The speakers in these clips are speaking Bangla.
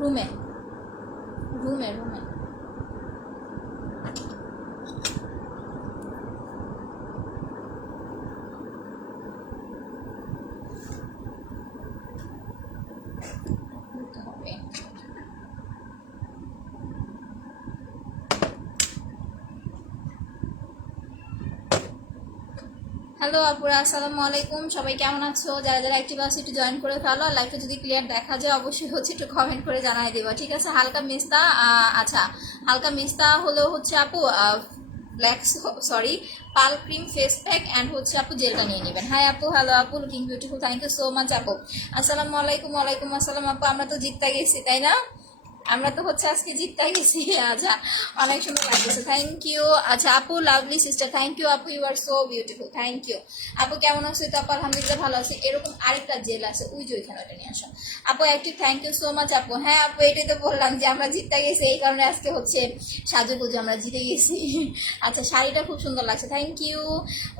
রুমে রুমে রুমে হ্যালো আপুরা, আসসালামু আলাইকুম। সবাই কেমন আছো? যারা যারা অ্যাক্টিভ আছে একটু জয়েন করে ফেলো। আর লাইভটা যদি ক্লিয়ার দেখা যায় অবশ্যই হচ্ছে একটু কমেন্ট করে জানাই দেবা, ঠিক আছে? হালকা মিস্তা, আচ্ছা হালকা মিস্তা হলেও হচ্ছে আপু black, sorry, pearl cream face pack and হচ্ছে আপু জেলটা নিয়ে নেবেন। হাই আপু, হ্যালো আপু, looking beautiful, thank you so much আপু। আসসালামু আলাইকুম। ওয়ালাইকুম আসসালাম আপু। আমরা তো জিততে গেছি তাই না? আমরা তো হচ্ছে আজকে জিততে গেছি। আচ্ছা, অনেক সুন্দর লাগতেছে, থ্যাংক ইউ। আচ্ছা আপু, লাভলি সিস্টার, থ্যাংক ইউ আপু, you are so beautiful, thank you আপু। কেমন আছো? তো আপু আলহামদুলিল্লাহ ভালো আছে। এরকম আরেকটা জেল আছে ওই যে ওইখানে, ওটা নিয়ে আসো আপু। Active, thank you so much আপু। হ্যাঁ আপু, এটাই তো বললাম যে আমরা জিততে গেছি, এই কারণে আজকে হচ্ছে সাজুগুজু আমরা জিতে গেছি। আচ্ছা, শাড়িটা খুব সুন্দর লাগছে, থ্যাংক ইউ।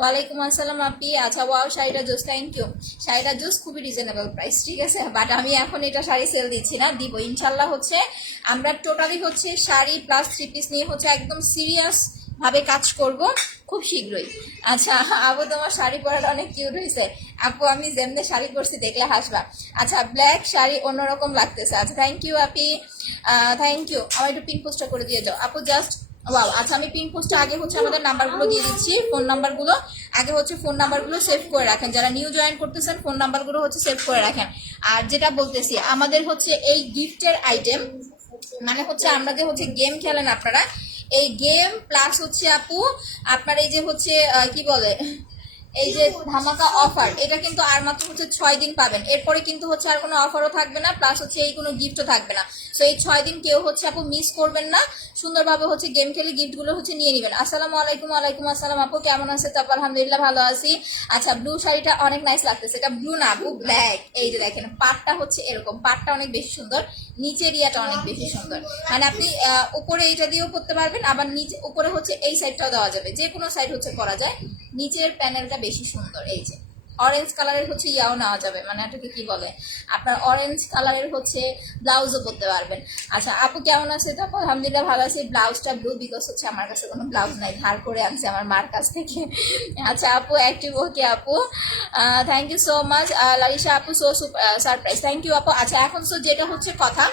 ওয়ালাইকুম আসসালাম আপি। আচ্ছা ওয়াও, শাড়িটা জোস, থ্যাংক ইউ। শাড়িটা জোস, খুবই রিজনেবল প্রাইস, ঠিক আছে? বাট আমি এখন এটা শাড়ি সেল দিচ্ছি না, দিব ইনশাল্লাহ। হচ্ছে আমরা টোটালি হচ্ছে শাড়ি প্লাস থ্রি পিস নিয়ে হচ্ছে একদম সিরিয়াস ভাবে কাজ করব খুব শীঘ্রই। আচ্ছা আপু, তোমার শাড়ি পরাটা অনেক কিউট হয়েছে আপু। আমি যেমনি শাড়ি পরছি দেখলে হাসবা। আচ্ছা, ব্ল্যাক শাড়ি অন্যরকম লাগতেছে। আচ্ছা, thank you Api, thank you. আমার একটু পিন পোস্টটা করে দিয়ে যাও আপু, জাস্ট ওয়াও। আচ্ছা, আমি পিন পোস্টে আগে হচ্ছে আমাদের নাম্বারগুলো দিয়ে দিচ্ছি, ফোন নাম্বারগুলো আগে হচ্ছে ফোন নাম্বারগুলো সেভ করে রাখেন। যারা নিউ জয়েন করতেছেন ফোন নাম্বারগুলো হচ্ছে সেভ করে রাখেন। আর যেটা বলতেছি, আমাদের হচ্ছে এই গিফটের আইটেম, মানে হচ্ছে আমরা যে হচ্ছে গেম খেলেন আপনারা, এই গেম প্লাস হচ্ছে আপু আপনার এই যে হচ্ছে কি বলে, এই যে ধামাকা অফার, এটা কিন্তু আর মাত্র হচ্ছে 6 দিন পাবেন। এরপরে কিন্তু হচ্ছে আর কোনো অফারও থাকবে না, প্লাস হচ্ছে এই কোনো গিফটও থাকবে না। সো এই 6 দিন কেউ হচ্ছে আপু মিস করবেন না, সুন্দরভাবে হচ্ছে গেম খেলে গিফটগুলো হচ্ছে নিয়ে নেবেন। আসসালামু আলাইকুম। ওয়ালাইকুম আসসালাম আপু, কেমন আছে? তো আলহামদুলিল্লাহ ভালো আছি। আচ্ছা, ব্লু শাড়িটা অনেক নাইস লাগতেছে। এটা ব্লু না আপু, ব্ল্যাক। এই যে দেখেন পাটটা হচ্ছে এরকম, পাটটা অনেক বেশি সুন্দর, নিচের ইয়াটা অনেক বেশি সুন্দর। মানে আপনি উপরে এইটা দিয়েও করতে পারবেন, আবার নিচে উপরে হচ্ছে এই সাইডটাও দেওয়া যাবে, যে কোনো সাইড হচ্ছে করা যায়। নিচের প্যানেলটা বেশি সুন্দর। এই যে অরেঞ্জ কালারের হচ্ছে ইয়াও নেওয়া যাবে, মানে এটাকে কি বলে আপনার, অরেঞ্জ কালারের হচ্ছে ব্লাউজও করতে পারবেন। আচ্ছা আপু, কেমন আছে? তো আলহামদুলিল্লাহ ভালো আছি। ব্লাউজটা ব্লু, বিকজ হচ্ছে আমার কাছে কোনো ব্লাউজ নাই, ধার করে আনছি আমার মার কাছ থেকে। আচ্ছা আপু, অ্যাক্টিভ, ওকে আপু, থ্যাংক ইউ সো মাচ। লারিশা আপু, সো সারপ্রাইজ, থ্যাংক ইউ আপু। আচ্ছা এখন তো যেটা হচ্ছে কথা,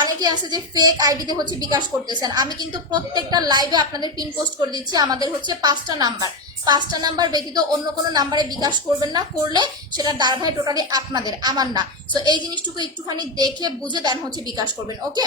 অনেকে আছে যে ফেক আইডিতে হচ্ছে বিকাশ করতেছেন। আমি কিন্তু প্রত্যেকটা লাইভে আপনাদের পিন পোস্ট করে দিচ্ছি, আমাদের হচ্ছে 5টা নাম্বার ব্যতীত অন্য কোনো নাম্বারে বিকাশ করবেন না, করলে সেটা দাঁড়ায় টোটালি আপনাদের, আমার না। সো এই জিনিসটুকু একটুখানি দেখে বুঝে দেন হচ্ছে বিকাশ করবেন, ওকে?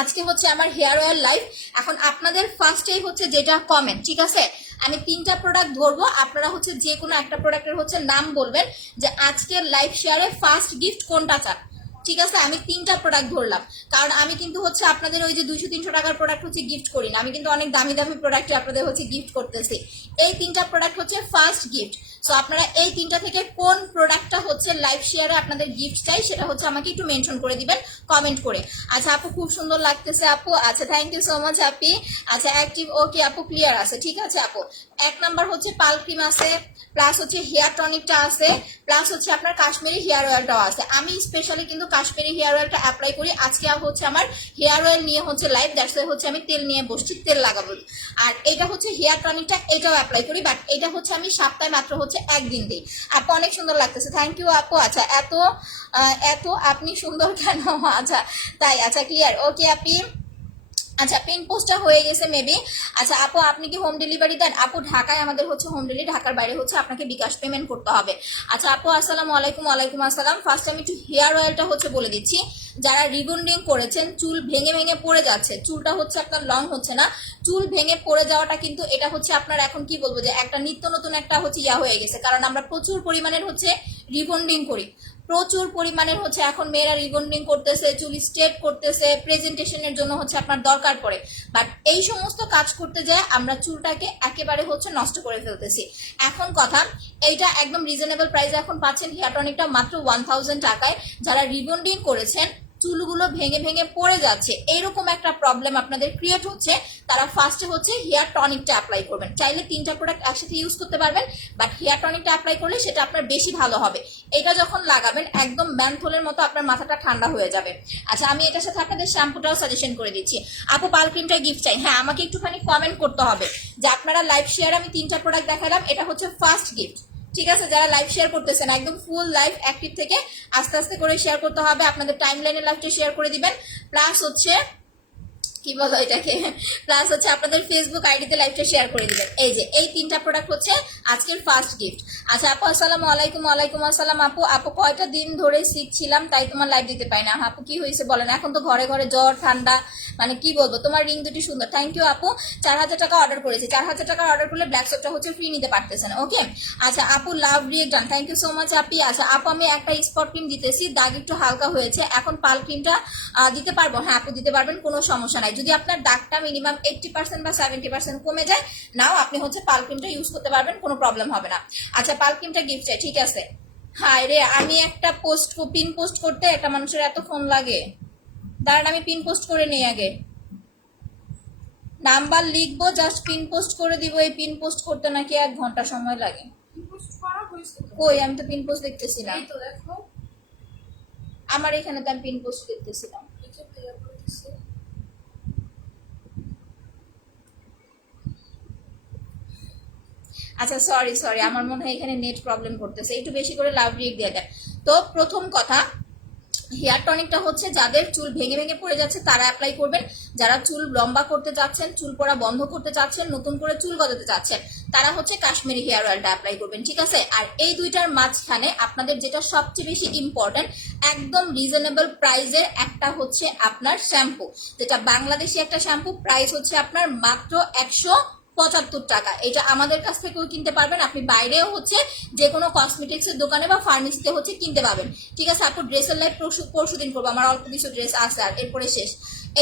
আজকে হচ্ছে আমার হেয়ার অয়েল লাইভ। এখন আপনাদের ফার্স্টেই হচ্ছে যেটা কমেন্ট, ঠিক আছে? আমি 3টা প্রোডাক্ট ধরবো, আপনারা হচ্ছে যে কোনো একটা প্রোডাক্টের হচ্ছে নাম বলবেন যে আজকের লাইভ শেয়ারে ফার্স্ট গিফট কোনটা চান, ঠিক আছে? আমি 3টা প্রোডাক্ট ধরলাম, কারণ আমি কিন্তু হচ্ছে আপনাদের ওই যে 200-300 টাকার প্রোডাক্ট হচ্ছে গিফট করি না, আমি কিন্তু অনেক দামি দামি প্রোডাক্ট আপনাদের হচ্ছে গিফট করতেছি। এই 3টা প্রোডাক্ট হচ্ছে ফার্স্ট গিফট। সো আপনারা এই 3টা থেকে কোন প্রোডাক্টটা হচ্ছে লাইভ শেয়ারে আপনাদের গিফট চাই সেটা হচ্ছে আমাকে একটু মেনশন করে দিবেন কমেন্ট করে। আচ্ছা আপু, খুব সুন্দর লাগতেছে আপু। আচ্ছা, থ্যাংক ইউ সো মাচ আপি। আচ্ছা অ্যাক্টিভ, ওকে আপু, ক্লিয়ার আছে, ঠিক আছে আপু। 1 নাম্বার হচ্ছে পাল ক্রিম আছে, প্লাস হচ্ছে হেয়ার টনিকটা আছে, প্লাস হচ্ছে আপনার কাশ্মীরি হেয়ার অয়েলটাও আছে। আমি স্পেশালি কিন্তু কাশ্মীরি হেয়ার অয়েলটা অ্যাপ্লাই করি। আজকে হচ্ছে আমার হেয়ার অয়েল নিয়ে হচ্ছে লাইভ, দ্যাটস ওয়াই হচ্ছে আমি তেল নিয়ে বসছি, তেল লাগাবো। আর এটা হচ্ছে হেয়ার টনিকটা, এটাও অ্যাপ্লাই করি, বাট এটা হচ্ছে আমি সপ্তাহে মাত্র হচ্ছে 1 দিন দিই। আপু অনেক সুন্দর লাগতেছে, থ্যাংক ইউ আপু। আচ্ছা এত এত আপনি সুন্দর কেন? আচ্ছা তাই, আচ্ছা ক্লিয়ার, ওকে আপি। আচ্ছা, পিন পোস্টটা হয়ে গেছে মেবি। আচ্ছা আপু, আপনি কি হোম ডেলিভারি দেন? আপু ঢাকায় আমাদের হচ্ছে হোম ডেলিভারি, ঢাকার বাইরে হচ্ছে আপনাকে বিকাশ পেমেন্ট করতে হবে। আচ্ছা আপু, আসসালামু আলাইকুম। ওয়ালাইকুম আসসালাম। ফার্স্ট আমি একটু হেয়ার অয়েলটা হচ্ছে বলে দিচ্ছি। যারা রিবন্ডিং করেছেন, চুল ভেঙে ভেঙে পড়ে যাচ্ছে, চুলটা হচ্ছে আপনার লং হচ্ছে না, চুল ভেঙে পড়ে যাওয়াটা কিন্তু এটা হচ্ছে আপনার এখন কি বলবো যে একটা নিত্য নতুন একটা হচ্ছে ইয়া হয়ে গেছে, কারণ আমরা প্রচুর পরিমাণের হচ্ছে রিবন্ডিং করি, প্রচুর পরিমাণের হচ্ছে এখন মেয়েরা রিবন্ডিং করতেছে, চুল স্ট্রেট করতেছে, প্রেজেন্টেশনের জন্য হচ্ছে আপনার দরকার পড়ে। বাট এই সমস্ত কাজ করতে যায় আমরা চুলটাকে একেবারে হচ্ছে নষ্ট করে ফেলতেছি। এখন কথা, এইটা একদম রিজনেবল প্রাইসে এখন পাচ্ছেন হেয়ার টনিকটা মাত্র 1000 টাকায়। যারা রিবন্ডিং করেছেন চুলগুলো ভেঙে ভেঙে পড়ে যাচ্ছে, এইরকম একটা প্রবলেম আপনাদের ক্রিয়েট হচ্ছে, তারা ফার্স্টে হচ্ছে হেয়ার টনিকটা অ্যাপ্লাই করবেন। চাইলে 3টা প্রোডাক্ট একসাথে ইউজ করতে পারবেন, বাট হেয়ার টনিকটা অ্যাপ্লাই করলে সেটা আপনার বেশি ভালো হবে। এটা যখন লাগাবেন একদম ম্যানথোলের মতো আপনার মাথাটা ঠান্ডা হয়ে যাবে। আচ্ছা, আমি এটার সাথে আপনাদের শ্যাম্পুটাও সাজেশন করে দিচ্ছি। আপু পাল ক্রিমটা গিফট চাই, হ্যাঁ আমাকে একটুখানি কমেন্ট করতে হবে যে আপনারা লাইভ শেয়ার, আমি 3টা প্রোডাক্ট দেখালাম, এটা হচ্ছে ফার্স্ট গিফট। ঠিক আছে, যারা লাইভ শেয়ার করতেছেন একদম ফুল লাইভ অ্যাক্টিভ থেকে আস্তে আস্তে করে শেয়ার করতে হবে, আপনাদের টাইম লাইনের লাইভটা শেয়ার করে দিবেন। প্লাস হচ্ছে কি বলো এটাকে, প্লাস হচ্ছে আপনাদের ফেসবুক আইডিতে লাইভটা শেয়ার করে দিবেন। এই যে এই 3টা প্রোডাক্ট হচ্ছে আজকের ফার্স্ট গিফট। আচ্ছা আপু আসসালামু আলাইকুম। ওয়ালাইকুম আসসালাম। আপু কয়টা দিন ধরে সিক ছিলাম, তাই তোমার লাইভ দিতে পাই না। আপু কি হয়েছে বলেন, এখন তো ঘরে ঘরে জ্বর ঠান্ডা, মানে কি বলবো। তোমার রিং দুটি সুন্দর, থ্যাংক ইউ আপু। 4000 টাকা অর্ডার করেছি, 4000 টাকা অর্ডার করলে ব্ল্যাক সোপটা হচ্ছে ফ্রি নিতে পারতেছেন। ওকে আচ্ছা আপু love react done, thank you so much আপি। আচ্ছা আপু আমি একটা স্পট ক্রিম দিতেছি, দাগ একটু হালকা হয়েছে, এখন পাল ক্রিমটা দিতে পারবো? হ্যাঁ আপু দিতে পারবেন, কোনো সমস্যা নাই। যদি আপনার দাগটা মিনিমাম 80% বা 70% কমে যায়, নাও আপনি হচ্ছে পাল ক্রিমটা ইউজ করতে পারবেন, কোনো প্রবলেম হবে না। আচ্ছা পাল ক্রিমটা গিফট চাই, ঠিক আছে। হায় রে, আমি একটা পিন পোস্ট করতে একটা মানুষের এত ফোন লাগে, দাঁড়ান আমি পিন পোস্ট করে নিই আগে। নাম্বার লিখবো, জাস্ট পিন পোস্ট করে দিব। এই পিন পোস্ট করতে নাকি 1 ঘন্টা সময় লাগে। কই, আমি তো পিন পোস্ট দেখতেছিলাম, আমার এখানে তো আমি পিন পোস্ট দেখতেছিলাম। আচ্ছা সরি, আমার মনে হয় এখানে নেট প্রবলেম করতেছে, একটু বেশি করে লাভ রিয়েক্ট দিয়ে দেন। তো প্রথম কথা, হেয়ার টনিকটা হচ্ছে যাদের চুল ভেঙে ভেঙে পড়ে যাচ্ছে তারা অ্যাপ্লাই করবেন। যারা চুল লম্বা করতে চাচ্ছেন, চুল পড়া বন্ধ করতে চাচ্ছেন, নতুন করে চুল গজাতে চাচ্ছেন, তারা হচ্ছে কাশ্মীরি হেয়ার অয়েলটা অ্যাপ্লাই করবেন। ঠিক আছে, আর এই দুইটার মাঝখানে আপনাদের যেটা সবচেয়ে বেশি ইম্পর্টেন্ট, একদম রিজনেবল প্রাইসের একটা হচ্ছে আপনার শ্যাম্পু, যেটা বাংলাদেশি একটা শ্যাম্পু, প্রাইস হচ্ছে আপনার মাত্র 175 টাকা। এটা আমাদের কাছ থেকেও কিনতে পারবেন, আপনি বাইরেও হচ্ছে যে কোনো কসমেটিক্সের দোকানে বা ফার্মেসিতে হচ্ছে কিনতে পাবেন। ঠিক আছে আপু, ড্রেসের লাইভ পরশু দিন করবো, আমার অল্প কিছু ড্রেস আছে আর এরপরে শেষ।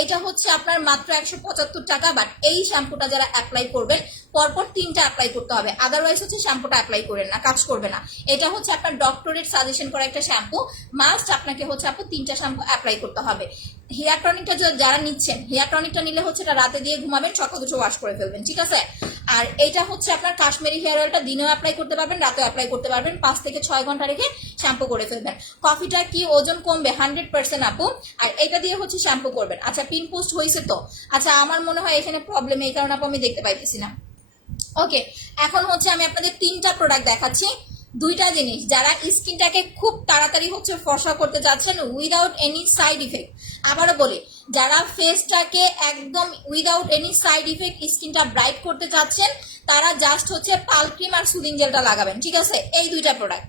এইটা হচ্ছে আপনার মাত্র 175 টাকা। বাট এই শ্যাম্পুটা যারা অ্যাপ্লাই করবেন পরপর 3টা অ্যাপ্লাই করতে হবে, আদারওয়াইজ হচ্ছে শ্যাম্পুটা অ্যাপ্লাই করেন না, কাজ করবে না। এটা হচ্ছে আপনার ডক্টরেট সাজেশন করা একটা শ্যাম্পু, মাস্ট আপনাকে হচ্ছে আপু 3টা শ্যাম্পু অ্যাপ্লাই করতে হবে। হেয়ার টনিকটা যারা নিচ্ছেন, হেয়ার টনিকটা নিলে হচ্ছে এটা রাতে দিয়ে ঘুমাবেন, সকাল দুটো ওয়াশ করে ফেলবেন। ঠিক আছে, আর এটা হচ্ছে আপনার কাশ্মীরি হেয়ার অয়েলটা দিনেও অ্যাপ্লাই করতে পারবেন, রাতেও অ্যাপ্লাই করতে পারবেন, 5 থেকে 6 ঘন্টা রেখে শ্যাম্পু করে ফেলবেন। কফিটা কি ওজন কমবে 100% আপু, আর এটা দিয়ে হচ্ছে শ্যাম্পু করবেন। আচ্ছা পিন পোস্ট হয়েছে তো, আচ্ছা আমার মনে হয় এখানে প্রবলেম, এই কারণে আপু আমি দেখতে পাইতেছি না। ওকে, এখন হচ্ছে আমি আপনাদের 3টা প্রোডাক্ট দেখাচ্ছি। 2টা জিনিস, যারা স্কিনটাকে খুব তাড়াতাড়ি হচ্ছে ফর্সা করতে চাচ্ছেন উইদাউট এনি সাইড ইফেক্ট, আবারও বলি যারা ফেসটাকে একদম উইদাউট এনি সাইড ইফেক্ট স্কিনটা ব্রাইট করতে চাচ্ছেন, তারা জাস্ট হচ্ছে পাল ক্রিম আর সুদিং জেলটা লাগাবেন। ঠিক আছে, এই 2টা product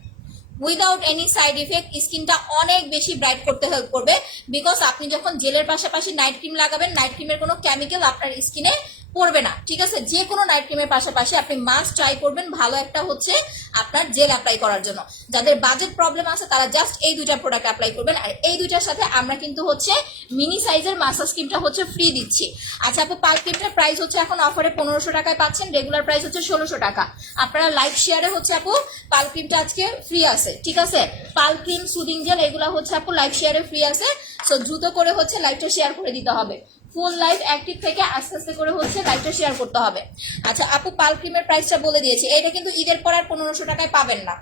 without any side effect স্কিনটা অনেক বেশি ব্রাইট করতে হেল্প করবে। বিকজ আপনি যখন জেলের পাশাপাশি নাইট ক্রিম লাগাবেন, নাইট ক্রিমের কোনো কেমিক্যাল আপনার স্কিনে পড়বে না। ঠিক আছে, যে কোনো নাইট ক্রিমের পাশাপাশি আপনি মাস্ট ট্রাই করবেন ভালো একটা হচ্ছে আপনার জেল অ্যাপ্লাই করার জন্য। যাদের বাজেট প্রবলেম আছে তারা জাস্ট এই 2টা প্রোডাক্ট অ্যাপ্লাই করবেন। আর এই 2টার সাথে আমরা কিন্তু হচ্ছে মিনি সাইজের মাসাজ ক্রিমটা হচ্ছে ফ্রি দিচ্ছি। আচ্ছা আপু পাল ক্রিমটার প্রাইস হচ্ছে এখন অফারে 1500 টাকায় পাচ্ছেন, রেগুলার প্রাইস হচ্ছে 1600 টাকা। আপনারা লাইভ শেয়ারে হচ্ছে আপু পাল ক্রিমটা আজকে ফ্রি আছে। ঠিক আছে, পাল ক্রিম সুদিং জেল এগুলো হচ্ছে আপু লাইভ শেয়ারে ফ্রি আছে। সো দ্রুত করে হচ্ছে লাইভটা শেয়ার করে দিতে হবে, ফুল লাইভ অ্যাক্টিভ থেকে আস্তে আস্তে করে হচ্ছে লাইভটা শেয়ার করতে হবে। আচ্ছা আপু পাল ক্রিমের প্রাইসটা বলে দিয়েছি, এটা কিন্তু ঈদের পর আর 1500 টাকায় পাবেন না,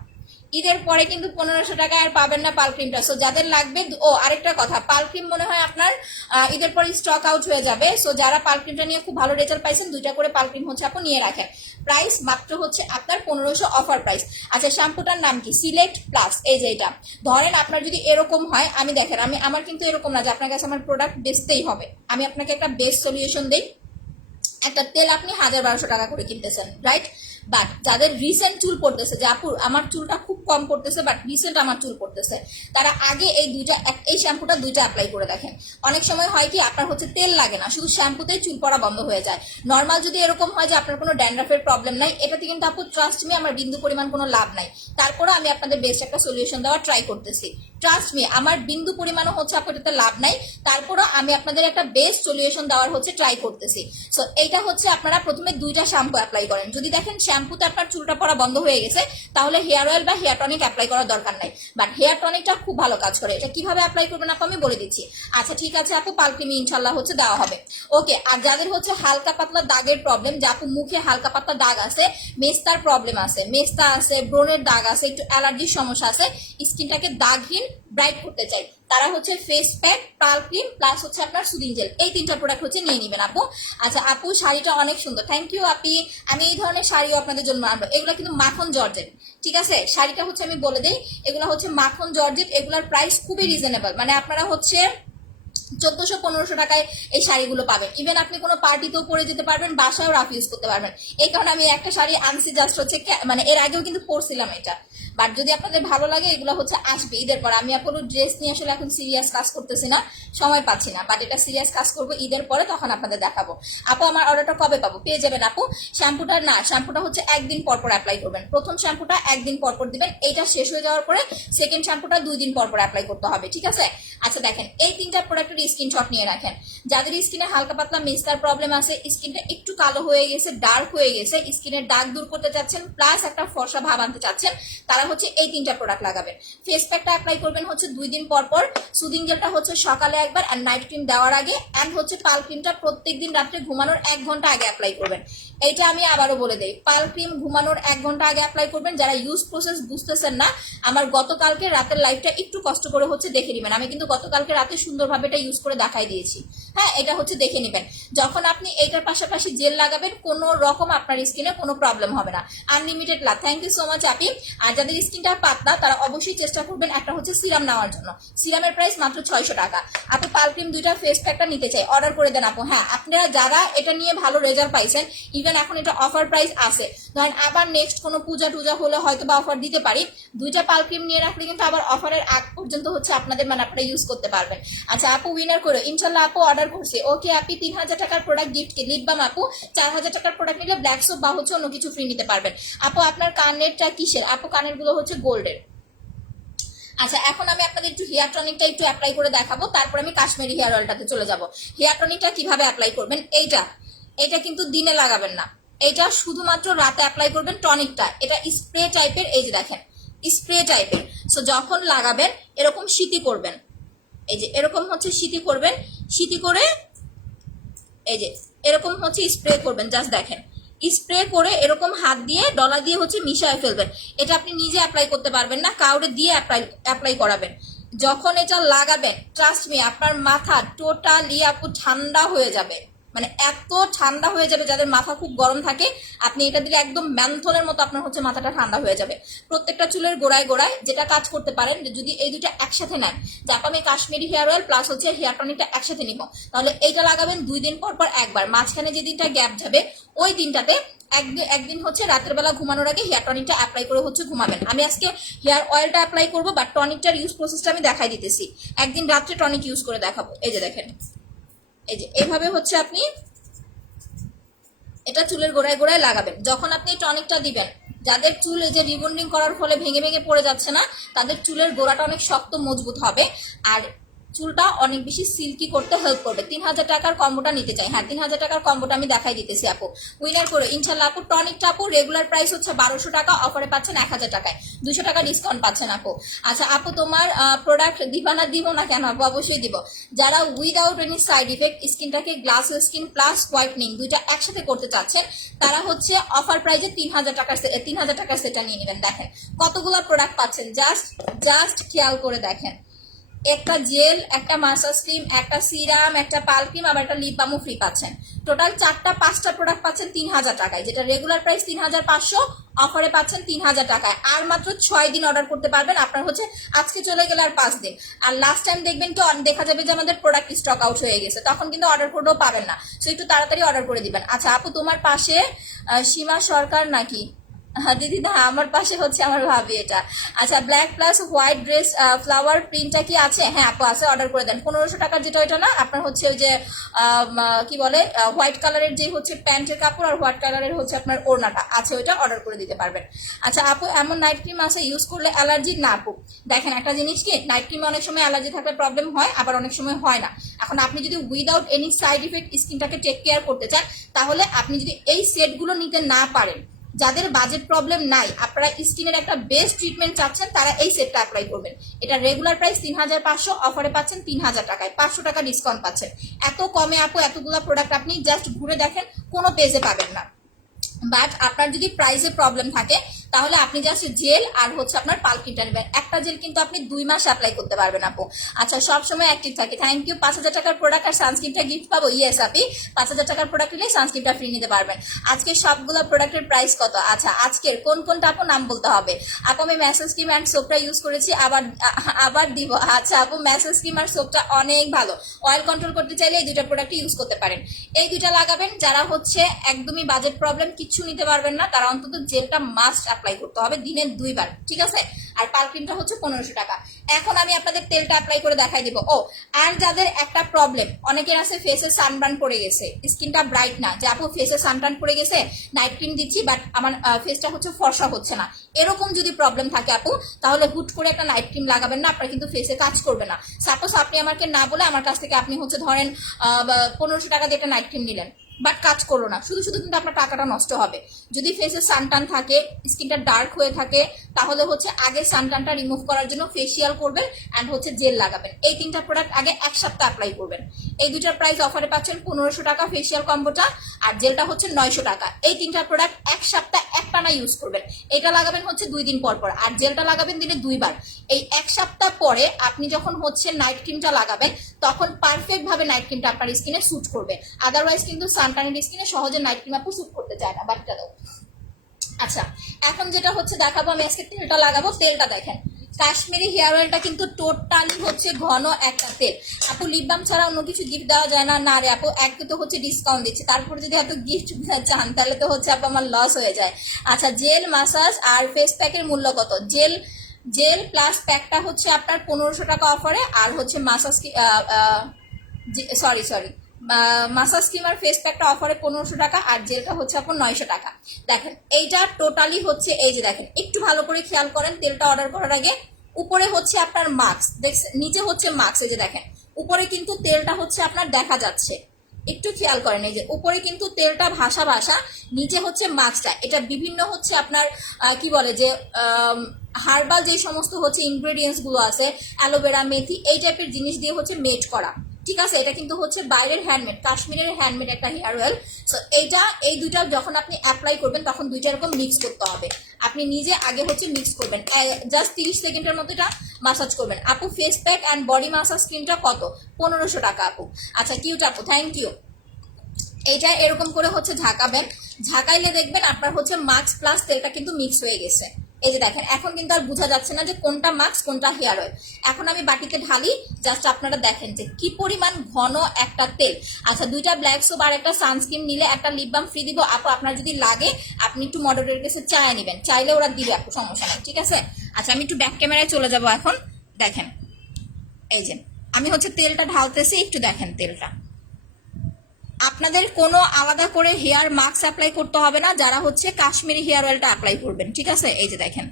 ঈদের পরে কিন্তু 1500 টাকায় আর পাবেন না পাল ক্রিমটা। সো যাদের লাগবে, ও আরেকটা কথা, পাল ক্রিম মনে হয় আপনার ঈদের পরে স্টক আউট হয়ে যাবে। সো যারা পাল ক্রিমটা নিয়ে খুব ভালো রেজাল্ট পাইছেন, 2টা করে পাল ক্রিম হচ্ছে আপনি নিয়ে রাখেন। প্রাইস মাত্র হচ্ছে আপনার 1500 অফার প্রাইস। আচ্ছা শ্যাম্পুটার নাম কি? Select plus. এই যে এটা ধরেন আপনার যদি এরকম হয়, আমি দেখেন আমার কিন্তু এরকম না যে আপনার কাছে আমার প্রোডাক্ট বেচতেই হবে, আমি আপনাকে একটা বেস্ট সলিউশন দিই। একটা তেল আপনি 1000-1200 টাকা করে কিনতেছেন, রাইট? বাট যাদের রিসেন্ট চুল পড়তেছে, যে আপু আমার চুলটা খুব কম পড়তেছে বাট রিসেন্ট আমার চুল পড়তেছে, তারা আগে এই শ্যাম্পুটা 2টা অ্যাপ্লাই করে দেখেন। অনেক সময় হয় কি আপনার হচ্ছে তেল লাগে না, শুধু শ্যাম্পুতেই চুল পড়া বন্ধ হয়ে যায়। নর্মাল যদি এরকম হয় যে আপনার কোনো ড্যান্ড্রাফের প্রবলেম নাই, এটাতে কিন্তু আপু ট্রাস্ট মি আমার বিন্দু পরিমাণ কোনো লাভ নাই, তারপরে আমি আপনাদের বেস্ট একটা সলিউশন দেওয়ার ট্রাই করতেছি। ট্রাস্ট মি আমার বিন্দু পরিমাণও হচ্ছে আপনার এটাতে লাভ নাই, তারপরও আমি আপনাদের একটা বেস্ট সলিউশন দেওয়ার হচ্ছে ট্রাই করতেছি। সো এইটা হচ্ছে আপনারা প্রথমে 2টা শ্যাম্পু অ্যাপ্লাই করেন। যদি দেখেন শ্যাম্পুতে আপনার চুলটা পড়া বন্ধ হয়ে গেছে, তাহলে হেয়ার অয়েল বা হেয়ার টনিক অ্যাপ্লাই করার দরকার নাই। বাট হেয়ার টনিকটা খুব ভালো কাজ করে। এটা কিভাবে অ্যাপ্লাই করবেন আপু আমি বলে দিচ্ছি। আচ্ছা ঠিক আছে আপু, পালক্রিমি ইনশাল্লাহ হচ্ছে দেওয়া হবে। ওকে, আর যাদের হচ্ছে হালকা পাতলা দাগের প্রবলেম, যে আপু মুখে হালকা পাতলা দাগ আছে, মেস্তার প্রবলেম আছে, মেস্তা আছে, ব্রণের দাগ আছে, একটু অ্যালার্জির সমস্যা আছে, স্কিনটাকে দাগহীন ব্রাইট করতে চাই, তারা হচ্ছে ফেস প্যাক, পাল ক্রিম প্লাস হচ্ছে আপনার সুদিং জেল, এই তিনটা প্রোডাক্ট হচ্ছে নিয়ে নেবেন আপু। আচ্ছা আপু শাড়িটা অনেক সুন্দর, থ্যাংক ইউ আপি। আমি এই ধরনের শাড়িও আপনাদের জন্য আনবো। এগুলো কিন্তু মাখন জর্জেট, ঠিক আছে? শাড়িটা হচ্ছে আমি বলে দিই, এগুলো হচ্ছে মাখন জর্জেট, এগুলোর প্রাইস খুবই রিজনেবল। মানে আপনারা হচ্ছে 1400-1500 টাকায় এই শাড়িগুলো পাবেন। ইভেন আপনি কোনো পার্টিতেও পরে যেতে পারবেন, বাসায়ও রাফ ইউজ করতে পারবেন। এই কারণে আমি একটা শাড়ি আনছি, জাস্ট হচ্ছে মানে এর আগেও কিন্তু পরছিলাম এটা। বাট যদি আপনাদের ভালো লাগে, এগুলো হচ্ছে আসবে ঈদের পর। আমি আপনার ড্রেস নিয়ে আসলে এখন সিরিয়াস কাজ করতেছি না, সময় পাচ্ছি না, বাট এটা সিরিয়াস কাজ করবো ঈদের পরে, তখন আপনাদের দেখাবো। আপু আমার অর্ডারটা কবে পাবো? পেয়ে যাবেন আপু। শ্যাম্পুটা না, শ্যাম্পুটা হচ্ছে একদিন পর পর অ্যাপ্লাই করবেন। প্রথম শ্যাম্পুটা একদিন পর পর দিবেন, এইটা শেষ হয়ে যাওয়ার পরে সেকেন্ড শ্যাম্পুটা 2 দিন পর পর অ্যাপ্লাই করতে হবে, ঠিক আছে? আচ্ছা দেখেন, এই তিনটা প্রোডাক্টের স্ক্রিনশট নিয়ে রাখেন। যাদের স্কিনে হালকা পাতলা মেস্তার প্রবলেম আছে, স্কিনটা একটু কালো হয়ে গেছে, ডার্ক হয়ে গেছে, স্কিনের দাগ দূর করতে চাচ্ছেন, প্লাস একটা ফর্সা ভাব আনতে চাচ্ছেন, তারা হচ্ছে এই তিনটা প্রোডাক্ট লাগাবেন। ফেস প্যাকটা অ্যাপ্লাই করবেন হচ্ছে 2 দিন পর পর, সুদিং জেলটা হচ্ছে সকালে একবার আর নাইট ক্রিম দেওয়ার আগে, এন্ড হচ্ছে পাল ক্রিমটা প্রত্যেকদিন রাত্রে ঘুমানোর 1 ঘন্টা আগে অ্যাপ্লাই করবেন। এইটা আমি আবারও বলে দেই, পাল ক্রিম ঘুমানোর 1 ঘন্টা আগে অ্যাপ্লাই করবেন। যারা ইউজ প্রসেস বুঝতেছেন না, আমার গতকালকে রাতের লাইফটা একটু কষ্ট করে হচ্ছে দেখে নেবেন। আমি কিন্তু গতকালকে রাতে সুন্দরভাবে এটা ইউজ করে দেখাই দিয়েছি। হ্যাঁ, এটা হচ্ছে দেখে নেবেন। যখন আপনি এইটার পাশাপাশি জেল লাগাবেন, কোনো রকম আপনার স্কিনে কোনো প্রবলেম হবে না। Unlimited love, thank you so much আপি। আর যাদের স্কিনটা পাতলা, তারা অবশ্যই চেষ্টা করবেন একটা হচ্ছে সিরাম নেওয়ার জন্য। সিরামের প্রাইস মাত্র 600 টাকা। আপু পাল ক্রিম 2টা, ফেস প্যাকটা নিতে চাই, অর্ডার করে দেন আপু। হ্যাঁ, আপনারা যারা এটা নিয়ে ভালো রেজাল্ট পাইছেন, ইভেন এখন এটা অফার প্রাইস আছে, ধরেন আবার নেক্সট কোনো পূজা টুজা হলে হয়তো বা অফার দিতে পারি, 2টা পাল ক্রিম নিয়ে রাখলে কিন্তু আবার অফারের আগ পর্যন্ত হচ্ছে আপনাদের মানে আপনারা ইউজ করতে পারবেন। আচ্ছা আপু উইনার করে ইনশাল্লাহ আপু অর্ডার করছে। ওকে আপনি 3000 টাকার প্রোডাক্ট গিফট লিপ বাম আপু, 4000 টাকার প্রোডাক্ট নিলে ব্ল্যাক সোপ বা হচ্ছে অন্য কিছু ফ্রি নিতে পারবেন। আপু আপনার কানেরটা কিসের? আপু কানের গুলো হচ্ছে গোল্ডের। আচ্ছা এখন আমি আপনাদের একটু হেয়ার টনিকটা একটু অ্যাপ্লাই করে দেখাবো, তারপর আমি কাশ্মীরি হেয়ার অয়েলটাতে চলে যাব। হেয়ার টনিকটা কিভাবে অ্যাপ্লাই করবেন, এটা কিন্তু দিনে লাগাবেন না, এটা শুধুমাত্র রাতে অ্যাপ্লাই করবেন। টনিকটা এটা স্প্রে টাইপের, এই যে দেখেন স্প্রে টাইপের। সো যখন লাগাবেন এরকম শীতি করবেন, এই যে এরকম হচ্ছে শীতি করবেন, শীতি করে এই যে এরকম হচ্ছে স্প্রে করবেন। জাস্ট দেখেন, স্প্রে করে এরকম হাত দিয়ে ডলা দিয়ে হচ্ছে মিশায় ফেলবেন। এটা আপনি নিজে অ্যাপ্লাই করতে পারবেন না, কাউরে দিয়ে অ্যাপ্লাই করাবেন। যখন এটা লাগাবেন, ট্রাস্ট মি, আপনার মাথা টোটালি আপু ঠান্ডা হয়ে যাবে। মানে এত ঠান্ডা হয়ে যাবে, যাদের মাথা খুব গরম থাকে, আপনি এটা দিলে একদম ম্যানথনের মতো আপনার হচ্ছে মাথাটা ঠান্ডা হয়ে যাবে। প্রত্যেকটা চুলের গোড়ায় গোড়ায় যেটা কাজ করতে পারেন, যদি এই দুইটা একসাথে নেন, যে আমি কাশ্মীরি হেয়ার অয়েল প্লাস হচ্ছে হেয়ার টনিকটা একসাথে নিব, তাহলে এইটা লাগাবেন 2 দিন পর পর একবার। মাঝখানে যে দিনটা গ্যাপ যাবে, ওই দিনটাতে একদিন হচ্ছে রাতের বেলা ঘুমানোর আগে হেয়ার টনিকটা অ্যাপ্লাই করে হচ্ছে ঘুমাবেন। আমি আজকে হেয়ার অয়েলটা অ্যাপ্লাই করবো, বাট টনিকটার ইউজ প্রসেসটা আমি দেখাই দিতেছি। একদিন রাত্রে টনিক ইউজ করে দেখাবো। এই যে দেখেন, এই যে এইভাবে হচ্ছে আপনি এটা চুলের গোড়ায় গোড়ায় লাগাবেন। যখন আপনি টনিকটা দিবেন, যাদের চুল এই যে রিবন্ডিং করার ফলে ভেঙে ভেঙে পড়ে যাচ্ছে না, তাদের চুলের গোড়াটা অনেক শক্ত মজবুত হবে, আর চুলটা অনেক বেশি সিল্কি করতে হেল্প করবে। 3000 টাকার কম্বোটা নিতে চাই। হ্যাঁ, 3000 টাকার কম্বোটা আমি দেখাই দিতেছি আপু, উইনার করে ইনশাল্লাহ আপু। টনিকটা আপু রেগুলার প্রাইস হচ্ছে 1200 টাকা, অফারে পাচ্ছেন 1000 টাকায়, 200 টাকা ডিসকাউন্ট পাচ্ছেন আপু। আচ্ছা আপু তোমার প্রোডাক্ট দিবা না? দিব না কেন আপু, অবশ্যই দিব। যারা উইদাউট এনি সাইড ইফেক্ট স্কিনটাকে গ্লাস স্কিন প্লাস হোয়াইটনিং দুইটা একসাথে করতে চাচ্ছেন, তারা হচ্ছে অফার প্রাইসে 3000 টাকার সেটা নিয়ে নেবেন। দেখেন কতগুলো প্রোডাক্ট পাচ্ছেন, জাস্ট খেয়াল করে দেখেন। একটা জেল, একটা মাসাজ ক্রিম, একটা সিরাম, একটা পাল ক্রিম, আবার একটা লিপ বামও ফ্রি পাচ্ছেন। টোটাল 4টা-5টা প্রোডাক্ট পাচ্ছেন 3000 টাকায়, যেটা রেগুলার প্রাইস 3500, অফারে পাচ্ছেন 3000 টাকায়। আর মাত্র 6 দিন অর্ডার করতে পারবেন। আপনার হচ্ছে আজকে চলে গেলে আর 5 দিন। আর লাস্ট টাইম দেখবেন তো দেখা যাবে যে আমাদের প্রোডাক্ট স্টক আউট হয়ে গেছে, তখন কিন্তু অর্ডার করেও পাবেন না। সো একটু তাড়াতাড়ি অর্ডার করে দিবেন। আচ্ছা আপু তোমার পাশে সীমা সরকার নাকি? হ্যাঁ দিদি, না আমার পাশে হচ্ছে আমার ভাবি এটা। আচ্ছা black plus white dress flower প্রিন্টটা কি আছে? হ্যাঁ আপু আছে, অর্ডার করে দেন। 1500 টাকার যেটা, ওইটা না, আপনার হচ্ছে ওই যে কি বলে হোয়াইট কালারের যে হচ্ছে প্যান্টের কাপড়, আর হোয়াইট কালারের হচ্ছে আপনার ওড়নাটা আছে, ওইটা অর্ডার করে দিতে পারবেন। আচ্ছা আপু এমন নাইট ক্রিম আছে ইউজ করলে অ্যালার্জি? না আপু, দেখেন একটা জিনিস কি, নাইট ক্রিমে অনেক সময় অ্যালার্জি থাকলে প্রবলেম হয়, আবার অনেক সময় হয় না। এখন আপনি যদি উইদাউট এনি সাইড ইফেক্ট স্কিনটাকে টেক কেয়ার করতে চান, তাহলে আপনি যদি এই সেটগুলো নিতে না পারেন, যাদের বাজেট প্রবলেম নাই, আপনারা স্কিনের একটা বেস্ট ট্রিটমেন্ট চাচ্ছেন, তারা এই সেটটা অ্যাপ্লাই করবেন। এটা রেগুলার প্রাইস 3500, অফারে পাচ্ছেন 3000 টাকায়, 500 টাকা ডিসকাউন্ট পাচ্ছেন। এত কমে আপু এতগুলো প্রোডাক্ট আপনি জাস্ট ঘুরে দেখেন, কোনো পেজে পাবেন না। বাট আপনার যদি প্রাইসে প্রবলেম থাকে তাহলে আপনি জাস্ট জেল আর হচ্ছে আপনার পালকিটা নেবেন। একটা জেল কিন্তু আপনি 2 মাস অ্যাপ্লাই করতে পারবেন আপু। আচ্ছা, সবসময় অ্যাক্টিভ থাকে। Thank you. 5000 টাকার প্রোডাক্ট আর সানস্ক্রিনটা গিফট পাবো। ইয়েস আপি, 5000 টাকার প্রোডাক্ট নিলে সানস্ক্রিনটা ফ্রি নিতে পারবেন। আজকে সবগুলো প্রোডাক্টের প্রাইস কত? আচ্ছা, আজকের কোন কোনটা আপু নাম বলতে হবে। আপু আমি ম্যাসেজ ক্রিম অ্যান্ড সোপটা ইউজ করেছি, আবার দিব। আচ্ছা আপু, ম্যাসেজ ক্রিম আর সোপটা অনেক ভালো। অয়েল কন্ট্রোল করতে চাইলে এই দুইটা প্রোডাক্ট ইউজ করতে পারেন। এই দুইটা লাগাবেন। যারা হচ্ছে একদমই বাজেট প্রবলেম, কিছু নিতে পারবেন না, তারা অন্তত জেলটা মাস্ট অ্যাপ্লাই করতে হবে দিনে 2 বার, ঠিক আছে। আর পালক্রিমটা হচ্ছে 1500 টাকা। এখন আমি আপনাদের তেলটা অ্যাপ্লাই করে দেখাই দিব। ও, আর যাদের একটা প্রবলেম, অনেকের আছে ফেসে সানবার্ন পড়ে গেছে, স্কিনটা ব্রাইট না, যে আপু ফেসে সানবার্ন পড়ে গেছে, নাইট ক্রিম দিচ্ছি বাট আমার ফেসটা হচ্ছে ফর্সা হচ্ছে না, এরকম যদি প্রবলেম থাকে আপু, তাহলে হুট করে একটা নাইট ক্রিম লাগাবেন না, আপনার কিন্তু ফেসে কাজ করবে না। সাপোজ আপনি আমাকে না বলে আমার কাছ থেকে আপনি হচ্ছে ধরেন 1500 টাকা দিয়ে একটা নাইট ক্রিম নিলেন, বাট কাজ করলো না, শুধু শুধু কিন্তু আপনার টাকাটা নষ্ট হবে। যদি ফেসে সানটান থাকে, স্কিনটা ডার্ক হয়ে থাকে, তাহলে হচ্ছে আগে সানটানটা রিমুভ করার জন্য ফেসিয়াল করবেন অ্যান্ড হচ্ছে জেল লাগাবেন। এই 3টা প্রোডাক্ট আগে 1 সপ্তাহ অ্যাপ্লাই করবেন। এই দুটার প্রাইস অফারে পাচ্ছেন 1500 টাকা ফেসিয়াল কম্বোটা, আর জেলটা হচ্ছে 900 টাকা। এই 3টা প্রোডাক্ট 1 সপ্তাহ একটানা ইউজ করবেন। এটা লাগাবেন হচ্ছে 2 দিন পর পর, আর জেলটা লাগাবেন দিনে 2 বার। এই 1 সপ্তাহ পরে আপনি যখন হচ্ছে নাইট ক্রিমটা লাগাবেন, তখন পারফেক্ট ভাবে নাইট ক্রিমটা আপনার স্কিনে স্যুট করবে। আদারওয়াইজ কিন্তু সানটানের স্কিনে সহজে নাইট ক্রিম আপু স্যুট করতে চায় না। বাকিটা দাও। আচ্ছা, এখন যেটা হচ্ছে দেখাবো, আমি আজকে তেলটা লাগাবো। তেলটা দেখেন, কাশ্মীরি হেয়ার অয়েলটা কিন্তু টোটালি হচ্ছে ঘন একটা তেল। আপু লিপ বাম ছাড়া অন্য কিছু গিফট দেওয়া যায় না? না রে আপু, এক তো হচ্ছে ডিসকাউন্ট দিচ্ছে, তারপরে যদি এত গিফট চান তাহলে তো হচ্ছে আপু আমার লস হয়ে যায়। আচ্ছা, জেল, মাসাজ আর ফেস প্যাকের মূল্য কত? জেল প্লাস প্যাকটা হচ্ছে আপনার 1500 টাকা অফারে, আর হচ্ছে মাসাজ সরি মাসাজ ক্রিম আর ফেস প্যাকটা অফারে 1500 টাকা, আর জেলটা হচ্ছে আপনার 900 টাকা। দেখেন এইটা টোটালি হচ্ছে, এই যে দেখেন, একটু ভালো করে খেয়াল করেন, তেলটা অর্ডার করার আগে উপরে হচ্ছে আপনার মাস্ক দেখছেন, নিচে হচ্ছে মাস্ক। এই যে দেখেন, উপরে কিন্তু তেলটা হচ্ছে আপনার দেখা যাচ্ছে, একটু খেয়াল করেন। এই যে উপরে কিন্তু তেলটা ভাসা ভাসা, নিচে হচ্ছে মাস্কটা। এটা বিভিন্ন হচ্ছে আপনার কি বলে যে হার্বাল যে সমস্ত হচ্ছে ইনগ্রেডিয়েন্টস গুলো আছে, অ্যালোভেরা, মেথি, এই টাইপের জিনিস দিয়ে হচ্ছে মেড করা, ঠিক আছে। এটা কিন্তু হচ্ছে বাইরের হ্যান্ডমেড, কাশ্মীরের হ্যান্ডমেড একটা হেয়ার অয়েল। সো এই দুইটা যখন আপনি অ্যাপ্লাই করবেন, তখন দুইটা এরকম মিক্স করতে হবে। আপনি নিজে আগে হচ্ছে মিক্স করবেন, জাস্ট 30 সেকেন্ডের মতো এটা মাসাজ করবেন। আপু face pack and body massage ক্রিমটা কত? 1500 টাকা আপু। আচ্ছা কিউট আপু, থ্যাংক ইউ। এইটা এরকম করে হচ্ছে ঝাঁকাবেন, ঝাঁকাইলে দেখবেন আপনার হচ্ছে মাস্ক প্লাস তেলটা কিন্তু মিক্স হয়ে গেছে। এই যে দেখেন, এখন কিন্তু আর বোঝা যাচ্ছে না যে কোনটা মাস্ক কোনটা হেয়ার অয়েল। এখন আমি বাটিতে ঢালি, জাস্ট আপনারা দেখেন যে কি পরিমাণ ঘন একটা তেল। আচ্ছা, 2টা ব্ল্যাক সোপ আর একটা সানস্ক্রিন নিলে একটা লিপ বাম ফ্রি দিব আপু। আপনার যদি লাগে আপনি একটু মডারেটের কাছে চায় নেবেন, চাইলে ওরা দিবে আপু, সমস্যা নেই, ঠিক আছে। আচ্ছা, আমি একটু ব্যাক ক্যামেরায় চলে যাব এখন। দেখেন এই যে আমি হচ্ছে তেলটা ঢালতেছি, একটু দেখেন তেলটা। আপনাদের কোনো আলাদা করে হেয়ার মাস্ক অ্যাপ্লাই করতে হবে না যারা হচ্ছে কাশ্মীরি হেয়ার অয়েলটা অ্যাপ্লাই করবেন, ঠিক আছে। এই যে দেখেন,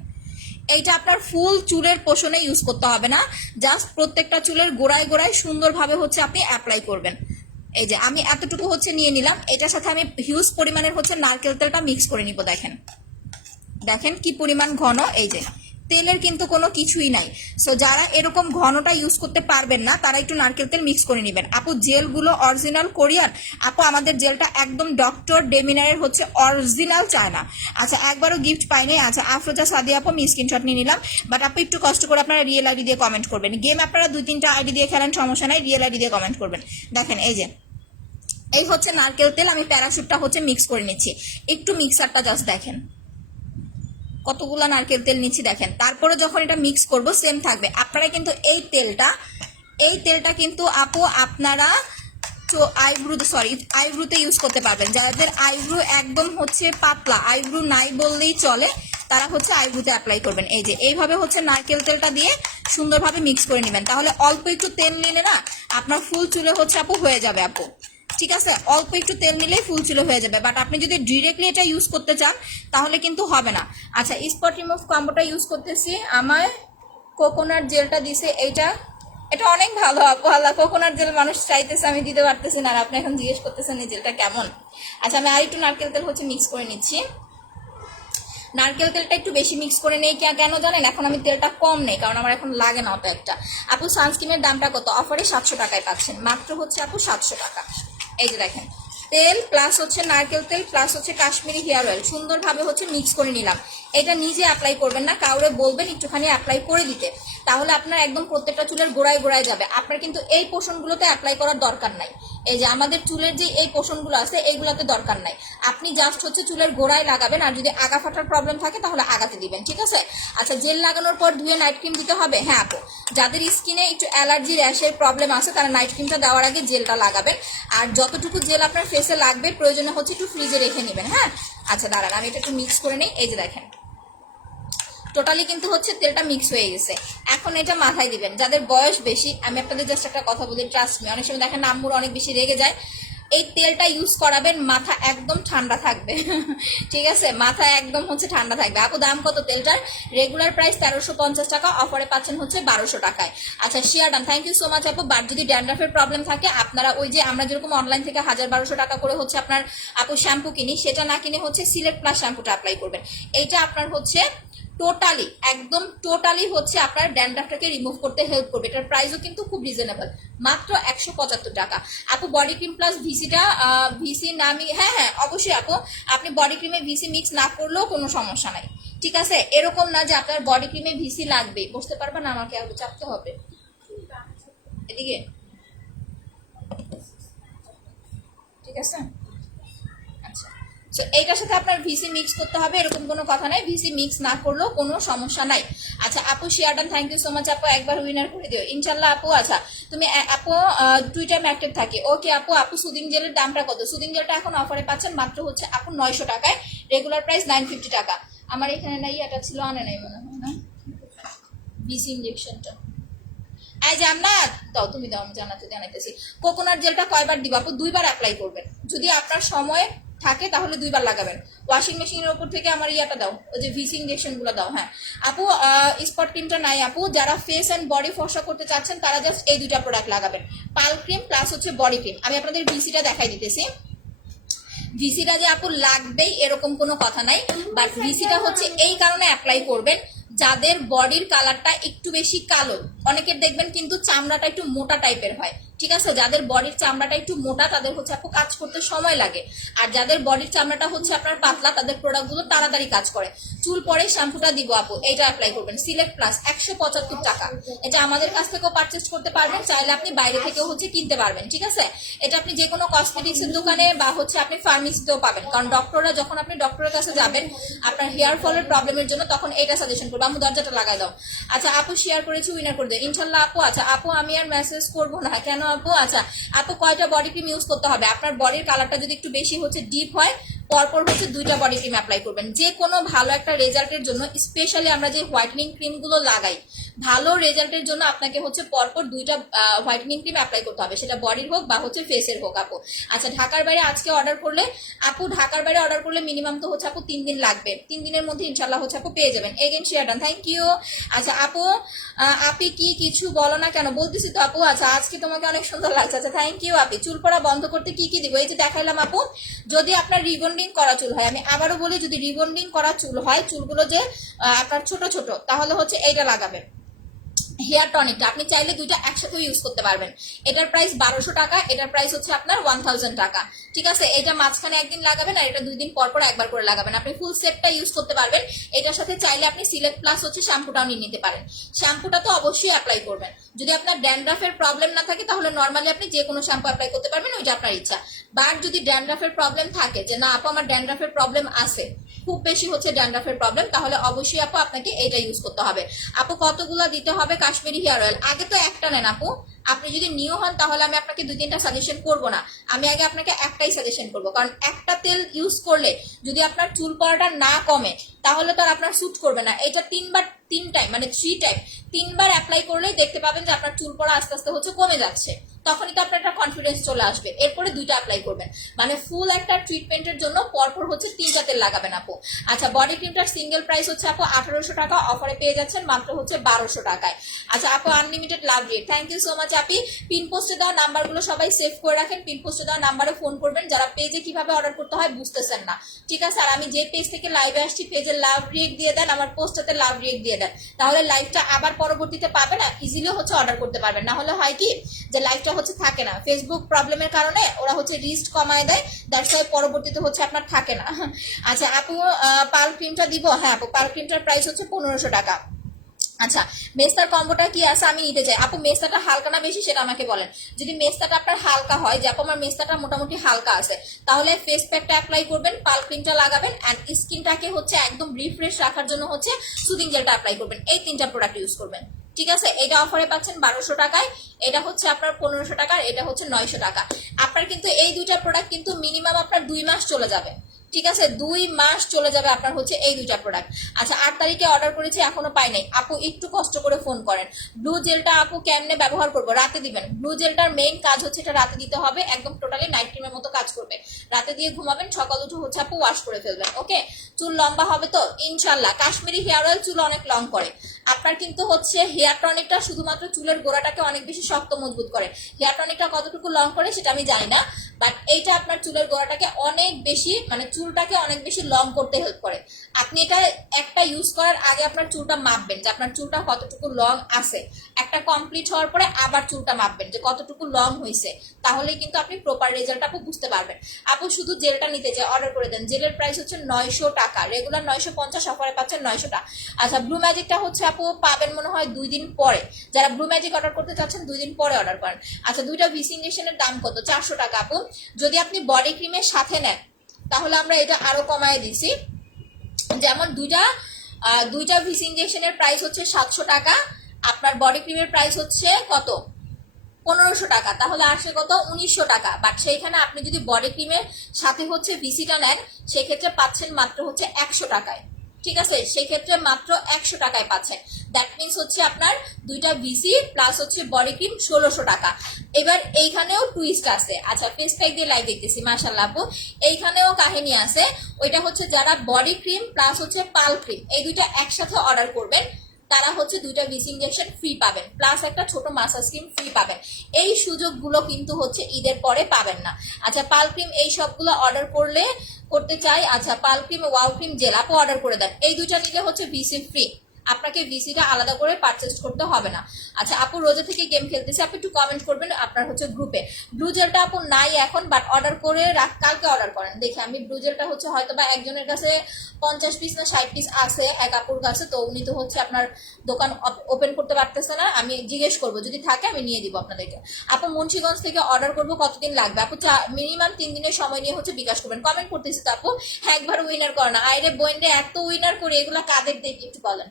এইটা আপনার ফুল চুলের পোষণে ইউজ করতে হবে না, জাস্ট প্রত্যেকটা চুলের গোড়ায় গোড়ায় সুন্দরভাবে হচ্ছে আপনি অ্যাপ্লাই করবেন। এই যে আমি এতটুকু হচ্ছে নিয়ে নিলাম, এটার সাথে আমি হিউজ পরিমাণের হচ্ছে নারকেল তেলটা মিক্স করে নিব। দেখেন দেখেন কি পরিমাণ ঘন। এই যে তেলের কিন্তু কোনো কিছুই নাই। সো যারা এরকম ঘনটা ইউজ করতে পারবেন না, তারা একটু নারকেল তেল মিক্স করে নেবেন। আপু জেলগুলো অরিজিনাল কোরিয়ান? আপু আমাদের জেলটা একদম ডক্টর ডেমিনারের হচ্ছে অরিজিনাল চায়না। আচ্ছা, একবারও গিফট পাইনি। আচ্ছা, আফরোজা সাদি আপু, আমি স্ক্রিনশট নিয়ে নিলাম, বাট আপু একটু কষ্ট করে আপনারা রিয়েল আইডি দিয়ে কমেন্ট করবেন। গেম আপনারা 2-3টা আইডি দিয়ে খেলেন, সমস্যা নাই, রিয়েল আইডি দিয়ে কমেন্ট করবেন। দেখেন এই যে এই হচ্ছে নারকেল তেল, আমি প্যারাশুটটা হচ্ছে মিক্স করে নিচ্ছি। একটু মিক্সারটা জাস্ট দেখেন কতগুলো নারকেল তেল নিচ্ছি, দেখেন। তারপরে যখন এটা মিক্স করব সেম থাকবে। আপনারা কিন্তু এই তেলটা কিন্তু আপু আপনারা আইব্রুতে ইউজ করতে পারবেন। যাদের আইব্রু একদম হচ্ছে পাতলা, আইব্রু নাই বললেই চলে, তারা হচ্ছে আইব্রুতে অ্যাপ্লাই করবেন। এই যে এইভাবে হচ্ছে নারকেল তেলটা দিয়ে সুন্দরভাবে মিক্স করে নেবেন, তাহলে অল্প একটু তেল নিলে না আপনার ফুল চুলে হচ্ছে আপু হয়ে যাবে আপু, ঠিক আছে। অল্প একটু তেল নিলেই ফুল চুলে হয়ে যাবে, বাট আপনি যদি ডিরেক্টলি এটা ইউজ করতে চান তাহলে কিন্তু হবে না। আচ্ছা, স্পট রিমুভ কম্বোটা ইউজ করতেছি, আমার কোকোনাট জেলটা দিছে, এটা অনেক ভালো আপু। আল্লাহ, কোকোনাট জেল মানুষ চাইতেছে, আমি দিতে পারতেছি না, আর আপনি এখন জিজ্ঞেস করতেছেন এই জেলটা কেমন। আচ্ছা, আমি আর একটু নারকেল তেল হচ্ছে মিক্স করে নিচ্ছি। নারকেল তেলটা একটু বেশি মিক্স করে নেই কেন জানেন, এখন আমি তেলটা কম নেই কারণ আমার এখন লাগে না অত একটা। আপু সানস্ক্রিনের দামটা কত? অফারে 700 টাকায় পাচ্ছেন, মাত্র হচ্ছে আপু 700 টাকা। এই যে দেখেন, তেল প্লাস হচ্ছে নারকেল তেল প্লাস হচ্ছে কাশ্মীরি হেয়ার অয়েল সুন্দরভাবে হচ্ছে মিক্স করে নিলাম। এটা নিজে অ্যাপ্লাই করবেন না, কাউরে বলবেন একটুখানি অ্যাপ্লাই করে দিতে, তাহলে আপনার একদম প্রত্যেকটা চুলের গোড়ায় গোড়ায় যাবে। আপনার কিন্তু এই পোষণগুলোতে অ্যাপ্লাই করার দরকার নাই, এই যে আমাদের চুলের যে এই পোষণগুলো আছে এইগুলোতে দরকার নাই। আপনি জাস্ট হচ্ছে চুলের গোড়ায় লাগাবেন, আর যদি আগা ফাটার প্রবলেম থাকে তাহলে আগাতে দিবেন, ঠিক আছে। আচ্ছা, জেল লাগানোর পর ধুয়ে নাইট ক্রিম দিতে হবে? হ্যাঁ আপু, যাদের স্কিনে একটু অ্যালার্জি র্যাশের প্রবলেম আছে তারা নাইট ক্রিমটা দেওয়ার আগে জেলটা লাগাবেন। আর যতটুকু জেল আপনার ফেসে লাগবে প্রয়োজনে হচ্ছে একটু ফ্রিজে রেখে নেবেন। হ্যাঁ আচ্ছা দাঁড়ান, আমি এটা একটু মিক্স করে নিই। এই যে দেখেন, টোটালি কিন্তু হচ্ছে তেলটা মিক্স হয়ে গেছে। এখন এটা মাথায় দিবেন। যাদের বয়স বেশি, আমি আপনাদের জাস্ট একটা কথা বলি, ট্রাস্ট মি, অনেক সময় দেখেন আম্মুর অনেক বেশি রেগে যায়, এই তেলটা ইউজ করাবেন, মাথা একদম ঠান্ডা থাকবে ঠিক আছে, মাথা একদম হচ্ছে ঠান্ডা থাকবে। আপু দাম কত তেলটার? রেগুলার প্রাইস 1350 টাকা, অফারে পাচ্ছেন হচ্ছে 1200 টাকায়। আচ্ছা share done, thank you so much আপু। বাট যদি ড্যান্ড্রাফের প্রবলেম থাকে আপনারা ওই যে আমরা যেরকম অনলাইন থেকে 1200 টাকা করে হচ্ছে আপনার আপু শ্যাম্পু কিনি, সেটা না কিনে হচ্ছে সিলেক্ট প্লাস শ্যাম্পুটা অ্যাপ্লাই করবেন। এইটা আপনার হচ্ছে টোটালি একদম টোটালি হচ্ছে আপনার ড্যান্ড্রাফটাকে রিমুভ করতে হেল্প করবে। এটার প্রাইসও কিন্তু খুব রিজনেবল, মাত্র 175 টাকা। আপু বডি ক্রিম প্লাস ভিসিটা ভিসি নামি, হ্যাঁ হ্যাঁ অবশ্যই আপু, আপনি বডি ক্রিমে ভিসি মিক্স না করলেও কোনো সমস্যা নাই, ঠিক আছে। এরকম না যে আপনার বডি ক্রিমে ভিসি লাগবে, বুঝতে পারবেন, আমাকে আগে চাপতে হবে এদিকে, ঠিক আছে। আচ্ছা, সো এইটার সাথে আপনার ভিসি মিক্স করতে হবে এরকম কোনো কথা নাই, ভিসি মিক্স না করলেও কোনো সমস্যা নাই। আচ্ছা আপু share done, thank you so much আপু, একবার উইনার করে দিও ইনশাল্লাহ আপু। আচ্ছা তুমি আপু টুইটার অ্যাক্টিভ থাকে, ওকে আপু। আপু সুদিং জেলের দামটা কত? সুদিং জেলটা এখন অফারে পাচ্ছেন মাত্র হচ্ছে আপু 900 টাকায়, রেগুলার প্রাইস 950 টাকা। আমার এখানে নাই, এটা ছিল আনে নাই মনে হয় না, ভিসি ইঞ্জেকশনটা। আই জান্নাত দাও, তুমি দাও, আমি জান্নাতে জানাইতেছি। কোকোনাট জেলটা কয়বার দিবা আপু? 2বার অ্যাপ্লাই করবেন, যদি আপনার সময় থাকে তাহলে 2বার লাগাবেন। ওয়াশিং মেশিনের উপর থেকে আমার ইয়াটা দাও, ওই যে ভিসি ইঞ্জেকশন গুলো দাও। হ্যাঁ আপু স্পট ক্রিমটা নাই আপু, যারা ফেস অ্যান্ড বডি ফর্সা করতে চাচ্ছেন তারা জাস্ট এই 2টা প্রোডাক্ট লাগাবেন, পাল ক্রিম প্লাস হচ্ছে বডি ক্রিম। আমি আপনাদের ভিসিটা দেখাই দিতেছি। ভিসিটা যে আপু লাগবেই এরকম কোনো কথা নাই, বাট ভিসিটা হচ্ছে এই কারণে অ্যাপ্লাই করবেন যাদের বডির কালারটা একটু বেশি কালো, অনেকের দেখবেন কিন্তু চামড়াটা একটু মোটা টাইপের হয়, ঠিক আছে। যাদের বডির চামড়াটা একটু মোটা তাদের হচ্ছে আপু কাজ করতে সময় লাগে, আর যাদের বডির চামড়াটা হচ্ছে আপনার পাতলা তাদের প্রোডাক্টগুলো তাড়াতাড়ি কাজ করে। চুল পরে শ্যাম্পুটা দিব আপু, এইটা অ্যাপ্লাই করবেন, সিলেক্ট প্লাস 175 টাকা। এটা আমাদের কাছ থেকেও পারচেস করতে পারবেন, চাইলে আপনি বাইরে থেকেও হচ্ছে কিনতে পারবেন, ঠিক আছে। এটা আপনি যে কোনো কসমেটিক্সের দোকানে বা হচ্ছে আপনি ফার্মেসিতেও পাবেন, কারণ ডক্টররা যখন আপনি ডক্টরের কাছে যাবেন আপনার হেয়ার ফলের প্রবলেমের জন্য তখন এটা সাজেশন করবো। আমি দরজাটা লাগাই দাও। আচ্ছা আপু শেয়ার করেছি, উইনার করে দেয় ইনশাল্লাহ আপু। আচ্ছা আপু আমি আর মেসেজ করবো না কেন আপু? আচ্ছা আপু কয়টা বডি ক্রিম ইউজ করতে হবে? আপনার বডির কালারটা যদি একটু বেশি হচ্ছে ডিপ হয় পরপর হচ্ছে 2টা বডি ক্রিম অ্যাপ্লাই করবেন, যে কোনো ভালো একটা রেজাল্টের জন্য। স্পেশালি আমরা যে হোয়াইটেনিং ক্রিমগুলো লাগাই, ভালো রেজাল্টের জন্য আপনাকে হচ্ছে পরপর 2টা হোয়াইটেনিং ক্রিম অ্যাপ্লাই করতে হবে, সেটা বডির হোক বা হচ্ছে ফেসের হোক আপু। আচ্ছা ঢাকার বাইরে আজকে অর্ডার করলে আপু, ঢাকার বাইরে অর্ডার করলে মিনিমাম তো হচ্ছে আপু 3 দিন লাগবে, 3 দিনের মধ্যে ইনশাল্লাহ হচ্ছে আপু পেয়ে যাবেন। Again share done, thank you. আচ্ছা আপু আপি কি কিছু বলো না কেন? বলতেছি তো আপু। আচ্ছা আজকে তোমাকে অনেক সুন্দর লাগছে। আচ্ছা থ্যাংক ইউ আপি। চুল পড়া বন্ধ করতে কি কি দিব? এই যে দেখাইলাম আপু। যদি আপনার রিবন্ডিং করা চুল হয়, আমি আবারও বলি, যদি রিবন্ডিং করা চুল হয়, চুলগুলো যে আপনার ছোট ছোট, তাহলে হচ্ছে এইটা লাগাবেন, হেয়ার টনিকটা। আপনি চাইলে 2টা একসাথে ইউজ করতে পারবেন। এটার প্রাইস 1200 টাকা, এটার প্রাইস হচ্ছে আপনার 1000 টাকা, ঠিক আছে। এটা মাঝখানে একদিন লাগাবেন আর এটা 2 দিন পর পর একবার করে লাগাবেন, আপনি ফুল সেটটা ইউজ করতে পারবেন। এটার সাথে চাইলে আপনি সিলেক্ট প্লাস হচ্ছে শ্যাম্পুটাও নিয়ে নিতে পারেন। শ্যাম্পুটা তো অবশ্যই অ্যাপ্লাই করবেন, যদি আপনার ড্যান্ড্রাফের প্রবলেম না থাকে তাহলে নর্মালি আপনি যে কোনো শ্যাম্পু অ্যাপ্লাই করতে পারবেন, ওইটা আপনার ইচ্ছা। বাট যদি ড্যান্ড্রাফের প্রবলেম থাকে, যে না আপু আমার ড্যান্ড্রাফের প্রবলেম আছে, খুব বেশি হচ্ছে ড্যান্ড্রাফের প্রবলেম, তাহলে অবশ্যই আপু আপনাকে এটা ইউজ করতে হবে। আপু কতগুলো দিতে হবে কাশ্মীরি হেয়ার অয়েল? আগে তো একটা নেন আপু, আপনি যদি নিউ হন তাহলে আমি আপনাকে 2-3টা সাজেশন করবো না, আমি আগে আপনাকে একটাই সাজেশন করবো, কারণ একটা তেল ইউজ করলে যদি আপনার চুল পড়াটা না কমে তাহলে তো আর আপনার স্যুট করবে না। এটা 3 টাইম মানে 3 টাইম 3বার অ্যাপ্লাই করলেই দেখতে পাবেন যে আপনার চুল পড়া আস্তে আস্তে হচ্ছে কমে যাচ্ছে, তখনই তো আপনার একটা কনফিডেন্স চলে আসবে। এরপরে দুইটা অ্যাপ্লাই করবেন, মানে ফুল একটা ট্রিটমেন্টের জন্য পরপর হচ্ছে 3টা তেল লাগাবেন আপু। আচ্ছা বডি ক্রিমটার সিঙ্গেল প্রাইস হচ্ছে আপু 1800 টাকা, অফারে পেয়ে যাচ্ছেন মাত্র হচ্ছে 1200 টাকায়। আচ্ছা আপু unlimited love rate, thank you so much আপি। পিন পোস্টে দেওয়া নাম্বারগুলো সবাই সেভ করে রাখেন, পিন পোস্টে দেওয়া নাম্বারে ফোন করবেন যারা পেজে কিভাবে অর্ডার করতে হয় বুঝতেছেন না, ঠিক আছে? আর আমি যে পেজ থেকে লাইভে আসছি পেজে লাভ রেট দিয়ে দেন, আমার পোস্টটাতে লাভ রেট দিয়ে দেন, তাহলে লাইভটা আবার পরবর্তীতে পাবে না, ইজিলি হচ্ছে অর্ডার করতে পারবেন। না হলে হয় কি যে লাইভটা হচ্ছে থাকে না, ফেসবুক প্রবলেমের কারণে ওরা হচ্ছে রিস্ট কমায় দেয়, দ্যাটস ওয়াই পরবর্তীতে হচ্ছে আপনার থাকে না। আচ্ছা আপু পাল ক্রিমটা দিব? হ্যাঁ আপু পাল ক্রিমটার প্রাইস হচ্ছে 1500 টাকা। আচ্ছা মেস্তার কম্বোটা কি আছে আমি নিতে চাই আপু। মেস্তাটা হালকা না বেশি সেটা আমাকে বলেন। যদি মেস্তাটা আপনার হালকা হয়, যে আপু আমার মেস্তাটা মোটামুটি হালকা আছে, তাহলে ফেস প্যাকটা অ্যাপ্লাই করবেন, পাল ক্রিমটা লাগাবেন, অ্যান্ড স্কিনটাকে হচ্ছে একদম রিফ্রেশ রাখার জন্য হচ্ছে সুদিং জেলটা অ্যাপ্লাই করবেন। এই 3টা প্রোডাক্ট ইউজ করবেন, ঠিক আছে? এটা অফারে পাচ্ছেন 1200 টাকায়, এটা হচ্ছে আপনার 1500 টাকার, এটা হচ্ছে 900 টাকা। আপনার কিন্তু এই দুইটা প্রোডাক্ট কিন্তু মিনিমাম আপনার 2 মাস চলে যাবে, ঠিক আছে? 2 মাস চলে যাবে আপনার হচ্ছে এই দুইটা প্রোডাক্ট। আচ্ছা 8 তারিখে অর্ডার করেছি এখনো পাই নাই আপু, একটু কষ্ট করে ফোন করেন। ব্লু জেলটা আপু কেমনে ব্যবহার করব? রাতে দিবেন। ব্লু জেলটার মেইন কাজ হচ্ছে এটা রাতে দিতে হবে, একদম টোটালি নাইট ক্রিমের মতো কাজ করবে। রাতে দিয়ে ঘুমাবেন, সকাল উঠে হচ্ছে আপু ওয়াশ করে ফেলবেন। ওকে, চুল লম্বা হবে তো ইনশাল্লাহ। কাশ্মীরি হেয়ার অয়েল চুল অনেক লং করে। আপনার কিন্তু হচ্ছে হেয়ার টনিকটা শুধুমাত্র চুলের গোড়াটাকে অনেক বেশি শক্ত মজবুত করে, হেয়ার টনিকটা কতটুকু লং করে সেটা আমি জানি না, বাট এইটা আপনার চুলের গোড়াটাকে অনেক বেশি, মানে চুলটাকে অনেক বেশি লং করতে হেল্প করে। আপনি এটা একটা ইউজ করার আগে আপনার চুলটা মাপবেন যে আপনার চুলটা কতটুকু লং আছে, একটা কমপ্লিট হওয়ার পরে আবার চুলটা মাপবেন যে কতটুকু লং হয়েছে, তাহলে কিন্তু আপনি প্রপার রেজাল্ট আপু বুঝতে পারবেন। আপু শুধু জেলটা নিতে চাই, অর্ডার করে দেন। জেলের প্রাইস হচ্ছে 900 টাকা, রেগুলার 950, অফারে পাচ্ছেন 900 টাকা। আচ্ছা ব্লু ম্যাজিকটা হচ্ছে আপু পাবেন মনে হয় 2 দিন পরে, যারা ব্লু ম্যাজিক অর্ডার করতে চাচ্ছেন 2 দিন পরে অর্ডার করেন। আচ্ছা দুইটা ভিসি ইঞ্জেকশনের দাম কত? 400 টাকা আপু। যদি আপনি বডি ক্রিমের সাথে নেন তাহলে আমরা এটা আরো কমায় দিছি, যেমন দুইটা ভিসি ইঞ্জেকশনের প্রাইস হচ্ছে 700 টাকা, আপনার বডি ক্রিমের প্রাইস হচ্ছে কত? 1500 টাকা, তাহলে আসে কত? 1900 টাকা। বাট সেইখানে আপনি যদি বডি ক্রিমের সাথে হচ্ছে ভিসিটা নেন সেক্ষেত্রে পাচ্ছেন মাত্র হচ্ছে 100 টাকায়, ঠিক আছে? সেক্ষেত্রে মাত্র 100 টাকায় পাচ্ছেন। দ্যাট মিনস হচ্ছে আপনার দুইটা ভিসি প্লাস হচ্ছে বডি ক্রিম 1600 টাকা। এবার এইখানেও টুইস্ট আছে। আচ্ছা ফেস প্যাক দিয়ে লাইভ দেখতেছি মাশাআল্লাহ আপু, এইখানেও কাহিনী আছে। ওইটা হচ্ছে যারা বডি ক্রিম প্লাস হচ্ছে পাল ক্রিম এই দুইটা একসাথে অর্ডার করবেন তারা হচ্ছে দুইটা ভিসি ইঞ্জেকশন ফ্রি পাবেন, প্লাস একটা ছোট মাসাজ ক্রিম ফ্রি পাবেন। এই সুযোগগুলো কিন্তু হচ্ছে ঈদের পরে পাবেন না। আচ্ছা পাল ক্রিম এই সবগুলো অর্ডার করতে চাই। আচ্ছা পাল ক্রিম ওয়াও ক্রিম জেল আপু অর্ডার করে দেন, এই দুইটা নিলে হচ্ছে ভিসি ফ্রি, আপনাকে ভিসিটা আলাদা করে পারচেজ করতে হবে না। আচ্ছা আপু রোজা থেকে গেম খেলতেছে, আপনি একটু কমেন্ট করবেন আপনার হচ্ছে গ্রুপে। ব্লু জেলটা আপু নাই এখন, বাট অর্ডার করে কালকে অর্ডার করেন। দেখি আমি ব্লু জেলটা হচ্ছে হয়তো বা একজনের কাছে 50 পিস না 60 পিস আছে এক আপুর কাছে, তো উনি তো হচ্ছে আপনার দোকান ওপেন করতে পারতেছে না, আমি জিজ্ঞেস করবো যদি থাকে আমি নিয়ে দিব আপনাদেরকে। আপু মুন্সিগঞ্জ থেকে অর্ডার করবো, কতদিন লাগবে আপু? মিনিমাম 3 দিনের সময় নিয়ে হচ্ছে বিকাশ করবেন। কমেন্ট করতেছি তো আপু, হ্যাঁ একবার উইনার করে না, আইরে বোনরে এত উইনার করে এগুলা কাদের দেখি একটু বলেন।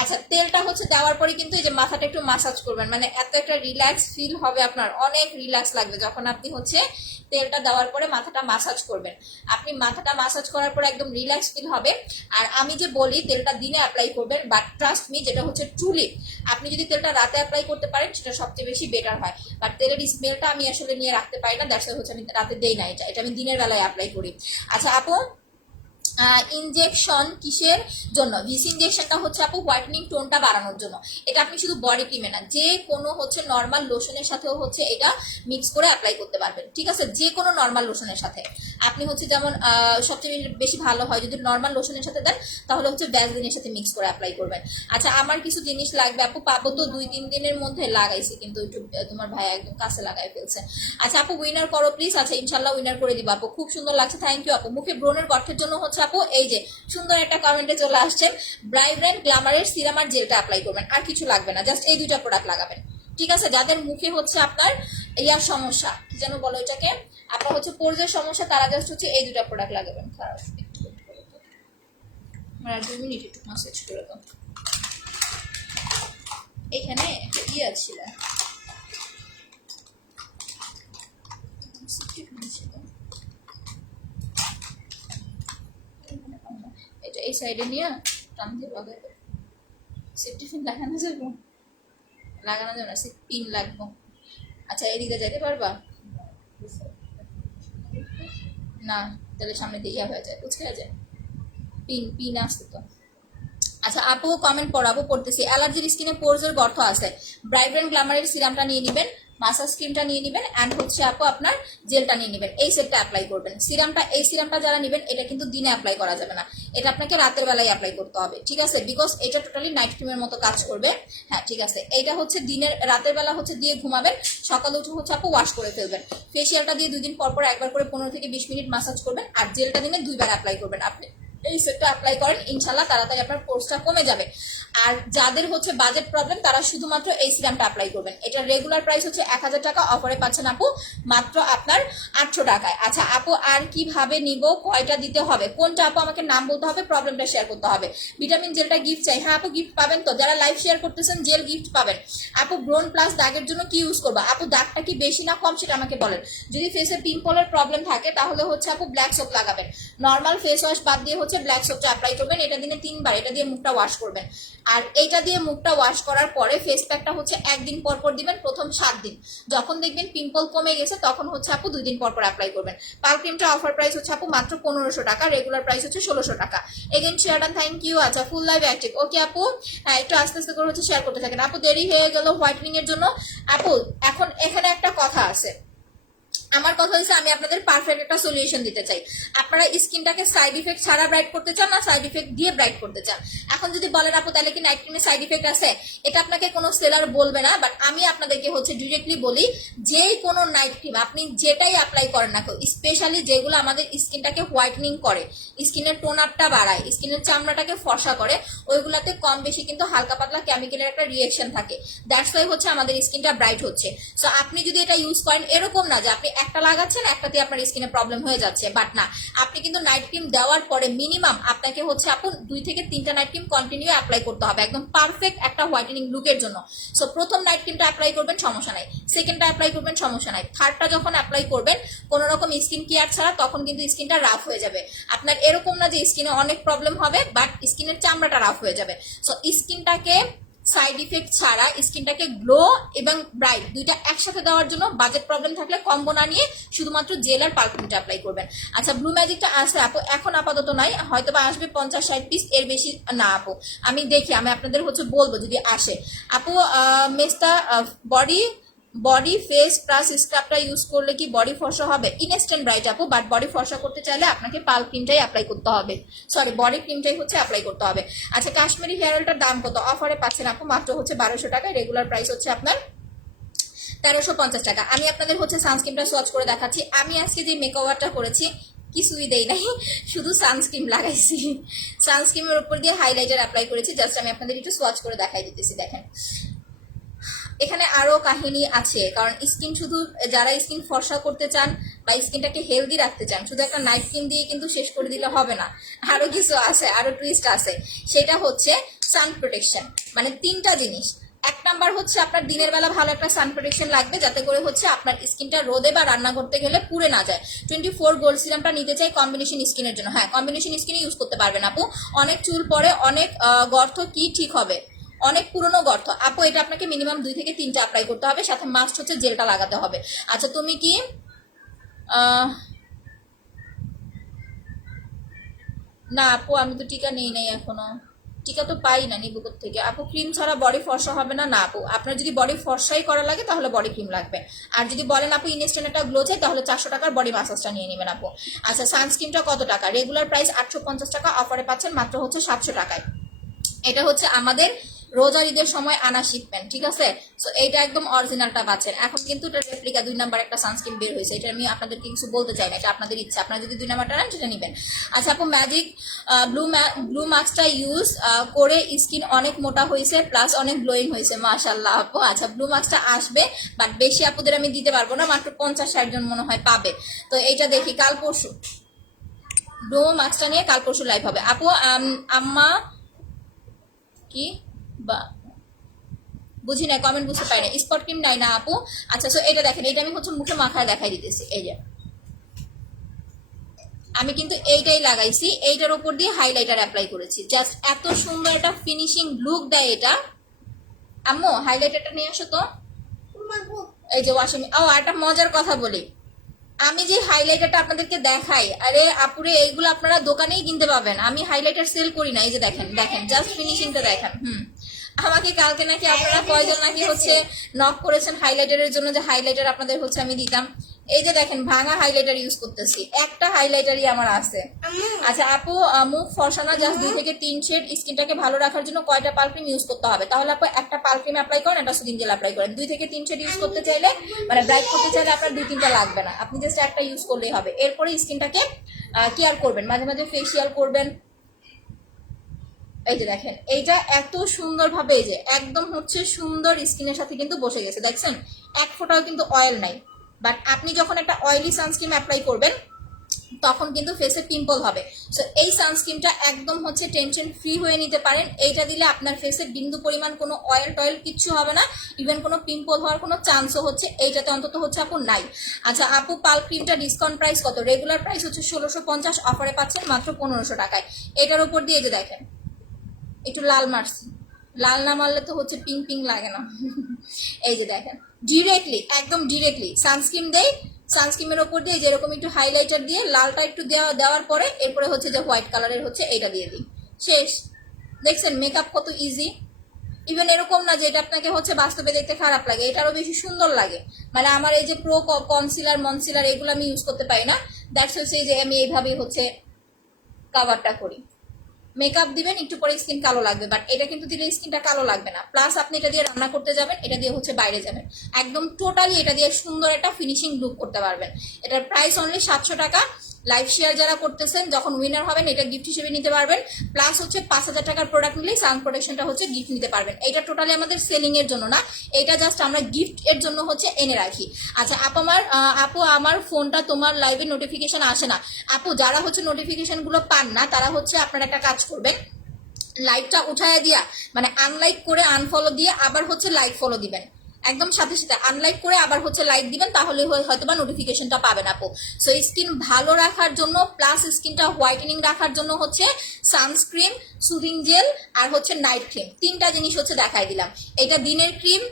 আচ্ছা তেলটা হচ্ছে দেওয়ার পরে কিন্তু এই যে মাথাটা একটু মাসাজ করবেন, মানে এত একটা রিল্যাক্স ফিল হবে, আপনার অনেক রিল্যাক্স লাগবে যখন আপনি হচ্ছে তেলটা দেওয়ার পরে মাথাটা মাসাজ করবেন। আপনি মাথাটা মাসাজ করার পরে একদম রিল্যাক্স ফিল হবে। আর আমি যে বলি তেলটা দিনে অ্যাপ্লাই করবেন, বাট ট্রাস্ট মি যেটা হচ্ছে ট্রুলি আপনি যদি তেলটা রাতে অ্যাপ্লাই করতে পারেন সেটা সবচেয়ে বেশি বেটার হয়। বাট তেলের স্মেলটা আমি আসলে নিয়ে রাখতে পারি না, দ্যাটস হচ্ছে আমি রাতে দেই না, এটা আমি দিনের বেলায় অ্যাপ্লাই করি। আচ্ছা আপু ইনজেকশন কিসের জন্য? ভিসি ইনজেকশনটা হচ্ছে আপু হোয়াইটনিং টোনটা বাড়ানোর জন্য। এটা আপনি শুধু বডি ক্রিমে না যে কোনো হচ্ছে নর্মাল লোশনের সাথেও হচ্ছে এটা মিক্স করে অ্যাপ্লাই করতে পারবেন, ঠিক আছে? যে কোনো নর্মাল লোশনের সাথে আপনি হচ্ছে যেমন সবচেয়ে বেশি ভালো হয় যদি নর্মাল লোশনের সাথে দেন তাহলে হচ্ছে ভ্যাসলিনের সাথে মিক্স করে অ্যাপ্লাই করবেন। আচ্ছা আমার কিছু জিনিস লাগবে আপু, পাবো তো? 2-3 দিনের মধ্যে লাগাইছি কিন্তু একটু তোমার ভাই একদম কাছে লাগাই ফেলছে। আচ্ছা আপু উইনার করো প্লিজ। আচ্ছা ইনশাল্লাহ উইনার করে দিব আপু, খুব সুন্দর লাগছে, থ্যাংক ইউ আপু। মুখে ব্রণের গর্তের জন্য হচ্ছে আপু এই যে সুন্দর একটা কমেন্টে চলে আসছেন, ব্রাইব্রেন্ট গ্ল্যামারের সিরাম আর জেলটা অ্যাপ্লাই করবেন, আর কিছু লাগবে না, জাস্ট এই দুইটা প্রোডাক্ট লাগাবেন, ঠিক আছে? যাদের মুখে হচ্ছে আপনার ইয়ার সমস্যা কি যেন বলো এটাকে, আপনার হচ্ছে পোর্সের সমস্যা, তারা জাস্ট হচ্ছে এই দুইটা প্রোডাক্ট লাগাবেন। খারাপ আর 2 মিনিট একটু মাসাজ করে দাও। এখানে একটা ইয়ে ছিল এটা এই সাইডে নিয়ে টান দিয়ে লাগাবে। সেফটি পিন লাগানো যাবে? লাগানো যাবে না, পিন লাগবে। আচ্ছা এদিকে যেতে পারবা না, তাহলে সামনে দিয়ে ইয়া হয়ে যায়, বুঝতে যায়, পিন পিন আসতো তো। আচ্ছা আপু কমেন্ট পড়াবো, পড়তেছি। অ্যালার্জির স্কিনে পোরসের গর্ত আছে, ব্রাইব্রেন্ট গ্ল্যামারের সিরামটা নিয়ে নেবেন, মাসাজ ক্রিমটা নিয়ে নেবেন, অ্যান্ড হচ্ছে আপু আপনার জেলটা নিয়ে নেবেন, এই সেটটা অ্যাপ্লাই করবেন। এই সিরামটা যারা নেবেন এটা কিন্তু দিনে অ্যাপ্লাই করা যাবে না, এটা আপনাকে রাতের বেলায় অ্যাপ্লাই করতে হবে, ঠিক আছে, বিকজ এটা টোটালি নাইট ক্রিমের মতো কাজ করবে। হ্যাঁ ঠিক আছে, এইটা হচ্ছে রাতের বেলা হচ্ছে দিয়ে ঘুমাবেন, সকালে উঠে হচ্ছে আপু ওয়াশ করে ফেলবেন। ফেসিয়ালটা দিয়ে 2 দিন পর পর একবার করে 15 থেকে 20 মিনিট মাসাজ করবেন, আর জেলটা দিনে 2বার অ্যাপ্লাই করবেন। আপনি এই সেটটা অ্যাপ্লাই করেন, ইনশাল্লাহ তাড়াতাড়ি আপনার পোর্সটা কমে যাবে। আর যাদের হচ্ছে বাজেট প্রবলেম তারা শুধুমাত্র এই সিরামটা অ্যাপ্লাই করবেন। এটার রেগুলার প্রাইস হচ্ছে 1000 টাকা, অফারে পাচ্ছেন আপু মাত্র আপনার 800 টাকায়। আচ্ছা আপু আর কিভাবে নিব, কয়টা দিতে হবে, কোনটা আপু আমাকে নাম বলতে হবে, প্রবলেমটা শেয়ার করতে হবে। ভিটামিন জেলটা গিফট চাই, হ্যাঁ আপু গিফট পাবেন তো, যারা লাইভ শেয়ার করতেছেন জেল গিফট পাবেন। আপু ব্রোন প্লাস দাগের জন্য কি ইউজ করবো, আপু দাগটা কি বেশি না কম সেটা আমাকে বলেন। যদি ফেসে পিম্পলের প্রবলেম থাকে তাহলে হচ্ছে আপু ব্ল্যাক সোপ লাগাবেন, নর্মাল ফেস ওয়াশ বাদ দিয়ে হচ্ছে ব্ল্যাক সোপটা অ্যাপ্লাই করবেন, এটা দিনে 3বার, এটা দিয়ে মুখটা ওয়াশ করবেন। আর এইটা দিয়ে মুখটা ওয়াশ করার পরে ফেস প্যাকটা হচ্ছে 1 দিন পর পর দিবেন, প্রথম 7 দিন। যখন দেখবেন পিম্পল কমে গেছে তখন হচ্ছে আপু 2 দিন পর পর অ্যাপ্লাই করবেন। পাল ক্রিমটা অফার প্রাইস হচ্ছে আপু মাত্র 1500 টাকা, রেগুলার প্রাইস হচ্ছে 1600 টাকা। Again share done, thank you. আচ্ছা ফুল লাইভ অ্যাক্টিভ, ওকে আপু, হ্যাঁ একটু আস্তে আস্তে করে হচ্ছে শেয়ার করতে থাকেন। আপু দেরি হয়ে গেল হোয়াইটেনিং এর জন্য। আপু এখন এখানে একটা কথা আছে, আমার কথা হচ্ছে আমি আপনাদের পারফেক্ট একটা সলিউশন দিতে চাই। আপনারা স্কিনটাকে সাইড ইফেক্ট ছাড়া ব্রাইট করতে চান না সাইড ইফেক্ট দিয়ে ব্রাইট করতে চান? এখন যদি বলেন আপু তাহলে কি নাইট ক্রিমে সাইড ইফেক্ট আছে, এটা আপনাকে কোনো সেলার বলবে না, বাট আমি আপনাদেরকে হচ্ছে ডিরেক্টলি বলি, যে কোনো নাইট ক্রিম আপনি যেটাই অ্যাপ্লাই করেন না কেউ, স্পেশালি যেগুলো আমাদের স্কিনটাকে হোয়াইটনিং করে, স্কিনের টোন আপটা বাড়ায়, স্কিনের চামড়াটাকে ফর্সা করে, ওইগুলাতে কম বেশি কিন্তু হালকা পাতলা কেমিক্যালের একটা রিয়েকশন থাকে, দ্যাটস ওয়াই হচ্ছে আমাদের স্কিনটা ব্রাইট হচ্ছে। সো আপনি যদি এটা ইউজ করেন, এরকম না যে আপনি একটা লাগাচ্ছেন একটাতে আপনার স্কিনে প্রবলেম হয়ে যাচ্ছে, বাট না, আপনি কিন্তু নাইট ক্রিম দেওয়ার পরে মিনিমাম আপনাকে হচ্ছে আপু 2 থেকে 3টা নাইট ক্রিম কন্টিনিউ অ্যাপ্লাই করতে হবে একদম পারফেক্ট একটা হোয়াইটেনিং লুকের জন্য। সো প্রথম নাইট ক্রিমটা অ্যাপ্লাই করবেন সমস্যা নাই, সেকেন্ডটা অ্যাপ্লাই করবেন সমস্যা নাই, থার্ডটা যখন অ্যাপ্লাই করবেন কোনো রকম স্কিন কেয়ার ছাড়া তখন কিন্তু স্কিনটা রাফ হয়ে যাবে আপনার, এরকম না যে স্কিনে অনেক প্রবলেম হবে বাট স্কিনের চামড়াটা রাফ হয়ে যাবে। সো স্কিনটাকে সাইড ইফেক্ট ছাড়া স্কিনটাকে গ্লো এবং ব্রাইট দুইটা একসাথে দেওয়ার জন্য বাজেট প্রবলেম থাকলে কম্বো না নিয়ে শুধুমাত্র জেল আর পারফিউমটা অ্যাপ্লাই করবেন। আচ্ছা ব্লু ম্যাজিকটা আছে আপু, এখন আপাতত নাই, হয়তো বা আসবে 50-60 পিস, এর বেশি না আপু, আমি দেখি, আমি আপনাদের হচ্ছে বলবো যদি আসে। আপু মেস্তা বডি ফেস প্লাস স্ক্রাবটা ইউজ করলে কি বডি ফর্সা হবে? ইনস্ট্যান্ট ব্রাইট আপু, বাট বডি ফর্সা করতে চাইলে আপনাকে পাল ক্রিমটাই অ্যাপ্লাই করতে হবে, সরি বডি ক্রিমটাই হচ্ছে অ্যাপ্লাই করতে হবে। আচ্ছা কাশ্মীরি হেয়ার অয়েলটার দাম কত? অফারে পাচ্ছেন আপু মাত্র হচ্ছে 1200 টাকা, রেগুলার প্রাইস হচ্ছে আপনার 1350 টাকা। আমি আপনাদের হচ্ছে সানস্ক্রিনটা সোয়াচ করে দেখাচ্ছি। আমি আজকে যে মেকওভারটা করেছি কিছুই দেই নাই, শুধু সানস্ক্রিন লাগাইছি, সানস্ক্রিনের উপর দিয়ে হাইলাইটার অ্যাপ্লাই করেছি, জাস্ট আমি আপনাদের একটু সোয়াচ করে দেখাই দিতেছি। দেখেন এখানে আরো কাহিনী আছে, কারণ স্কিন শুধু যারা স্কিন ফর্সা করতে চান বা স্কিনটাকে হেলদি রাখতে চান শুধু একটা নাইট ক্রিম দিয়ে কিন্তু শেষ করে দিলে হবে না, আরো কিছু আছে, আরো টুইস্ট আছে। সেটা হচ্ছে সান প্রোটেকশন, মানে 3টা জিনিস। 1 নাম্বার হচ্ছে আপনার দিনের বেলা ভালো একটা সান প্রোটেকশন লাগবে, যাতে করে হচ্ছে আপনার স্কিনটা রোদে বা রান্না করতে গেলে পুড়ে না যায়। 24 গোল্ড সিরামটা নিতে চাই কম্বিনেশন স্কিনের জন্য, হ্যাঁ কম্বিনেশন স্কিনে ইউজ করতে পারবেন আপু, অনেক চুল পরে, অনেক গর্ত কি ঠিক হবে, অনেক পুরনো গর্ত আপু, এটা আপনাকে মিনিমাম 2 থেকে 3টা অ্যাপ্লাই করতে হবে, সাথে মাস্ট হচ্ছে জেলটা লাগাতে হবে। আচ্ছা তুমি কি না আপু আমি তো টিকা নেই নাই এখনো, টিকা তো পাই না, নিব থেকে আপু? ক্রিম ছাড়া বডি ফর্সা হবে না? না আপু, আপনার যদি বডি ফর্সাই করা লাগে তাহলে বডি ক্রিম লাগবে, আর যদি বলেন আপু ইনস্ট্যান্ট একটা গ্লো চাই তাহলে 400 টাকার বডি মাসাজটা নিয়ে নেবেন আপু। আচ্ছা সানস্ক্রিনটা কত টাকা? রেগুলার প্রাইস 850 টাকা, অফারে পাচ্ছেন মাত্র হচ্ছে 700 টাকায়। এটা হচ্ছে আমাদের রোজার ঈদের সময় আনা শিপমেন্ট, ঠিক আছে? সো এইটা একদম অরিজিনালটা পাচ্ছেন। এখন কিন্তু এটা রেপ্লিকা 2 নাম্বার একটা সানস্ক্রিন বের হয়েছে, এটা আমি আপনাদেরকে কিছু বলতে চাই না, এটা আপনাদের ইচ্ছা, আপনারা যদি 2 নাম্বারটা নেন সেটা নেবেন। আচ্ছা আপু ম্যাজিক ব্লু মাস্কটা ইউজ করে স্কিন অনেক মোটা হয়েছে প্লাস অনেক গ্লোয়িং হয়েছে, মাশাআল্লাহ আপু। আচ্ছা ব্লু মাস্কটা আসবে, বাট বেশি আপুদের আমি দিতে পারবো না, মাত্র 50-60 জন মনে হয় পাবে। তো এইটা দেখি কাল পরশু ব্লু মাস্কটা নিয়ে কাল পরশু লাইভ হবে আপু। আম্মা কি বা বুঝি না, কমেন্ট বুঝতে পারি না, স্পট ক্রিম নাই না আপু? আচ্ছা সো এটা দেখেন, এটা আমি হচ্ছে মুখে মাখায় দেখাই দিতেছি, এই যে আমি কিন্তু এইটাই লাগাইছি, এইটার উপর দিয়ে হাইলাইটার অ্যাপ্লাই করেছি, জাস্ট এত সুন্দর একটা ফিনিশিং লুক দেয় এটা। আম্মু হাইলাইটারটা নিয়ে আসো তো, এই যে ওয়াশিং, ও একটা মজার কথা বলি, আমি যে হাইলাইটারটা আপনাদেরকে দেখাই, আরে আপুরে এইগুলো আপনারা দোকানেই কিনতে পাবেন, আমি হাইলাইটার সেল করি না। এই যে দেখেন দেখেন জাস্ট ফিনিশিংটা দেখেন। আমাকে কালকে নাকি আপনারা কয়জন নাকি হচ্ছে নক করেছেন হাইলাইটারের জন্য, যে হাইলাইটার আপনাদের হচ্ছে আমি দিতাম। এই যে দেখেন ভাঙা হাইলাইটার ইউজ করতেছি, একটা হাইলাইটারই আমার আছে। আচ্ছা আপু, মুখ ফর্সানো জাস্ট 2 থেকে 3 শেড, স্কিনটাকে ভালো রাখার জন্য কয়টা পাল ক্রিম ইউজ করতে হবে? তাহলে আপু একটা পাল ক্রিম অ্যাপ্লাই করেন, একটা সুদিং জেল অ্যাপ্লাই করেন। 2 থেকে 3 শেড ইউজ করতে চাইলে, মানে ব্রাইট করতে চাইলে আপনার 2-3টা লাগবে না, আপনি জাস্ট একটা ইউজ করলেই হবে। এরপরে স্কিনটাকে কেয়ার করবেন, মাঝে মাঝে ফেসিয়াল করবেন। এই যে দেখেন এইটা এত সুন্দর ভাবে, এই যে একদম হচ্ছে সুন্দর স্কিনের সাথে কিন্তু বসে গেছে, দেখছেন এক ফোঁটাও কিন্তু অয়েল নাই। বাট আপনি যখন একটা অয়েলি সানস্ক্রিন অ্যাপ্লাই করবেন তখন কিন্তু ফেসে পিম্পল হবে। সো এই সানস্ক্রিনটা একদম হচ্ছে টেনশন ফ্রি হয়ে নিতে পারেন। এইটা দিলে আপনার ফেসে বিন্দু পরিমাণ কোনো অয়েল টয়েল কিচ্ছু হবে না, ইভেন কোনো পিম্পল হওয়ার কোনো চান্সও হচ্ছে এইটাতে অন্তত হচ্ছে আপু নাই। আচ্ছা আপু, পাল ক্রিমটা ডিসকাউন্ট প্রাইস কত? রেগুলার প্রাইস হচ্ছে 1650, অফারে পাচ্ছেন মাত্র 1500 টাকায়। এটার উপর দিয়ে যে দেখেন একটু লাল মারছি, লাল না মারলে তো হচ্ছে পিং পিং লাগে না। এই যে দেখেন ডিরেক্টলি, একদম ডিরেক্টলি সানস্ক্রিন দেই, সানস্ক্রিনের ওপর দিয়ে যেরকম একটু হাইলাইটার দিয়ে লালটা একটু দেওয়ার পরে এরপরে হচ্ছে যে হোয়াইট কালারের হচ্ছে এইটা দিয়ে দিই, শেষ। দেখছেন মেকআপ কত ইজি। ইভেন এরকম না যে এটা আপনাকে হচ্ছে বাস্তবে দেখতে খারাপ লাগে, এটা আরো বেশি সুন্দর লাগে। মানে আমার এই যে প্রো কনসিলার মনসিলার এগুলো আমি ইউজ করতে পারি না, দ্যাটস হচ্ছে যে আমি এইভাবেই হচ্ছে কাভারটা করি। মেকআপ দিবেন একটু পরে স্কিন কালো লাগবে, বাট এটা কিন্তু দিলে স্কিনটা কালো লাগবে না। প্লাস আপনি এটা দিয়ে রান্না করতে যাবেন, এটা দিয়ে হচ্ছে বাইরে যাবেন, একদম টোটালি এটা দিয়ে সুন্দর একটা ফিনিশিং লুক করতে পারবেন। এটার প্রাইস অনলি 700 টাকা। লাইভ শেয়ার যারা করতেছেন যখন উইনার হবেন এটা গিফট হিসেবে নিতে পারবেন। প্লাস হচ্ছে 5000 টাকার প্রোডাক্ট নিলেই সান প্রোটেকশনটা হচ্ছে গিফট নিতে পারবেন। এটা টোটালি আমাদের সেলিং এর জন্য না, এটা জাস্ট আমরা গিফট এর জন্য হচ্ছে এনে রাখি। আচ্ছা আপু আমার ফোনটা তোমার লাইভে নোটিফিকেশন আসে না। আপু যারা হচ্ছে নোটিফিকেশন গুলো পান না তারা হচ্ছে আপনারা একটা কাজ করবেন, লাইকটা উঠায় দিয়া মানে আনলাইক করে আনফলো দিয়ে আবার হচ্ছে লাইক ফলো দিবেন, একদম সাথে সাথে আনলাইক করে আবার হচ্ছে লাইক দিবেন, তাহলে হয়তো বা নোটিফিকেশনটা পাবেন আপু। সো স্কিন ভালো রাখার জন্য প্লাস স্কিনটা হোয়াইটেনিং রাখার জন্য হচ্ছে সানস্ক্রিন, সুদিং জেল আর হচ্ছে নাইট ক্রিম, 3টা জিনিস হচ্ছে দেখাই দিলাম। এটা দিনের ক্রিম,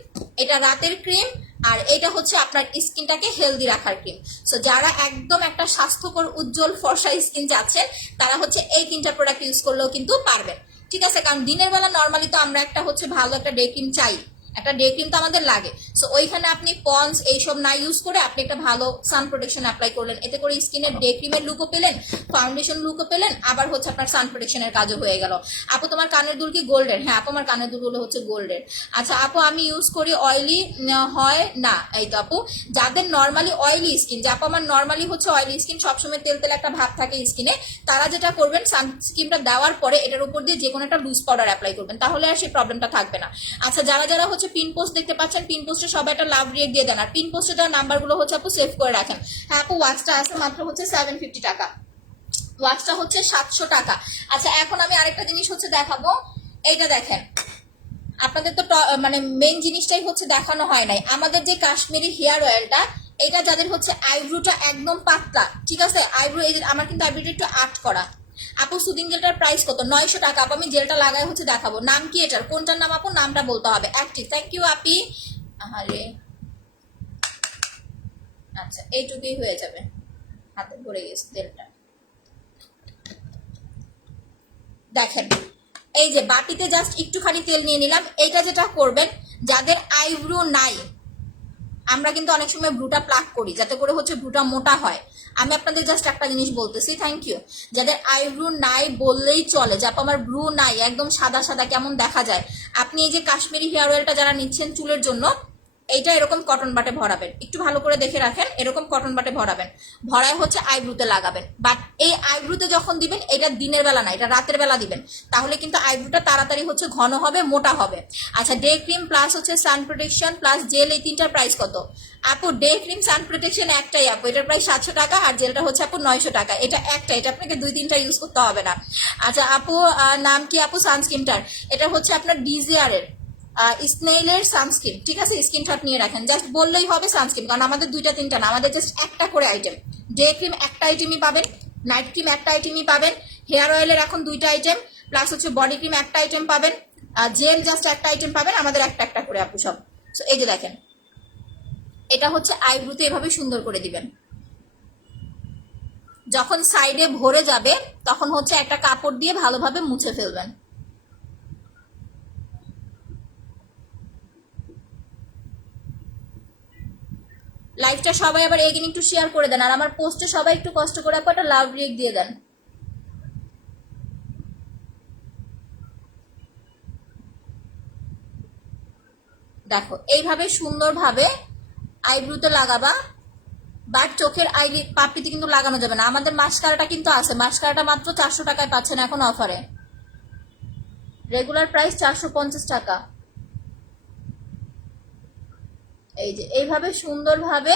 এটা রাতের ক্রিম, আর এটা হচ্ছে আপনার স্কিনটাকে হেলদি রাখার ক্রিম। সো যারা একদম একটা স্বাস্থ্যকর উজ্জ্বল ফর্সা স্কিন চাচ্ছেন তারা হচ্ছে এই 3টা প্রোডাক্ট ইউজ করলেও কিন্তু পারবেন, ঠিক আছে। কারণ দিনের বেলা নর্মালি তো আমরা একটা হচ্ছে ভালো একটা ডে ক্রিম চাই, একটা ডে ক্রিম তো আমাদের লাগে। সো ওইখানে আপনি পন্স এইসব না ইউজ করে আপনি একটা ভালো সান প্রোটেকশন অ্যাপ্লাই করলেন, এতে করে স্কিনের ডে ক্রিমের লুকও পেলেন, ফাউন্ডেশন লুকও পেলেন, আবার হচ্ছে আপনার সান প্রোটেকশনের কাজও হয়ে গেল। আপু তোমার কানের দুল কি গোল্ডের? হ্যাঁ আপু আমার কানের দুলগুলো হচ্ছে গোল্ডের। আচ্ছা আপু আমি ইউজ করি অয়েলি হয় না। এই তো আপু যাদের নর্মালি অয়েলি স্কিন, যে আপু আমার নর্মালি হচ্ছে অয়েলি স্কিন, সবসময় তেল তেল একটা ভাব থাকে স্কিনে, তারা যেটা করবেন সানস্ক্রিনটা দেওয়ার পরে এটার উপর দিয়ে যে কোনো একটা লুজ পাউডার অ্যাপ্লাই করবেন, তাহলে আর সেই প্রবলেমটা থাকবে না। আচ্ছা যারা যারা হচ্ছে পিন পোস্ট দেখতে পাচ্ছেন, পিন পোস্টে সবাই একটা লাভ রিয়েক্ট দিয়ে দেন, আর পিন পোস্টে দেওয়ার নাম্বারগুলো হচ্ছে আপু সেভ করে রাখেন। হ্যাঁ আপু ওয়াচটা আছে মাত্র হচ্ছে 750 টাকা, ওয়াচটা হচ্ছে 700 টাকা। আচ্ছা এখন আমি আরেকটা জিনিস হচ্ছে দেখাবো, এইটা দেখেন আপনাদের তো মানে মেইন জিনিসটাই হচ্ছে দেখানো হয় নাই, আমাদের যে কাশ্মীরি হেয়ার অয়েলটা, এটা যাদের হচ্ছে আইব্রোটা একদম পাতলা, ঠিক আছে, আইব্রো এই আমার কিন্তু আইব্রোটা একটু আর্ট করা। আপু সুদিং জেলটার প্রাইস কত? 900 টাকা। আপু আমি জেলটা লাগাই হচ্ছে দেখাবো। নাম কি এটার? কোনটার নাম আপু? নামটা বলতে হবে। অ্যাক্টিভ, থ্যাংক ইউ আপি। আরে আচ্ছা এইটুকুই হয়ে যাবে, হাতে ভরে গেছে তেলটা। দেখেন এই যে বাটিতে জাস্ট একটুখানি তেল নিয়ে নিলাম। এইটা যেটা করবেন, যাদের আইব্রো নাই, আমরা কিন্তু অনেক সময় ব্রুটা প্লাক করি যাতে করে হচ্ছে ব্রুটা মোটা হয়, আমি আপনাদের জাস্ট একটা জিনিস বলতেছি, থ্যাংক ইউ। যাদের আইব্রু নাই বললেই চলে, যাপ আমার ব্রু নাই, একদম সাদা সাদা কেমন দেখা যায়, আপনি এই যে কাশ্মীরি হেয়ার অয়েলটা যারা নিচ্ছেন চুলের জন্য, এইটা এরকম কটন বাটে ভরাবেন, একটু ভালো করে দেখে রাখেন, এরকম কটন বাটে ভরাবেন, ভরায় হচ্ছে আইব্রুতে লাগাবেন। বাট এই আইব্রুতে যখন দিবেন এটা দিনের বেলা না, এটা রাতের বেলা দিবেন, তাহলে কিন্তু আইব্রুটা তাড়াতাড়ি হচ্ছে ঘন হবে, মোটা হবে। আচ্ছা ডে ক্রিম প্লাস হচ্ছে সান প্রোটেকশন প্লাস জেল, এই 3টার প্রাইস কত? আপু ডে ক্রিম সান প্রোটেকশন একটাই আপু, এটার প্রাইস 700 টাকা, আর জেলটা হচ্ছে আপু 900 টাকা। এটা একটা, এটা আপনাকে 2-3টা ইউজ করতে হবে না। আচ্ছা আপু নাম কি আপু সানস্ক্রিনটার? এটা হচ্ছে আপনার ডিজিআর এর স্নেইলের সানস্ক্রিন, ঠিক আছে, স্ক্রিনশট নিয়ে রাখেন, জাস্ট বললেই হবে সানস্ক্রিন, কারণ আমাদের 2টা-3টা না, আমাদের জাস্ট একটা করে আইটেম। ডে ক্রিম একটা আইটেমই পাবেন, নাইট ক্রিম একটা আইটেমই পাবেন, হেয়ার অয়েলের এখন 2টা আইটেম, প্লাস হচ্ছে বডি ক্রিম একটা আইটেম পাবেন, জেল জাস্ট একটা আইটেম পাবেন, আমাদের একটা একটা করে আপু সব। এই যে দেখেন এটা হচ্ছে আইব্রুতে এভাবে সুন্দর করে দিবেন। যখন সাইডে ভরে যাবে তখন হচ্ছে একটা কাপড় দিয়ে ভালোভাবে মুছে ফেলবেন। লাইভটা সবাই আবার এগেন একটু শেয়ার করে দেন, আর আমার পোস্টে সবাই একটু কষ্ট করে একটা লাভ রিয়েক্ট দিয়ে দেন। দেখো এইভাবে সুন্দরভাবে আইব্রুতে লাগাবা, বাট চোখের পাপড়িতে কিন্তু লাগানো যাবে না। আমাদের মাস্কারাটা কিন্তু আছে, মাস্কারাটা মাত্র 400 টাকায় পাচ্ছেন এখন অফারে, রেগুলার প্রাইস 450 টাকা। এই যে এইভাবে সুন্দরভাবে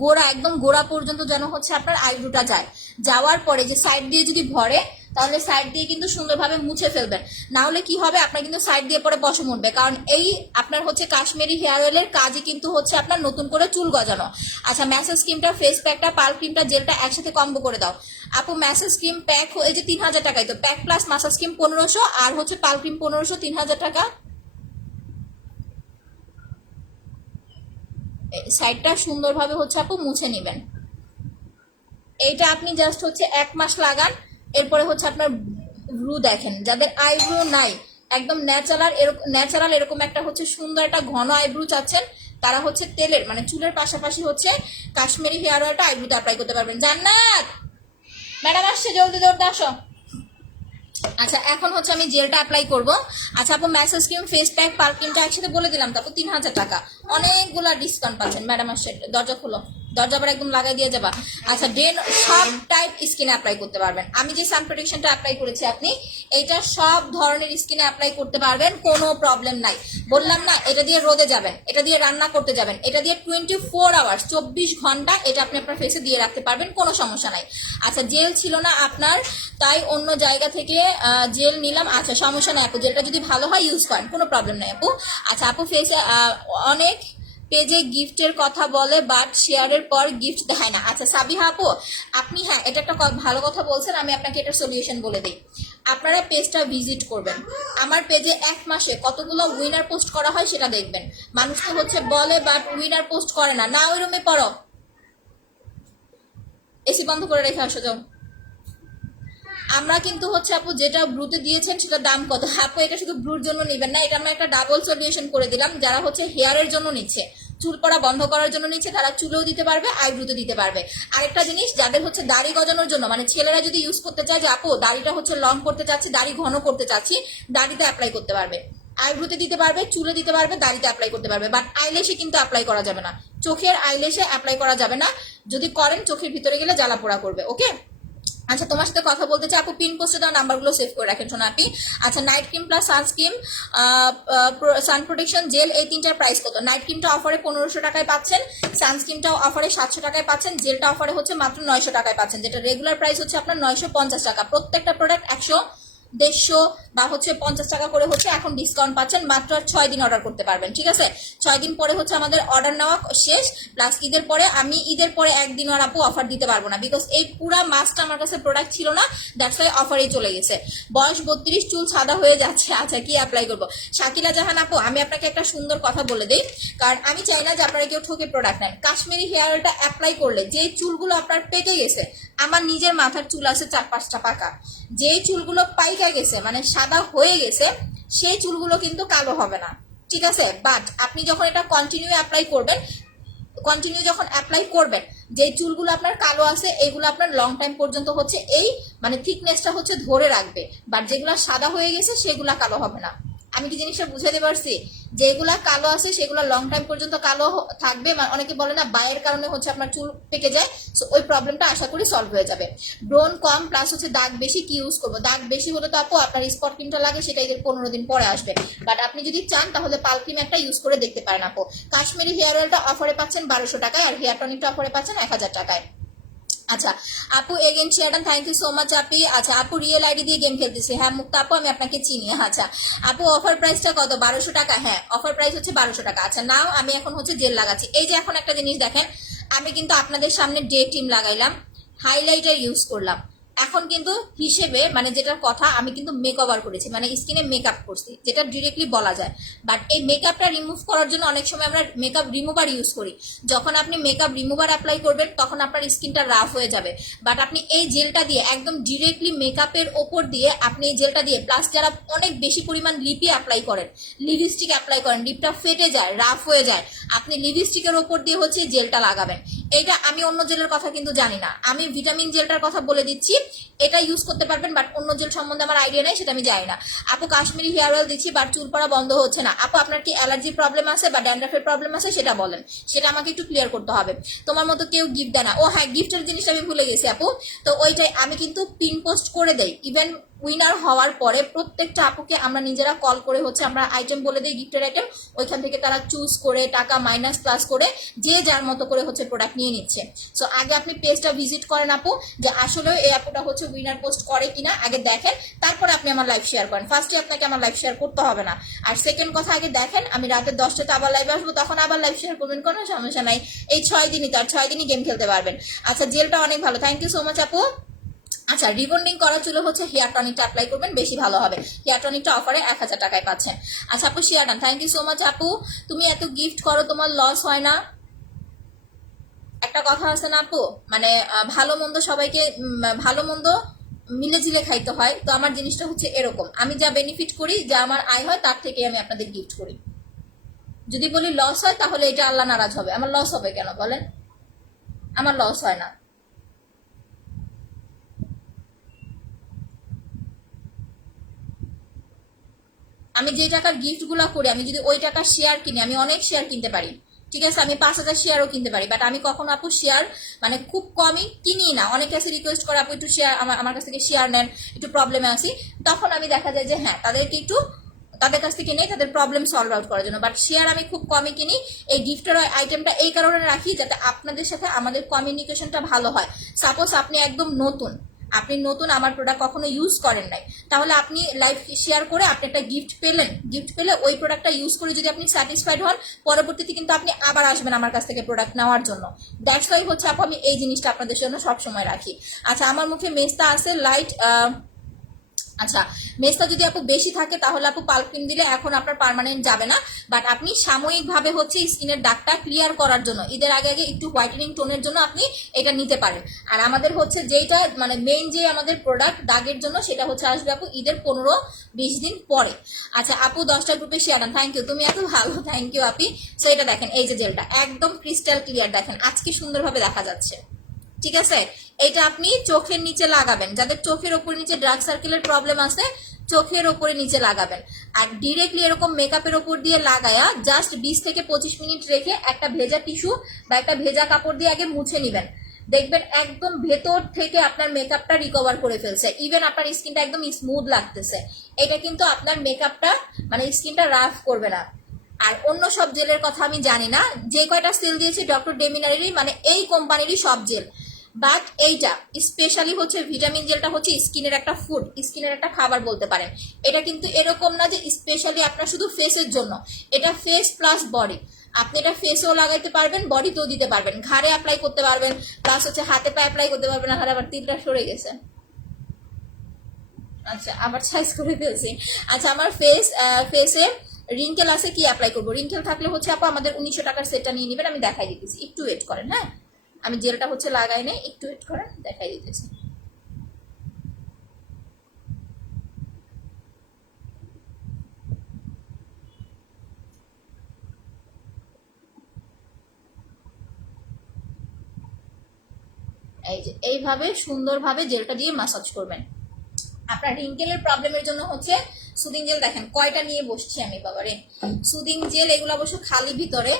গোড়া, একদম গোড়া পর্যন্ত যেন হচ্ছে আপনার আইব্রুটা যায়। যাওয়ার পরে যে সাইড দিয়ে যদি ভরে তাহলে সাইড দিয়ে কিন্তু সুন্দরভাবে মুছে ফেলবেন, না হলে কি হবে আপনার কিন্তু সাইড দিয়ে পরে পশম উঠবে। কারণ এই আপনার হচ্ছে কাশ্মীরি হেয়ার অয়েলের কাজই কিন্তু হচ্ছে আপনার নতুন করে চুল গজানো। আচ্ছা ম্যাসেজ ক্রিমটা, ফেস প্যাকটা, পার্ল ক্রিমটা, জেলটা একসাথে কম্বো করে দাও আপু। ম্যাসেজ ক্রিম প্যাক এই যে 3000 টাকায়, তো প্যাক প্লাস ম্যাসেজ ক্রিম 1500 আর হচ্ছে পার্ল ক্রিম 1500, 3000 টাকা। সাইডটা সুন্দরভাবে হচ্ছে আপু মুছে নেবেন। এইটা আপনি জাস্ট হচ্ছে 1 মাস লাগান, এরপরে হচ্ছে আপনার ব্রু দেখেন, যাদের আইব্রো নাই একদম ন্যাচারাল এরকম একটা হচ্ছে সুন্দর একটা ঘন আইব্রু চাচ্ছেন, তারা হচ্ছে তেলের মানে চুলের পাশাপাশি হচ্ছে কাশ্মীরি হেয়ার অয়েলটা আইব্রুতে অ্যাপ্লাই করতে পারবেন। জান্নাত ম্যাডাম আসছে, জলদি দৌড়তে আসো। আচ্ছা এখন হচ্ছে আমি জেলটা অ্যাপ্লাই করব। আচ্ছা আপু massage cream, face pack, pearl ক্রিমটা একসাথে বলে দিলাম, তারপর 3000 টাকা, অনেকগুলা ডিসকাউন্ট পাচ্ছেন। ম্যাডাম আসছে, দরজা খোলো, দরজা আবার একদম লাগাই দিয়ে যাবা। আচ্ছা ডেন সব টাইপ স্কিনে অ্যাপ্লাই করতে পারবেন। আমি যে সান প্রোটেকশনটা অ্যাপ্লাই করেছি আপনি এটা সব ধরনের স্কিনে অ্যাপ্লাই করতে পারবেন, কোনো প্রবলেম নাই। বললাম না এটা দিয়ে রোদে যাবেন, এটা দিয়ে রান্না করতে যাবেন, এটা দিয়ে 24 আওয়ার্স 24 ঘন্টা এটা আপনি আপনার ফেসে দিয়ে রাখতে পারবেন, কোনো সমস্যা নাই। আচ্ছা জেল ছিল না আপনার, তাই অন্য জায়গা থেকে জেল নিলাম। আচ্ছা সমস্যা নাই আপু, জেলটা যদি ভালো হয় ইউজ করেন, কোনো প্রবলেম নাই আপু। আচ্ছা আপু ফেসে অনেক পেজে গিফটের কথা বলে বাট শেয়ারের পর গিফট দেখায় না। আচ্ছা সাবিহা আপু আপনি, হ্যাঁ এটা একটা ভালো কথা বলছেন, আমি আপনাকে এটা সলিউশন বলে দিই। আপনারা পেজটা ভিজিট করবেন, আমার পেজে 1 মাসে কতগুলো উইনার পোস্ট করা হয় সেটা দেখবেন। মানুষ তো হচ্ছে বলে বাট উইনার পোস্ট করে না। না ওই রুমে পড়ো, এসি বন্ধ করে রেখে আসো যাও। আমরা কিন্তু হচ্ছে আপু যেটা ব্রুতে দিয়েছেন সেটা দাম কত আপু, এটা শুধু ব্রুর জন্য নেবেন না, এটা আমরা একটা ডাবল সলিউশন করে দিলাম। যারা হচ্ছে হেয়ারের জন্য নিচ্ছে, চুল পড়া বন্ধ করার জন্য নিচ্ছে, তারা চুলেও দিতে পারবে, আইব্রুতে দিতে পারবে। আরেকটা জিনিস, যাদের হচ্ছে দাড়ি গজানোর জন্য, মানে ছেলেরা যদি ইউজ করতে চায় যে আপু দাড়িটা হচ্ছে লং করতে চাচ্ছি, দাড়ি ঘন করতে চাচ্ছি, দাড়িতে অ্যাপ্লাই করতে পারবে, আইব্রুতে দিতে পারবে, চুলে দিতে পারবে, দাড়িতে অ্যাপ্লাই করতে পারবে। বাট আইলেশে কিন্তু অ্যাপ্লাই করা যাবে না, চোখের আইলেশে অ্যাপ্লাই করা যাবে না, যদি করেন চোখের ভিতরে গেলে জ্বালা পোড়া করবে। ওকে আচ্ছা তোমার সাথে কথা বলতে চাই আপু, পিন পোস্টে দেওয়া নাম্বারগুলো সেভ করে রাখেন শোনা আপনি। আচ্ছা night cream plus sunscreen, sun protection gel, এই তিনটার প্রাইস কত? নাইট ক্রিমটা অফারে 1500 টাকায় পাচ্ছেন, সানস্ক্রিনটাও অফারে 700 টাকায় পাচ্ছেন, জেলটা অফারে হচ্ছে মাত্র 900 টাকায় পাচ্ছেন, যেটা রেগুলার প্রাইস হচ্ছে আপনার 950 টাকা। প্রত্যেকটা প্রোডাক্ট 100, 150 বা হচ্ছে 50 টাকা করে হচ্ছে এখন ডিসকাউন্ট পাচ্ছেন। মাত্র 6 দিন অর্ডার করতে পারবেন, ঠিক আছে? 6 দিন পরে হচ্ছে আমাদের অর্ডার নেওয়া শেষ, প্লাস ঈদের পরে আমি ঈদের পরে একদিন আর আপু অফার দিতে পারবো না, বিকজ এই পুরা মাসটা আমার কাছে প্রোডাক্ট ছিল না, দ্যাটস ওয়াই অফারেই চলে গেছে। বয়স 32, চুল সাদা হয়ে যাচ্ছে। আচ্ছা কি অ্যাপ্লাই করবো? শাকিলা জাহান আপু আমি আপনাকে একটা সুন্দর কথা বলে দিই, কারণ আমি চাই না যে আপনারা কেউ ঠকে প্রোডাক্ট নেন। কাশ্মীরি হেয়ার অয়েলটা অ্যাপ্লাই করলে যে চুলগুলো আপনার পেকে গেছে, আমার নিজের মাথার চুল আছে 4-5টা পাকা, যেই চুলগুলো পাইকা গেছে মানে সাদা হয়ে গেছে, সেই চুলগুলো কিন্তু কালো হবে না, ঠিক আছে? বাট আপনি যখন এটা কন্টিনিউ অ্যাপ্লাই করবেন, যে চুলগুলো আপনার কালো আছে এগুলো আপনার লং টাইম পর্যন্ত হচ্ছে এই মানে থিকনেসটা হচ্ছে ধরে রাখবে, বাট যেগুলো সাদা হয়ে গেছে সেগুলো কালো হবে না। আমি কি জিনিসটা বুঝাতে পারছি? যেগুলা কালো আছে সেগুলো লং টাইম পর্যন্ত কালো থাকবে। অনেকে বলে না বায়ের কারণে হচ্ছে আপনার চুল পেকে যায়, সো ওই প্রবলেমটা আশা করি সলভ হয়ে যাবে। ব্রন কম প্লাস হচ্ছে দাগ বেশি, কি ইউজ করবো? দাগ বেশি হলে তো আপু আপনার স্পট ক্রিমটা লাগে, সেটা এদের 15 দিন পরে আসবে, বাট আপনি যদি চান তাহলে পাল ক্রিম একটা ইউজ করে দেখতে পারেন আপু। কাশ্মীরি হেয়ার অয়েলটা অফারে পাচ্ছেন 1200 টাকায়, আর হেয়ার টনিকটা অফারে পাচ্ছেন 1000 টাকায়। আচ্ছা আপু again share done, thank you so much আপি। আচ্ছা আপু রিয়েল আইডি দিয়ে গেম খেলতেছে, হ্যাঁ মুক্তা আপু আমি আপনাকে চিনি। আচ্ছা আপু অফার প্রাইসটা কত? 1200 টাকা, হ্যাঁ অফার প্রাইস হচ্ছে 1200 টাকা। আচ্ছা নাও আমি এখন হচ্ছে জেল লাগাচ্ছি। এই যে এখন একটা জিনিস দেখেন, আমি কিন্তু আপনাদের সামনে ডে ক্রিম লাগাইলাম, হাইলাইটার ইউজ করলাম, এখন কিন্তু হিসেবে মানে যেটার কথা আমি কিন্তু মেকওভার করেছি, মানে স্কিনে মেকআপ করছি, যেটা ডিরেক্টলি বলা যায়। বাট এই মেকআপটা রিমুভ করার জন্য অনেক সময় আমরা মেকআপ রিমুভার ইউজ করি। যখন আপনি মেকআপ রিমুভার অ্যাপ্লাই করবেন তখন আপনার স্কিনটা রাফ হয়ে যাবে। বাট আপনি এই জেলটা দিয়ে একদম ডিরেক্টলি মেকআপের ওপর দিয়ে আপনি এই জেলটা দিয়ে, প্লাস যারা অনেক বেশি পরিমাণ লিপি অ্যাপ্লাই করেন, লিপস্টিক অ্যাপ্লাই করেন, লিপটা ফেটে যায়, রাফ হয়ে যায়, আপনি লিপস্টিকের ওপর দিয়ে হচ্ছে জেলটা লাগাবেন। এইটা আমি অন্য জেলের কথা কিন্তু জানি না, আমি ভিটামিন জেলটার কথা বলে দিচ্ছি, এটা ইউজ করতে পারবেন। বাট অন্য জেল সম্বন্ধে আমার আইডিয়া নেই, সেটা আমি জানি না। আপু কাশ্মীরি হেয়ার অয়েল দিচ্ছি বাট চুল পড়া বন্ধ হচ্ছে না। আপু আপনার কি অ্যালার্জি প্রবলেম আছে বা ড্যান্ড্রাফের প্রবলেম আছে সেটা বলেন, সেটা আমাকে একটু ক্লিয়ার করতে হবে। তোমার মতো কেউ গিফট দেয় না। ও হ্যাঁ, গিফটের জিনিসটা আমি ভুলে গেছি আপু, তো ওইটাই আমি কিন্তু পিন পোস্ট করে দেই। ইভেন উইনার হওয়ার পরে প্রত্যেকটা আপুকে আমরা নিজেরা কল করে হচ্ছে আমরা আইটেম বলে দিই, গিফটের আইটেম, ওইখান থেকে তারা চুজ করে টাকা মাইনাস প্লাস করে যে যার মতো করে হচ্ছে প্রোডাক্ট নিয়ে নিচ্ছে। সো আগে আপনি পেজটা ভিজিট করেন আপু, যে আসলে এই আপুটা হচ্ছে উইনার পোস্ট করে কিনা আগে দেখেন, তারপরে আপনি আমার লাইভ শেয়ার করেন। ফার্স্টে আপনাকে আমার লাইভ শেয়ার করতে হবে না। আর সেকেন্ড কথা, আগে দেখেন আমি রাতে 10টাতে আবার লাইভে আসবো, তখন আবার লাইভ শেয়ার করবেন, কোনো সমস্যা নাই। এই 6 দিনই, তার 6 দিনই গেম খেলতে পারবেন। আচ্ছা, জেলটা অনেক ভালো, থ্যাংক ইউ সো মাচ আপু। আচ্ছা, রিবন্ডিং করার চুলে হচ্ছে হেয়ার টনিকটা অ্যাপ্লাই করবেন, বেশি ভালো হবে। হেয়ার টনিকটা অফারে 1000 টাকায় পাচ্ছেন। আচ্ছা আপু, share done, thank you so much আপু। তুমি এত গিফট করো, তোমার লস হয় না? একটা কথা আছে না আপু, মানে ভালো মন্দ সবাইকে ভালো মন্দ মিলে ঝিলে খাইতে হয়। তো আমার জিনিসটা হচ্ছে এরকম, আমি যা বেনিফিট করি, যা আমার আয় হয়, তার থেকে আমি আপনাদের গিফট করি। যদি বলি লস হয়, তাহলে এটা আল্লাহ নারাজ হবে। আমার লস হবে কেন বলেন? আমার লস হয় না। আমি যে টাকার গিফট গুলা করি, আমি যদি ওই টাকার শেয়ার কিনি, আমি অনেক শেয়ার কিনতে পারি, ঠিক আছে, আমি 5,000 শেয়ারও কিনতে পারি। বাট আমি কখনো আপু শেয়ার মানে খুব কমই কিনি না। অনেকে আছে রিকোয়েস্ট করে আপু একটু শেয়ার, আমার কাছ থেকে শেয়ার নেন, একটু প্রবলেমে আছি, তখন আমি দেখা যায় যে হ্যাঁ তাদেরকে একটু তাদের কাছ থেকে নেই তাদের প্রবলেম সলভ আউট করার জন্য। বাট শেয়ার আমি খুব কমই কিনি। এই গিফটের আইটেমটা এই কারণে রাখি যাতে আপনাদের সাথে আমাদের কমিউনিকেশনটা ভালো হয়। সাপোজ আপনি একদম নতুন, আমার প্রোডাক্ট কখনো ইউজ করেন নাই, তাহলে আপনি লাইভ শেয়ার করে আপনি একটা গিফট পেলেন, গিফট পেলে ওই প্রোডাক্টটা ইউজ করে যদি আপনি স্যাটিসফাইড হন, পরবর্তীতে কিন্তু আপনি আবার আসবেন আমার কাছ থেকে প্রোডাক্ট নেওয়ার জন্য। দ্যাটস ওয়াই হচ্ছে আপু আমি এই জিনিসটা আপনাদের জন্য সবসময় রাখি। আচ্ছা, আমার মুখে মেস্তা আছে লাইট, আচ্ছা মেজটা যদি আপু বেশি থাকে তাহলে আপু পাল্প ক্রিম দিলে এখন আপনার পার্মানেন্ট যাবে না। বাট আপনি সাময়িকভাবে হচ্ছে স্কিনের দাগটা ক্লিয়ার করার জন্য, ঈদের আগে আগে একটু হোয়াইটেনিং টোনের জন্য আপনি এটা নিতে পারেন। আর আমাদের হচ্ছে যেটা মানে মেইন যে আমাদের প্রোডাক্ট দাগের জন্য, সেটা হচ্ছে আসবে আপু ঈদের 15-20 দিন পরে। আচ্ছা আপু 10টা গ্রুপে শেয়ার দেন, থ্যাংক ইউ, তুমি এত ভালো, থ্যাংক ইউ আপি। সেটা দেখেন, এই যে জেলটা একদম ক্রিস্টাল ক্লিয়ার, দেখেন আজকে সুন্দরভাবে দেখা যাচ্ছে, ঠিক আছে। এটা আপনি চোখের নিচে লাগাবেন, যাদের চোখের ওপর নিচে ডার্ক সার্কেলের প্রবলেম আছে, চোখের ওপরে নিচে লাগাবেন। আর ডিরেক্টলি এরকম মেকআপের ওপর দিয়ে লাগায়া জাস্ট 20 থেকে 25 মিনিট রেখে একটা ভেজা টিস্যু বা একটা ভেজা কাপড় দিয়ে আগে মুছে নিবেন। দেখবেন একদম ভেতর থেকে আপনার মেকআপটা রিকভার করে ফেলছে, ইভেন আপনার স্কিনটা একদম স্মুথ লাগতেছে। এটা কিন্তু আপনার মেকআপটা মানে স্কিনটা রাফ করবে না। আর অন্য সব জেলের কথা আমি জানি না, যে কয়টা সেল দিয়েছে ডক্টর ডেমিনারেরই মানে এই কোম্পানিরই সব জেল। বাট এইটা স্পেশালি হচ্ছে ভিটামিন জেলটা হচ্ছে স্কিনের একটা ফুড, স্কিনের একটা খাবার বলতে পারেন। এটা কিন্তু এরকম না যে স্পেশালি আপনার শুধু ফেসের জন্য, এটা ফেস প্লাস বডি। আপনি এটা ফেসেও লাগাইতে পারবেন, বডিতেও দিতে পারবেন, ঘাড়ে অ্যাপ্লাই করতে পারবেন, প্লাস হচ্ছে হাতে পায়ে অ্যাপ্লাই করতে পারবেন। আর আবার তিলটা সরে গেছে, আচ্ছা আবার সাইজ করে ফেলছি। আচ্ছা, আমার ফেসে রিঙ্কেল আছে, কি অ্যাপ্লাই করবো? রিঙ্কেল থাকলে হচ্ছে আপু আমাদের 1900 টাকার সেটটা নিয়ে নেবেন, আমি দেখাই দিতেছি, একটু ওয়েট করেন। হ্যাঁ, আমি জেলটা হচ্ছে লাগাই নাই, একটু ওয়েট করেন, দেখাই দিতেছি। এই যে এইভাবে সুন্দরভাবে জেলটা দিয়ে ম্যাসাজ করবেন। আপনার রিঙ্কেলের প্রবলেমের জন্য হচ্ছে সুদিং জেল, দেখেন কয়টা নিয়ে বসছি আমি বাবারে। সুদিং জেল এগুলো অবশ্য খালি ভিতরে,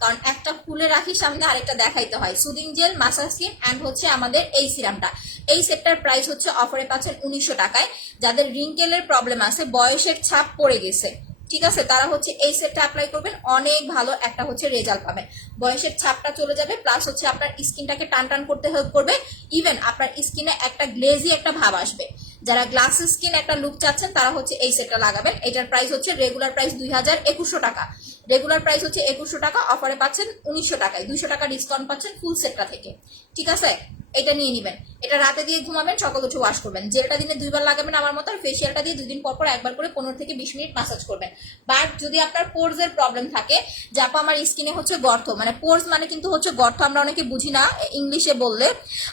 কারণ একটা খুলে রাখি সামনে, আরেকটা দেখাইতে হয়। Soothing jail, massage cream and হচ্ছে আমাদের এই সিরামটা, এই সেটটার প্রাইস হচ্ছে অফারে পাচ্ছেন 1900 টাকায়। যাদের রিঙ্কেলের প্রবলেম আছে, বয়সের ছাপ পড়ে গেছে, ঠিক আছে, তারা হচ্ছে এই সেটটা অ্যাপ্লাই করবেন, অনেক ভালো একটা হচ্ছে রেজাল্ট পাবেন। বয়সের ছাপটা চলে যাবে, প্লাস হচ্ছে আপনার স্কিনটাকে টান টান করতে হেল্প করবে। ইভেন আপনার স্কিনে একটা গ্লেজি একটা ভাব আসবে। যারা গ্লাস স্কিন একটা লুক চাচ্ছেন তারা হচ্ছে এই সেটটা লাগাবেন। এটার প্রাইস হচ্ছে রেগুলার প্রাইস 2100 টাকা, রেগুলার প্রাইস হচ্ছে 2100 টাকা, অফারে পাচ্ছেন 1900 টাকায়, 200 টাকা ডিসকাউন্ট পাচ্ছেন ফুল সেটটা থেকে, ঠিক আছে। এটা নিয়ে নেবেন। এটা রাতে দিয়ে ঘুমাবেন, সকাল উঠে ওয়াশ করবেন। জেলটা দিনে 2 বার লাগাবেন আমার মতো, আর ফেসিয়ালটা দিয়ে 2 দিন পর পর একবার করে 15 থেকে 20 মিনিট ম্যাসাজ করবেন। বাট যদি আপনার পোরস এর প্রবলেম থাকে, যে আপু আমার স্কিনে হচ্ছে গর্ত, মানে পোরস মানে কিন্তু হচ্ছে গর্ত, আমরা অনেকে বুঝি না ইংলিশে বললে।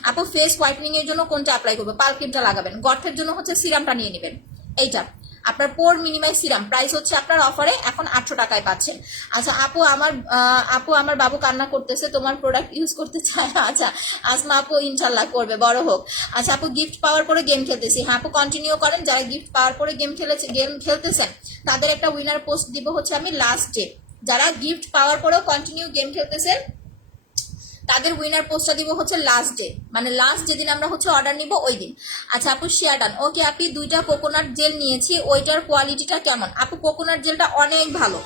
আপু ফেস হোয়াইটনিং এর জন্য কোনটা অ্যাপ্লাই করবে? পাল ক্রিমটা লাগাবেন। গর্তের জন্য হচ্ছে সিরামটা নিয়ে নেবেন, এইটা আপনার পোর মিনিমাইজ সিরাম, প্রাইস হচ্ছে আপনার অফারে এখন 800 টাকায় পাচ্ছেন। আচ্ছা আপু আমার বাবু কান্না করতেছে, তোমার প্রোডাক্ট ইউজ করতে চায়। আচ্ছা আসমা আপু ইনশাল্লাহ করবে, বড় হোক। আচ্ছা আপু গিফট পাওয়ার পরে গেম খেলতেছি। হ্যাঁ আপু কন্টিনিউ করেন। যারা গিফট পাওয়ার পরে গেম খেলতেছেন তাদের একটা উইনার পোস্ট দিব হচ্ছে আমি লাস্ট ডে। যারা গিফট পাওয়ার পরেও কন্টিনিউ গেম খেলতেছেন তাদের উইনার পোস্টটা দিব হচ্ছে লাস্ট ডে, মানে লাস্ট যেদিন আমরা হচ্ছে অর্ডার নিব ওই দিন। আচ্ছা আপু শেয়ার ডান। ওকে আপনি 2টা কোকোনাট জেল নিয়েছি, ওইটার কোয়ালিটিটা কেমন? আপু কোকোনাট জেলটা অনেক ভালো।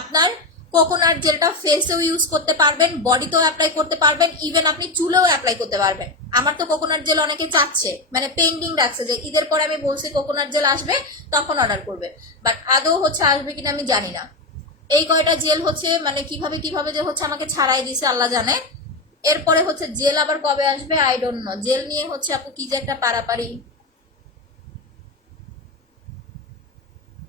আপনার কোকোনাট জেলটা ফেসেও ইউজ করতে পারবেন, বডিতেও অ্যাপ্লাই করতে পারবেন, ইভেন আপনি চুলেও অ্যাপ্লাই করতে পারবেন। আমার তো কোকোনাট জেল অনেকে চাচ্ছে, মানে পেন্ডিং রাখছে যে ঈদের পরে আমি বলছি কোকোনাট জেল আসবে তখন অর্ডার করবে, বাট আদৌ হচ্ছে আসবে কিনা আমি জানি না। এই কয়টা জেল হচ্ছে মানে কিভাবে যে হচ্ছে আমাকে ছাড়াই দিছে আল্লাহ জানে। এরপরে হচ্ছে জেল আবার কবে আসবে আই ডোন্ট নো। জেল নিয়ে হচ্ছে আপু কি যে একটা পারাপারি।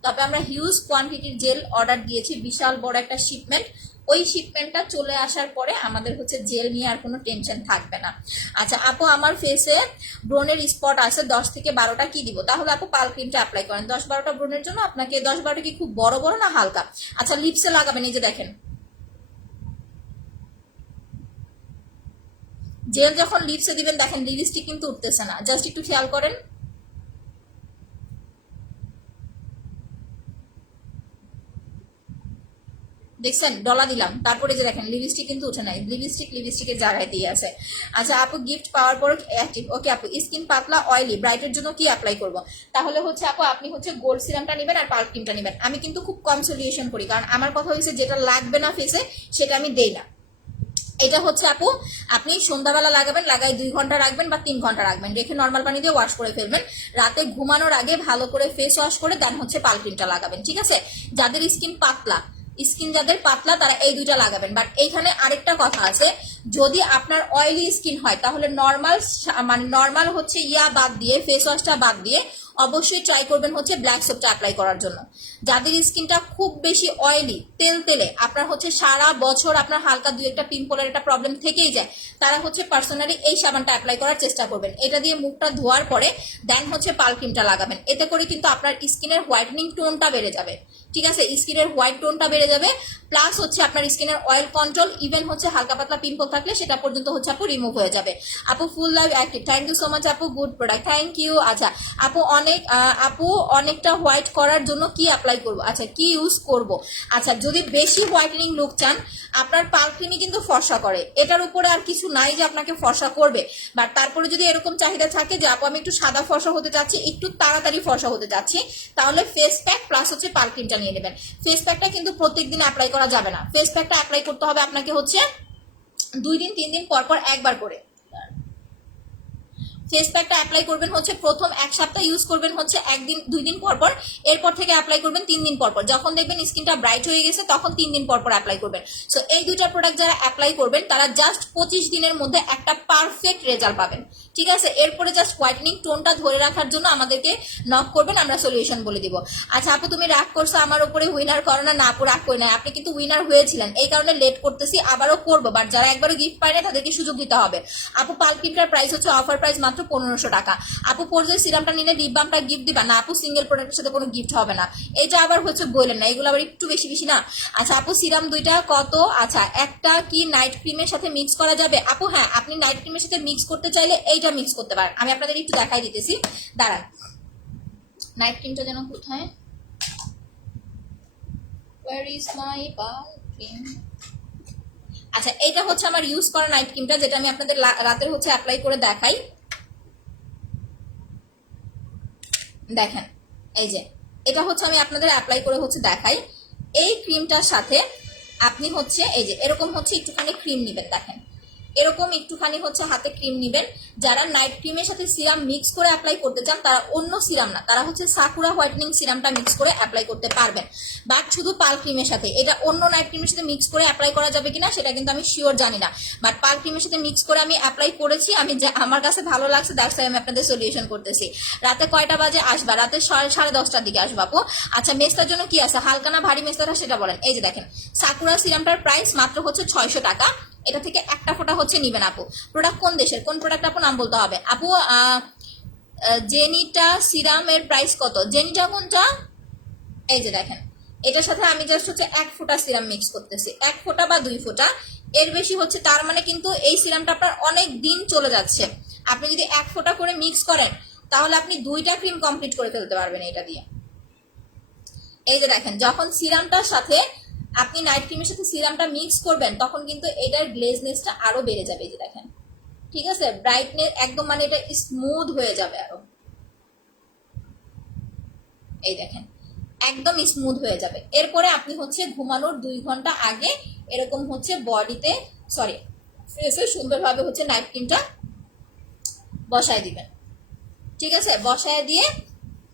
তবে আমরা হিউজ কোয়ান্টিটির জেল অর্ডার দিয়েছি, বিশাল বড় একটা শিপমেন্ট। ওই শিপমেন্টটা চলে আসার পরে আমাদের হচ্ছে জেল নিয়ে আর কোনো টেনশন থাকবে না। আচ্ছা আপু আমার ফেসে ব্রণের স্পট আছে 10 থেকে 12টা, কি দিব? তাহলে আপু পাল ক্রিমটা অ্যাপ্লাই করেন। 10-12টা ব্রণের জন্য আপনাকে 10-12টা কি খুব বড় বড় না হালকা? আচ্ছা লিপসে লাগাবেন, এই যে দেখেন জেল যখন লিপসে দিবেন দেখেন লিপস্টিক কিন্তু উঠতেছে না, জাস্ট একটু খেয়াল করেন। দেখছেন ডলা দিলাম, তারপরে যে দেখেন লিপস্টিক কিন্তু উঠে নাই, লিপস্টিকের জায়গায় দিয়ে আছে। আচ্ছা আপু গিফট পাওয়ার পর অ্যাক্টিভ। ওকে আপু স্কিন পাতলা অয়েলি ব্রাইটের জন্য কি অ্যাপ্লাই করব? তাহলে হচ্ছে আপু আপনি হচ্ছে গোল্ড সিরামটা নেবেন আর পার্ল ক্রিমটা নেবেন। আমি কিন্তু খুব কম সলিউশন করি, কারণ আমার কথা হয়েছে যেটা লাগবে না ফেসে সেটা আমি দেই না। এটা হচ্ছে আপু আপনি সন্ধ্যাবেলা লাগাবেন, লাগাই 2 ঘন্টা রাখবেন বা 3 ঘন্টা রাখবেন, রেখে নর্মাল পানি দিয়ে ওয়াশ করে ফেলবেন। রাতে ঘুমানোর আগে ভালো করে ফেস ওয়াশ করে দেন হচ্ছে পাল ক্রিমটা লাগাবেন, ঠিক আছে? যাদের স্কিন যাদের পাতলা তারা এই 2টা লাগাবেন। বাট এইখানে আরেকটা কথা আছে, যদি আপনার অয়েলি স্কিন হয় তাহলে নর্মাল হচ্ছে বাদ দিয়ে ফেস ওয়াশটা বাদ দিয়ে অবশ্যই ট্রাই করবেন হচ্ছে ব্ল্যাক সোপটা অ্যাপ্লাই করার জন্য। যাদের স্কিনটা খুব বেশি অয়েলি তেলে আপনার হচ্ছে সারা বছর আপনার হালকা 2-1টা পিম্পলের একটা প্রবলেম থেকেই যায়, তারা হচ্ছে পার্সোনালি এই সাবানটা অ্যাপ্লাই করার চেষ্টা করবেন। এটা দিয়ে মুখটা ধোয়ার পরে দেন হচ্ছে পাল ক্রিমটা লাগাবেন। এতে করে কিন্তু আপনার স্কিনের হোয়াইটনিং টোনটা বেড়ে যাবে, ঠিক আছে? স্কিনের হোয়াইট টোনটা বেড়ে যাবে, প্লাস হচ্ছে আপনার স্কিনের অয়েল কন্ট্রোল, ইভেন হচ্ছে হালকা পাতলা পিম্পল থাকলে সেটা পর্যন্ত হচ্ছে আপু রিমুভ হয়ে যাবে। আপু full live active, thank you so much আপু, গুড প্রোডাক্ট, থ্যাংক ইউ। আচ্ছা আপু অনেকটা হোয়াইট করার জন্য কি অ্যাপ্লাই করব? আচ্ছা কি ইউজ করব? আচ্ছা যদি বেশি হোয়াইটেনিং লুক চান, আপনার পাল ক্রিমই কিন্তু ফর্সা করে, এটার উপরে আর কিছু নাই যে আপনাকে ফর্সা করবে। বাট তারপরে যদি এরকম চাহিদা থাকে যে আপু আমি একটু সাদা ফর্সা হতে চাচ্ছি, একটু তাড়াতাড়ি ফর্সা হতে চাচ্ছি, তাহলে ফেস প্যাক প্লাস হচ্ছে পাল ক্রিমটা নিয়ে নেবেন। ফেস প্যাকটা কিন্তু প্রত্যেকদিন অ্যাপ্লাই করা যাবে না, ফেস প্যাকটা অ্যাপ্লাই করতে হবে আপনাকে হচ্ছে 2 দিন 3 দিন পর পর একবার করে। ফেস প্যাকটা অ্যাপ্লাই করবেন হচ্ছে প্রথম 1 সপ্তাহ ইউজ করবেন হচ্ছে 1 দিন 2 দিন পর পর, এরপর থেকে অ্যাপ্লাই করবেন 3 দিন পর পর। যখন দেখবেন স্কিনটা ব্রাইট হয়ে গেছে তখন 3 দিন পর পর অ্যাপ্লাই করবেন। সো এই 2টা প্রোডাক্ট যারা অ্যাপ্লাই করবেন তারা জাস্ট 25 দিনের মধ্যে একটা পারফেক্ট রেজাল্ট পাবেন, ঠিক আছে? এরপরে জাস্ট হোয়াইটনিং টোনটা ধরে রাখার জন্য আমাদেরকে নক করবেন, আমরা সলিউশন বলে দিব। আচ্ছা আপু তুমি রাগ করছো আমার উপরে, উইনার করো না? না আপু রাগ করি নাই, আপনি কিন্তু উইনার হয়েছিলেন, এই কারণে লেট করতেছি, আবারও করবো। বাট যারা একবারও গিফট পায় না তাদেরকে সুযোগ দিতে হবে। আপু পাল ক্রিমটার প্রাইস হচ্ছে অফার প্রাইস মাত্র 1500 টাকা। আপু পর্যায়ে সিরামটা নিলে লিপ বামটা গিফট দিবা? না আপু সিঙ্গেল প্রোডাক্টের সাথে কোনো গিফট হবে না, এটা আবার হচ্ছে বললেন না, এগুলো আবার একটু বেশি বেশি না। আচ্ছা আপু সিরাম 2টা কত? আচ্ছা একটা কি নাইট ক্রিমের সাথে মিক্স করা যাবে? আপু হ্যাঁ, আপনি নাইট ক্রিমের সাথে মিক্স করতে চাইলে এইটা মিক্স করতে পারেন। আমি আপনাদের একটু দেখাই দিতেছি, দাঁড়ান। নাইট ক্রিমটা যেন কোথায়, where is my cream? আচ্ছা এটা হচ্ছে আমার ইউজ করা নাইট ক্রিমটা, যেটা আমি আপনাদের রাতের হচ্ছে অ্যাপ্লাই করে দেখাই। দেখেন এই যে এটা হচ্ছে আমি আপনাদের অ্যাপ্লাই করে হচ্ছে দেখাই। এই ক্রিমটার সাথে আপনি হচ্ছে এই যে এরকম হচ্ছে একটুখানি ক্রিম নেবেন, দেখেন এরকম একটুখানি হচ্ছে হাতে ক্রিম নেবেন। যারা নাইট ক্রিমের সাথে সিরাম মিক্স করে অ্যাপ্লাই করতে চান তারা অন্য সিরাম না, তারা হচ্ছে সাকুরা হোয়াইটেনিং সিরামটা মিক্স করে অ্যাপ্লাই করতে পারবেন। বাট শুধু পাল ক্রিমের সাথে, এটা অন্য নাইট ক্রিমের সাথে মিক্স করে অ্যাপ্লাই করা যাবে কিনা সেটা কিন্তু আমি শিওর জানি না, বাট পাল ক্রিমের সাথে মিক্স করে আমি অ্যাপ্লাই করেছি, আমি আমার কাছে ভালো লাগছে, দ্যাটস আমি আপনাদের সলিউশন করতেছি। রাতে কয়টা বাজে আসবা? রাতে 10:30টার দিকে আসবা আপু। আচ্ছা, মেস্তার জন্য কি আছে, হালকা না ভারী মেস্তাটা সেটা বলেন। এই যে দেখেন, সাকুরা সিরামটার প্রাইস মাত্র হচ্ছে 600 টাকা। এটা থেকে একটা ফোঁটা হচ্ছে নিবেন আপু। প্রোডাক্ট কোন দেশের, কোন প্রোডাক্ট আপু নাম বলতে হবে আপু। জেনিটা সিরামের প্রাইস কত? জেনিটা কোনটা? এই যে দেখেন, এটার সাথে আমি জাস্ট হচ্ছে 1 ফোঁটা সিরাম মিক্স করতেছি, 1 ফোঁটা বা 2 ফোঁটা, এর বেশি হচ্ছে তার মানে কিন্তু এই সিরামটা আপনার অনেক দিন চলে যাচ্ছে। আপনি যদি 1 ফোঁটা করে মিক্স করেন তাহলে আপনি 2টা ক্রিম কমপ্লিট করে ফেলতে পারবেন এটা দিয়ে। এই যে দেখেন, যখন সিরামটার সাথে আপনি নাইট ক্রিমের সাথে সিরামটা মিক্স করবেন তখন কিন্তু এটার গ্লেজনেসটা আরো বেড়ে যাবে। এই যে দেখেন, ঠিক আছে, ব্রাইটনেস একদম মানে এটা স্মুথ হয়ে যাবে আরো। এই দেখেন, একদম স্মুথ হয়ে যাবে। এরপরে আপনি হচ্ছে ঘুমানোর 2 ঘন্টা আগে এরকম হচ্ছে বডিতে ফেসে সুন্দরভাবে হচ্ছে নাইট ক্রিমটা বসায় দিবেন। ঠিক আছে, বসায় দিয়ে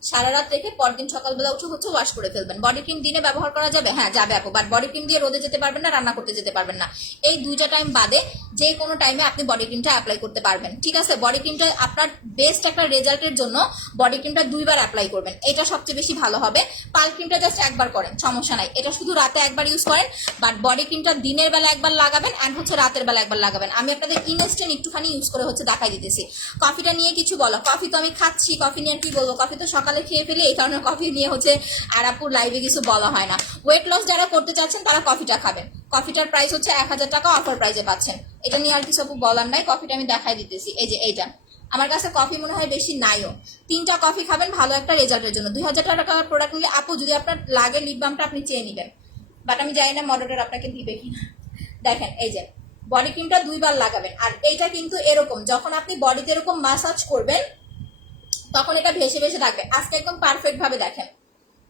সারা রাত রেখে পরদিন সকালবেলা উঠে হচ্ছে ওয়াশ করে ফেলবেন। বডি ক্রিম দিনে ব্যবহার করা যাবে? হ্যাঁ যাবে আপু, বাট বডি ক্রিম দিয়ে রোদে যেতে পারবেন না, রান্না করতে যেতে পারবেন না। এই 2টা টাইম বাদে যে কোনো টাইমে আপনি বডি ক্রিমটা অ্যাপ্লাই করতে পারবেন। ঠিক আছে, বডি ক্রিমটা আপনার বেস্ট একটা রেজাল্টের জন্য বডি ক্রিমটা 2বার অ্যাপ্লাই করবেন, এটা সবচেয়ে বেশি ভালো হবে। পাল ক্রিমটা জাস্ট একবার করেন, সমস্যা নাই, এটা শুধু রাতে একবার ইউজ করেন, বাট বডি ক্রিমটা দিনের বেলা একবার লাগাবেন অ্যান্ড হচ্ছে রাতের বেলা একবার লাগাবেন। আমি আপনাদের ইনস্ট্যান্ট একটুখানি ইউজ করে হচ্ছে দেখাই দিতেছি। কফিটা নিয়ে কিছু বলো? কফি তো আমি খাচ্ছি, কফি নিয়ে কি বলবো, কফি তো সকালে খেয়ে ফেলি, এই কারণে কফি নিয়ে হচ্ছে আর আপুর লাইভে কিছু বলা হয় না। ওয়েট লস যারা করতে চাচ্ছেন তারা কফিটা খাবেন, কফিটার প্রাইস হচ্ছে 1000 টাকা অফার প্রাইসে পাচ্ছেন। এটা নিয়ে আর কিছু আপু বলার নাই, কফিটা আমি দেখাই দিতেছি। এই যে এইটা, আমার কাছে কফি মনে হয় বেশি নাইও, 3টা কফি খাবেন ভালো একটা রেজাল্টের জন্য। 2000 টাকার প্রোডাক্ট নিলে আপু যদি আপনার লাগে লিপ বামটা আপনি চেয়ে নেবেন, বাট আমি জানি না মডেলটা আপনাকে দিবে কিনা। দেখেন, এই যে বডি ক্রিমটা 2বার লাগাবেন, আর এইটা কিন্তু এরকম যখন আপনি বডিতে এরকম মাসাজ করবেন তখন এটা ভেসে ভেসে থাকবে। আজকে একদম পারফেক্ট ভাবে দেখেন,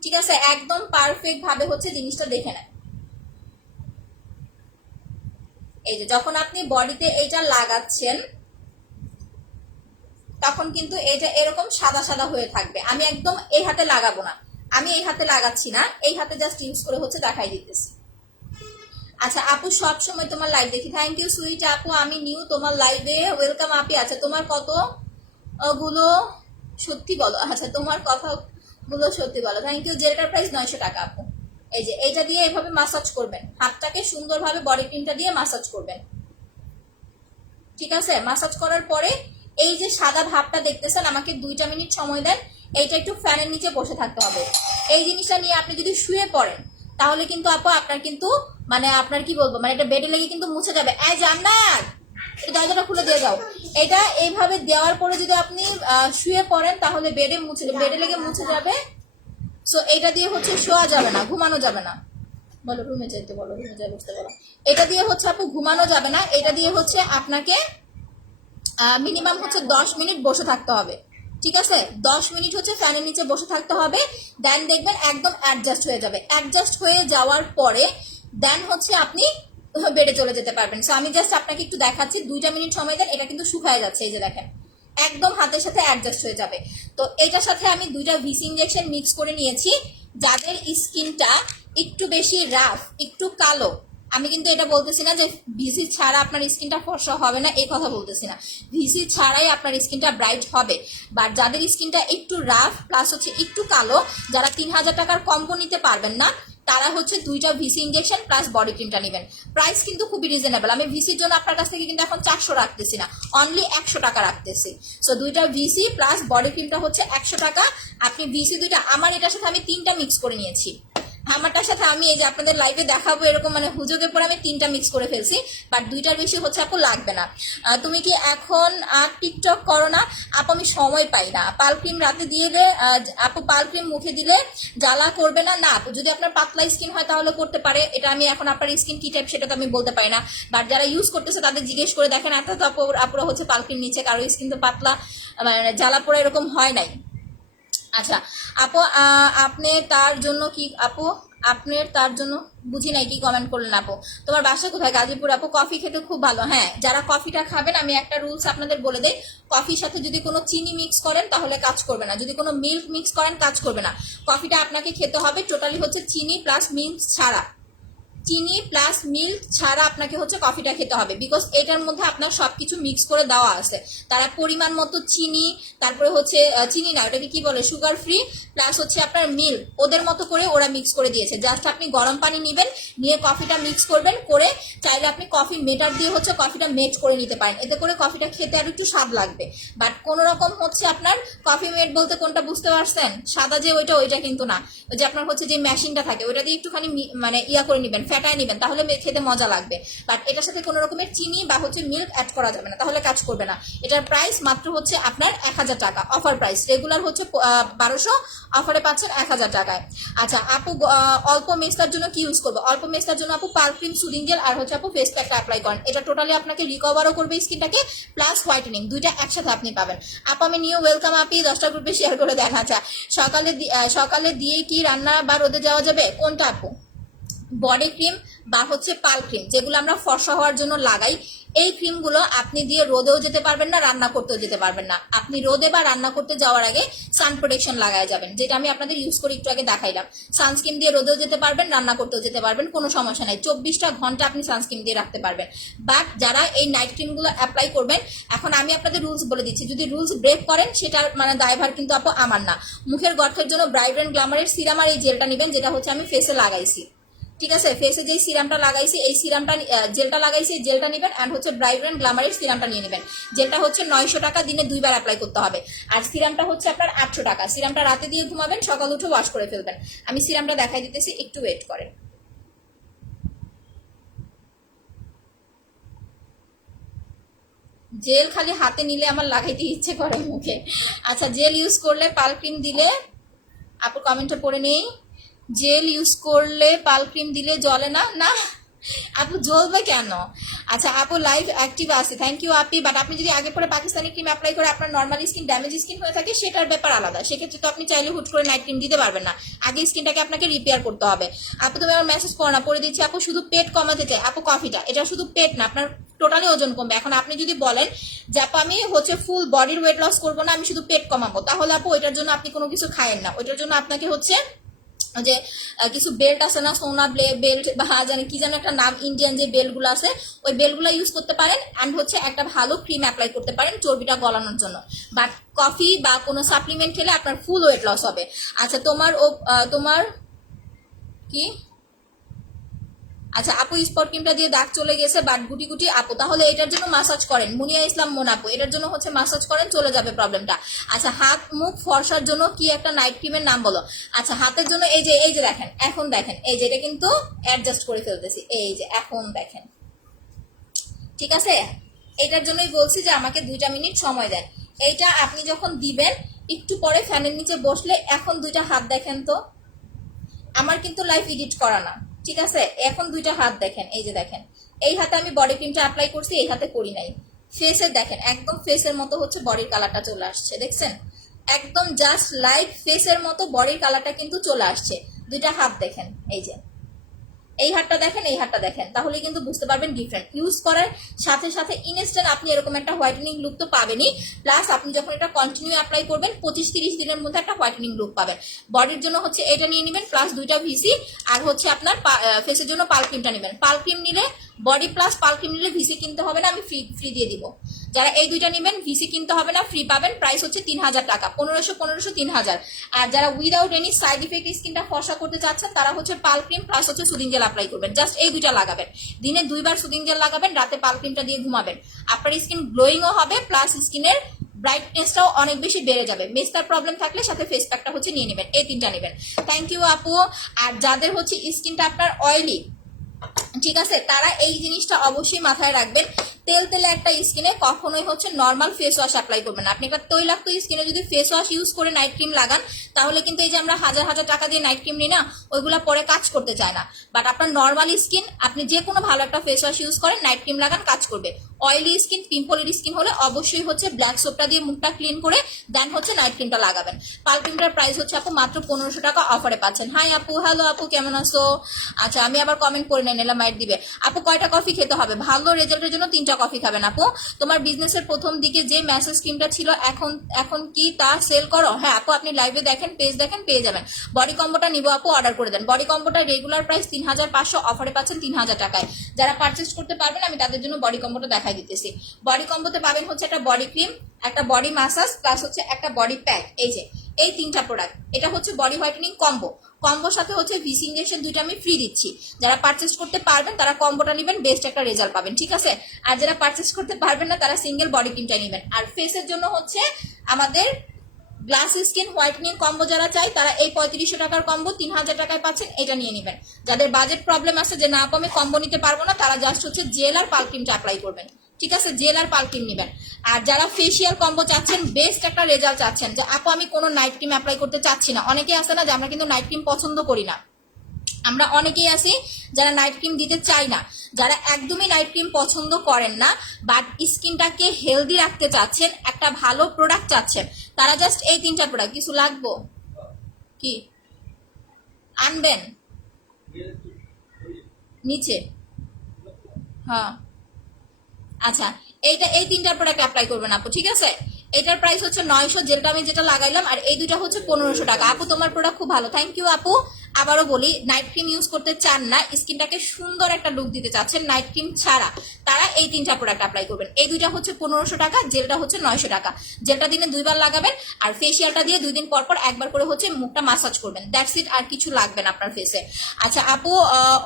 ঠিক আছে, একদম পারফেক্ট ভাবে হচ্ছে জিনিসটা দেখে নেন। এই যে যখন আপনি বডিতে এইটা লাগাচ্ছেন তখন কিন্তু এটা এরকম সাদা সাদা হয়ে থাকবে। আমি একদম এই হাতে লাগাবো না, আমি এই হাতে লাগাচ্ছি না, এই হাতে জাস্ট ইউজ করে হচ্ছে দেখাই দিতেছি। আচ্ছা আপু, সব সময় তোমার লাইভ দেখি, থ্যাংক ইউ সুইট আপু, আমি নিউ তোমার লাইভে, ওয়েলকাম আপি। আচ্ছা, তোমার কত গুলো সত্যি বলো, আচ্ছা তোমার কথাগুলো সত্যি বলো, থ্যাংক ইউ। যেটার প্রাইস 900 টাকা আপু। এই যে এইটা দিয়ে এইভাবে মাসাজ করবেন, হাতটাকে সুন্দরভাবে বডি ক্রিমটা দিয়ে মাসাজ করবেন। ঠিক আছে, মাসাজ করার পরে এই যে সাদা ভাবটা দেখতেছেন, আমাকে 2টা মিনিট সময় দেন, এইটা একটু ফ্যানের নিচে বসে থাকতে হবে। এই জিনিসটা নিয়ে আপনি যদি শুয়ে পড়েন তাহলে কিন্তু আপু আপনার কিন্তু মানে আপনার কি বলবো, মানে এটা বেডে লেগে কিন্তু মুছে যাবে। এই জান্নাত, দরজাটা খুলে দিয়ে যাও। এটা এইভাবে দেওয়ার পরে যদি আপনি শুয়ে পড়েন তাহলে বেডে লেগে মুছে যাবে। সো এটা দিয়ে হচ্ছে শোয়া যাবে না, ঘুমানো যাবে না। বলো রুমে যাইতে, বলো রুমে যাই বসতে বলো। এটা দিয়ে হচ্ছে আপু ঘুমানো যাবে না, এটা দিয়ে হচ্ছে আপনাকে মিনিমাম হচ্ছে 10 মিনিট বসে থাকতে হবে। ঠিক আছে, 10 মিনিট হচ্ছে ফ্যানের নিচে বসে থাকতে হবে, দেন দেখবেন একদম অ্যাডজাস্ট হয়ে যাবে। অ্যাডজাস্ট হয়ে যাওয়ার পরে দেন হচ্ছে আপনি বেডে চলে যেতে পারবেন। সো আমি জাস্ট আপনাকে একটু দেখাচ্ছি, 2টা মিনিট সময় দেন, এটা কিন্তু শুকায় যাচ্ছে। এই যে দেখেন, একদম হাতের সাথে অ্যাডজাস্ট হয়ে যাবে। তো এটার সাথে আমি 2টা ভিসি ইনজেকশন মিক্স করে নিয়েছি। যাদের স্কিনটা একটু বেশি রাফ, একটু কালো, আমি কিন্তু এটা বলতেছি না যে ভিসি ছাড়া আপনার স্কিনটা ফর্সা হবে না, এই কথা বলতেছি না, ভিসি ছাড়াই আপনার স্কিনটা ব্রাইট হবে। বাট যাদের স্কিনটা একটু রাফ প্লাস হচ্ছে একটু কালো, যারা 3000 টাকার কম্বো নিতে পারবেন না, তারা হচ্ছে 2টা ভিসি ইনজেকশন প্লাস বডি ক্রিমটা নেবেন। প্রাইস কিন্তু খুবই রিজনেবল, আমি ভিসির জন্য আপনার কাছ থেকে কিন্তু এখন 400 রাখতেছি না, অনলি 100 টাকা রাখতেছি। সো 2টা ভিসি প্লাস বডি ক্রিমটা হচ্ছে 100 টাকা। আপনি ভিসি 2টা, আমার এটার সাথে আমি 3টা মিক্স করে নিয়েছি। আমারটার সাথে আমি এই যে আপনাদের লাইভে দেখাবো এরকম মানে হুজুগে পরে আমি 3টা মিক্স করে ফেলছি, বাট 2টার বেশি হচ্ছে আপু লাগবে না। তুমি কি এখন টিকটক করো না আপু? আমি সময় পাই না। পাল ক্রিম রাতে দিলে আপু, পাল ক্রিম মুখে দিলে জ্বালা করবে না? না আপু, যদি আপনার পাতলা স্কিন হয় তাহলে করতে পারে, এটা আমি এখন আপনার স্কিন কি টাইপ সেটা তো আমি বলতে পারি না, বাট যারা ইউজ করতেছে তাদের জিজ্ঞেস করে দেখেন, এত তো আপুরা হচ্ছে পাল ক্রিম নিচ্ছে, কারো স্কিন তো পাতলা মানে জ্বালা পোড়া এরকম হয় নাই। আচ্ছা আপু, আপনি তার জন্য কি আপু, আপনার তার জন্য বুঝি নাই কি কমেন্ট করলেন আপু। তোমার বাসা কোথায়? গাজীপুর আপু। কফি খেতে খুব ভালো। হ্যাঁ, যারা কফিটা খাবেন আমি একটা রুলস আপনাদের বলে দেই, কফির সাথে যদি কোনো চিনি মিক্স করেন তাহলে কাজ করবে না, যদি কোনো মিল্ক মিক্স করেন কাজ করবে না। কফিটা আপনাকে খেতে হবে টোটালি হচ্ছে চিনি প্লাস মিল্ক ছাড়া, চিনি প্লাস মিল্ক ছাড়া আপনাকে হচ্ছে কফিটা খেতে হবে, বিকজ এটার মধ্যে আপনার সবকিছু মিক্স করে দেওয়া আছে। তারা পরিমাণ মতো চিনি, তারপরে হচ্ছে চিনি না, ওটাকে কি বলে, সুগার ফ্রি, প্লাস হচ্ছে আপনার মিল্ক, ওদের মতো করে ওরা মিক্স করে দিয়েছে। জাস্ট আপনি গরম পানি নেবেন, নিয়ে কফিটা মিক্স করবেন, করে চাইলে আপনি কফি মেটার দিয়ে হচ্ছে কফিটা মেট করে নিতে পারেন, এতে করে কফিটা খেতে আর একটু স্বাদ লাগবে। বাট কোনো রকম হচ্ছে আপনার কফি মেট বলতে কোনটা বুঝতে পারছেন, সাদা যে ওইটা কিন্তু না, ওই যে আপনার হচ্ছে যে মেশিনটা থাকে ওইটা দিয়ে একটুখানি মানে ইয়া করে নেবেন, ফ্যাটায় নেবেন, তাহলে খেতে মজা লাগবে। বাট এটার সাথে কোনো রকমের চিনি বা হচ্ছে মিল্ক অ্যাড করা যাবে না, তাহলে কাজ করবে না। এটার প্রাইস মাত্র হচ্ছে আপনার 1000 টাকা, অফার প্রাইস। রেগুলার হচ্ছে 1200, অফারে পাচ্ছেন 1000 টাকায়। আচ্ছা আপু, অল্প মেস্তার জন্য কি ইউজ করবো? অল্প মেস্তার জন্য আপু পার ক্রিম, সুদিং জেল আর হচ্ছে আপু ফেস প্যাকটা অ্যাপ্লাই করেন, এটা টোটালি আপনাকে রিকভারও করবে স্কিনটাকে, প্লাস হোয়াইটেনিং, দুইটা একসাথে আপনি পাবেন। আপু আমি নিউ ওয়েলকাম আপি, 10টা গ্রুপে শেয়ার করে দেন। আচ্ছা সকালে দিয়ে কি রান্না বা রোদে যাওয়া যাবে? কোনটা আপু? বডি ক্রিম বা হচ্ছে পাল ক্রিম, যেগুলো আমরা ফর্সা হওয়ার জন্য লাগাই, এই ক্রিমগুলো আপনি দিয়ে রোদেও যেতে পারবেন না, রান্না করতেও যেতে পারবেন না। আপনি রোদে বা রান্না করতে যাওয়ার আগে সান প্রোটেকশন লাগায় যাবেন, যেটা আমি আপনাদের ইউজ করে একটু আগে দেখাইলাম। সানস্ক্রিন দিয়ে রোদেও যেতে পারবেন, রান্না করতেও যেতে পারবেন, কোনো সমস্যা নাই, 24টা ঘন্টা আপনি সানস্ক্রিন দিয়ে রাখতে পারবেন। বাট যারা এই নাইট ক্রিমগুলো অ্যাপ্লাই করবেন, এখন আমি আপনাদের রুলস বলে দিচ্ছি, যদি রুলস ব্রেক করেন সেটার মানে দায়ভার কিন্তু আপু আমার না। মুখের গর্তের জন্য ব্রাইট গ্ল্যামারের সিরাম আর এই জেলটা নেবেন, যেটা হচ্ছে আমি ফেসে লাগাইছি, ঠিক আছে? ফেসে যেই সিরামটা লাগাইছি, এই সিরামটা জেলটা লাগাইছি, এই জেলটা নেবেন, অ্যান্ড হচ্ছে ব্রাইট গ্ল্যামারের সিরামটা নিয়ে নেবেন। জেলটা হচ্ছে 900 টাকা, দিনে 2বার অ্যাপ্লাই করতে হবে। আর সিরামটা হচ্ছে আপনার 800 টাকা। সিরামটা রাতে দিয়ে ঘুমাবেন, সকাল উঠে ওয়াশ করে ফেলবেন। আমি সিরামটা দেখাই দিতেছি, একটু ওয়েট করেন। জেল খালি হাতে নিলে আমার লাগাইতে ইচ্ছে করে মুখে। আচ্ছা, জেল ইউজ করলে পাল ক্রিম দিলে, আপু কমেন্টে পড়ে নেই, জেল ইউজ করলে পাল ক্রিম দিলে জ্বলে না? না আপু, জ্বলবে কেন? আচ্ছা আপু লাইভ অ্যাক্টিভ আছে, থ্যাংক ইউ আপি। বাট আপনি যদি আগে পরে পাকিস্তানি ক্রিম অ্যাপ্লাই করে আপনার নর্মাল স্কিন ড্যামেজ স্কিন হয়ে থাকে, সেটার ব্যাপার আলাদা, সেক্ষেত্রে তো আপনি চাইলে হুট করে নাইট ক্রিম দিতে পারবেন না, আগে স্কিনটাকে আপনাকে রিপেয়ার করতে হবে। আপু তুমি আমার মেসেজ করো না, পড়ে দিচ্ছি। আপু শুধু পেট কমাতে চাই। আপু কফিটা, এটা শুধু পেট না, আপনার টোটালি ওজন কমবে। এখন আপনি যদি বলেন যে আপু আমি হচ্ছে ফুল বডির ওয়েট লস করবো না, আমি শুধু পেট কমাবো, তাহলে আপু ওইটার জন্য আপনি কোনো কিছু খায়েন না, ওইটার জন্য আপনাকে হচ্ছে যে কিছু বেল্ট আছে না, সোনা বেল্ট বা জানি কি যেন একটা নাম, ইন্ডিয়ান যে বেল্টগুলো আছে, ওই বেল্টগুলো ইউজ করতে পারেন। অ্যান্ড হচ্ছে একটা ভালো ক্রিম অ্যাপ্লাই করতে পারেন চর্বিটা গলানোর জন্য। বাট কফি বা কোনো সাপ্লিমেন্ট খেলে আপনার ফুল ওয়েট লস হবে। আচ্ছা তোমার কি? আচ্ছা আপু স্পট ক্রিমটা দিয়ে দাগ চলে গেছে বাট গুটি গুটি, আপু তাহলে এটার জন্য মাসাজ করেন। মুনিয়া ইসলাম মোন আপু, এটার জন্য হচ্ছে মাসাজ করেন, চলে যাবে প্রবলেমটা। আচ্ছা হাত মুখ ফর্সার জন্য কি একটা নাইট ক্রিমের নাম বলো? আচ্ছা হাতের জন্য এই যে দেখেন, এখন দেখেন, এই যে এটা কিন্তু অ্যাডজাস্ট করে ফেলতেছি, এই যে এখন দেখেন, ঠিক আছে? এটার জন্যই বলছি যে আমাকে 2টা মিনিট সময় দেন। এইটা আপনি যখন দিবেন, একটু পরে ফ্যানের নিচে বসলে, এখন 2টা হাত দেখেন তো, আমার কিন্তু লাইভ এডিট করা না, ঠিক আছে? এখন 2টা হাত দেখেন, এই যে দেখেন, এই হাতে আমি বডি ক্রিমটা অ্যাপ্লাই করছি, এই হাতে করি নাই। ফেসে দেখেন, একদম ফেসের মতো হচ্ছে বডির কালারটা চলে আসছে, দেখছেন? একদম জাস্ট লাইক ফেসের মতো বডির কালারটা কিন্তু চলে আসছে। 2টা হাত দেখেন, এই যে এই হাতটা দেখেন, এই হাতটা দেখেন, তাহলে কিন্তু বুঝতে পারবেন ডিফারেন্ট। ইউজ করার সাথে সাথে ইনস্ট্যান্ট আপনি এরকম একটা হোয়াইটেনিং লুক তো পাবেনই, প্লাস আপনি যখন এটা কন্টিনিউ অ্যাপ্লাই করবেন 25-30 দিনের মধ্যে একটা হোয়াইটেনিং লুক পাবেন। বডির জন্য হচ্ছে এটা নিয়ে নেবেন, প্লাস 2টা ভিসি, আর হচ্ছে আপনার ফেসের জন্য পাল ক্রিমটা নেবেন। পাল ক্রিম নিলে, বডি প্লাস পাল ক্রিম নিলে ভিসি কিনতে হবে না, আমি ফ্রি দিয়ে দিব। যারা এই 2টা নেবেন ভিসি কিনতে হবে না, ফ্রি পাবেন। প্রাইস হচ্ছে 3000 টাকা, 1500 3000। আর যারা উইদাউট এনি সাইড ইফেক্ট স্কিনটা ফর্সা করতে চাচ্ছেন, তারা হচ্ছে পাল ক্রিম প্লাস হচ্ছে সুদিং জেল অ্যাপ্লাই করবেন। জাস্ট এই 2টা লাগাবেন, দিনে 2বার সুদিং জেল লাগাবেন, রাতে পাল ক্রিমটা দিয়ে ঘুমাবেন। আপনার স্কিন গ্লোয়িংও হবে, প্লাস স্কিনের ব্রাইটনেসটাও অনেক বেশি বেড়ে যাবে। মেস্তার প্রবলেম থাকলে সাথে ফেস প্যাকটা হচ্ছে নিয়ে নেবেন, এই 3টা নেবেন। থ্যাংক ইউ আপু। আর যাদের হচ্ছে স্কিনটা আপনার অয়েলি, ঠিক আছে, তারা এই জিনিসটা অবশ্যই মাথায় রাখবেন, তেল তেলে একটা স্কিনে কখনোই হচ্ছে নর্মাল ফেস ওয়াশ অ্যাপ্লাই করবেন না। আপনি একটা তৈলাক্ত স্কিনে যদি ফেস ওয়াশ ইউজ করে নাইট ক্রিম লাগান, তাহলে কিন্তু এই যে আমরা হাজার হাজার টাকা দিয়ে নাইট ক্রিম নিই না, ওইগুলা পরে কাজ করতে চায় না। বাট আপনার নর্মাল স্কিন, আপনি যে কোনো ভালো একটা ফেস ওয়াশ ইউজ করেন, নাইট ক্রিম লাগান, কাজ করবে। অয়েলি স্কিন, পিম্পলের স্কিন হলে অবশ্যই হচ্ছে ব্ল্যাক সোপটা দিয়ে মুখটা ক্লিন করে দেন হচ্ছে নাইট ক্রিমটা লাগাবেন। পাল ক্রিমটার প্রাইস হচ্ছে আপু মাত্র 1500 টাকা অফারে পাচ্ছেন। হাই আপু, হ্যালো আপু, কেমন আছো? আচ্ছা, আমি আবার কমেন্ট করে নেই, নিলাম মাইট দিবে। আপু কয়টা কফি খেতে হবে? ভালো রেজাল্টের জন্য 3টা কফি খাবেন আপু। তোমার বিজনেসের প্রথম দিকে যে ম্যাসেজ ক্রিমটা ছিল, এখন কি তা সেল করো? হ্যাঁ আপু, আপনি লাইভে দেখেন, পেজ দেখেন, পেয়ে যাবেন। বডি কম্বোটা নিবো আপু, অর্ডার করে দেন। বডি কম্বোটা রেগুলার প্রাইস 3500, অফারে পাচ্ছেন 3000 টাকায়। যারা পারচেস করতে পারবেন আমি তাদের জন্য বডি কম্বোটা দেখাই দিতেছি। বডি কম্বোতে পাবেন হচ্ছে একটা বডি ক্রিম, একটা বডি মাসাজ, প্লাস হচ্ছে একটা বডি প্যাক। এই যে এই 3টা প্রোডাক্ট, এটা হচ্ছে বডি হোয়াইটেনিং কম্বো। কম্বোর সাথে হচ্ছে ভিসি ইনজেকশন 2টা আমি ফ্রি দিচ্ছি। যারা পারচেস করতে পারবেন তারা কম্বোটা নেবেন, বেস্ট একটা রেজাল্ট পাবেন, ঠিক আছে? আর যারা পারচেস করতে পারবেন না তারা সিঙ্গেল বডি ক্রিমটাই নেবেন। আর ফেসের জন্য হচ্ছে আমাদের গ্লাস স্কিন হোয়াইটনিং কম্বো যারা চাই তারা এই 3500 টাকার কম্বো 3000 টাকায় পাচ্ছেন, এটা নিয়ে নেবেন। যাদের বাজেট প্রবলেম আছে যে না আপু আমি কম্বো নিতে পারবো না, তারা জাস্ট হচ্ছে জেল আর পাল ক্রিমটা অ্যাপ্লাই করবেন, ঠিক আছে? জেল আর পাল ক্রিম নেবেন। আর যারা ফেসিয়াল কম্বো চাচ্ছেন, বেস্ট একটা রেজাল্ট চাচ্ছেন, যে আপু আমি কোনো নাইট ক্রিম অ্যাপ্লাই করতে চাচ্ছি না, অনেকে আছে না যে আমরা কিন্তু নাইট ক্রিম পছন্দ করি না, আমরা অনেকেই আছি যারা নাইট ক্রিম দিতে চাই না, যারা একদমই নাইট ক্রিম পছন্দ করেন না বাট স্কিনটাকে হেলদি রাখতে চাচ্ছেন, একটা ভালো প্রোডাক্ট চাচ্ছেন, তারা জাস্ট এই 3টা প্রোডাক্ট। কিছু লাগবো কি আনবেন নিচে? হ্যাঁ আচ্ছা, এই 3টা প্রোডাক্ট অ্যাপ্লাই করবেন আপু, ঠিক আছে? এটার প্রাইস হচ্ছে 900, যেটা আমি যেটা লাগাইলাম, আর এই দুটা হচ্ছে 1500 টাকা। আপু তোমার প্রোডাক্ট খুব ভালো, থ্যাংক ইউ আপু। আবারও বলি, নাইট ক্রিম ইউজ করতে চান না, স্কিনটাকে সুন্দর একটা লুক দিতে চাচ্ছেন নাইট ক্রিম ছাড়া, তারা এই 3টা প্রোডাক্ট অ্যাপ্লাই করবেন। এই দুইটা হচ্ছে 1500 টাকা, জেলটা হচ্ছে 900 টাকা। জেলটা দিনে 2বার লাগাবেন, আর ফেসিয়ালটা দিয়ে 2 দিন পর পর একবার করে হচ্ছে মুখটা মাসাজ করবেন, দ্যাটস ইট, আর কিছু লাগবে না আপনার ফেসে। আচ্ছা আপু,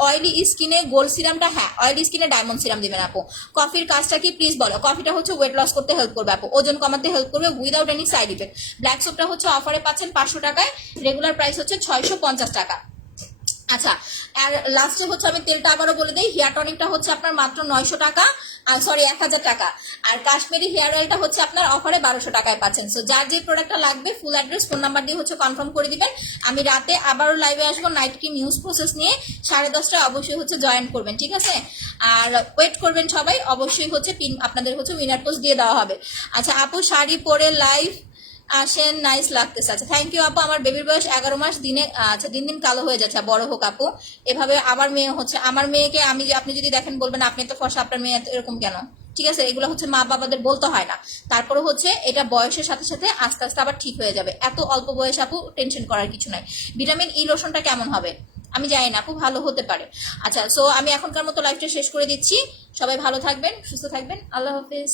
অয়েলি স্কিনে গোল্ড সিরামটা, হ্যাঁ অয়েলি স্কিনে ডায়মন্ড সিরাম দিবেন আপু। কফির কাজটা কি প্লিজ বলো? কফিটা হচ্ছে ওয়েট লস করতে হেল্প করবে আপু, ওজন কমাতে হেল্প করবে without any side effect. Black সোপটা হচ্ছে অফারে পাচ্ছেন 500 টাকায়, রেগুলার প্রাইস হচ্ছে 650 টাকা। আচ্ছা, আর লাস্টে হচ্ছে আমি তেলটা আবারও বলে দিই, হেয়ার টনিকটা হচ্ছে আপনার মাত্র 900 টাকা, আর সরি 1000 টাকা। আর কাশ্মীরি হেয়ার অয়েলটা হচ্ছে আপনার অফারে 1200 টাকায় পাচ্ছেন। সো যার যে প্রোডাক্টটা লাগবে ফুল অ্যাড্রেস ফোন নাম্বার দিয়ে হচ্ছে কনফার্ম করে দিবেন। আমি রাতে আবারও লাইভে আসবো নাইট ক্রিম ইউজ প্রসেস নিয়ে, 10:30টায় অবশ্যই হচ্ছে জয়েন করবেন, ঠিক আছে? আর ওয়েট করবেন সবাই, অবশ্যই হচ্ছে আপনাদের হচ্ছে উইনার পোস্ট দিয়ে দেওয়া হবে। আচ্ছা আপু, শাড়ি পরে লাইভ আসেন, নাইস লাগতেছে। আচ্ছা থ্যাংক ইউ আপু। আমার বেবির বয়স 11 মাস, দিনে আচ্ছা দিন দিন কালো হয়ে যাচ্ছে, বড় হোক আপু। এভাবে আমার মেয়ে হচ্ছে, আমার মেয়েকে আমি, আপনি যদি দেখেন বলবেন আপনি তো ফর্সা, আপনার মেয়ে এরকম কেন? ঠিক আছে, এগুলো হচ্ছে মা বাবাদের বলতে হয় না। তারপরে হচ্ছে এটা বয়সের সাথে সাথে আস্তে আস্তে আবার ঠিক হয়ে যাবে, এত অল্প বয়স আপু, টেনশন করার কিছু নাই। ভিটামিন ই লোশনটা কেমন হবে আমি জানি না আপু, ভালো হতে পারে। আচ্ছা, সো আমি এখনকার মতো লাইভটা শেষ করে দিচ্ছি। সবাই ভালো থাকবেন, সুস্থ থাকবেন, আল্লাহ হাফিজ।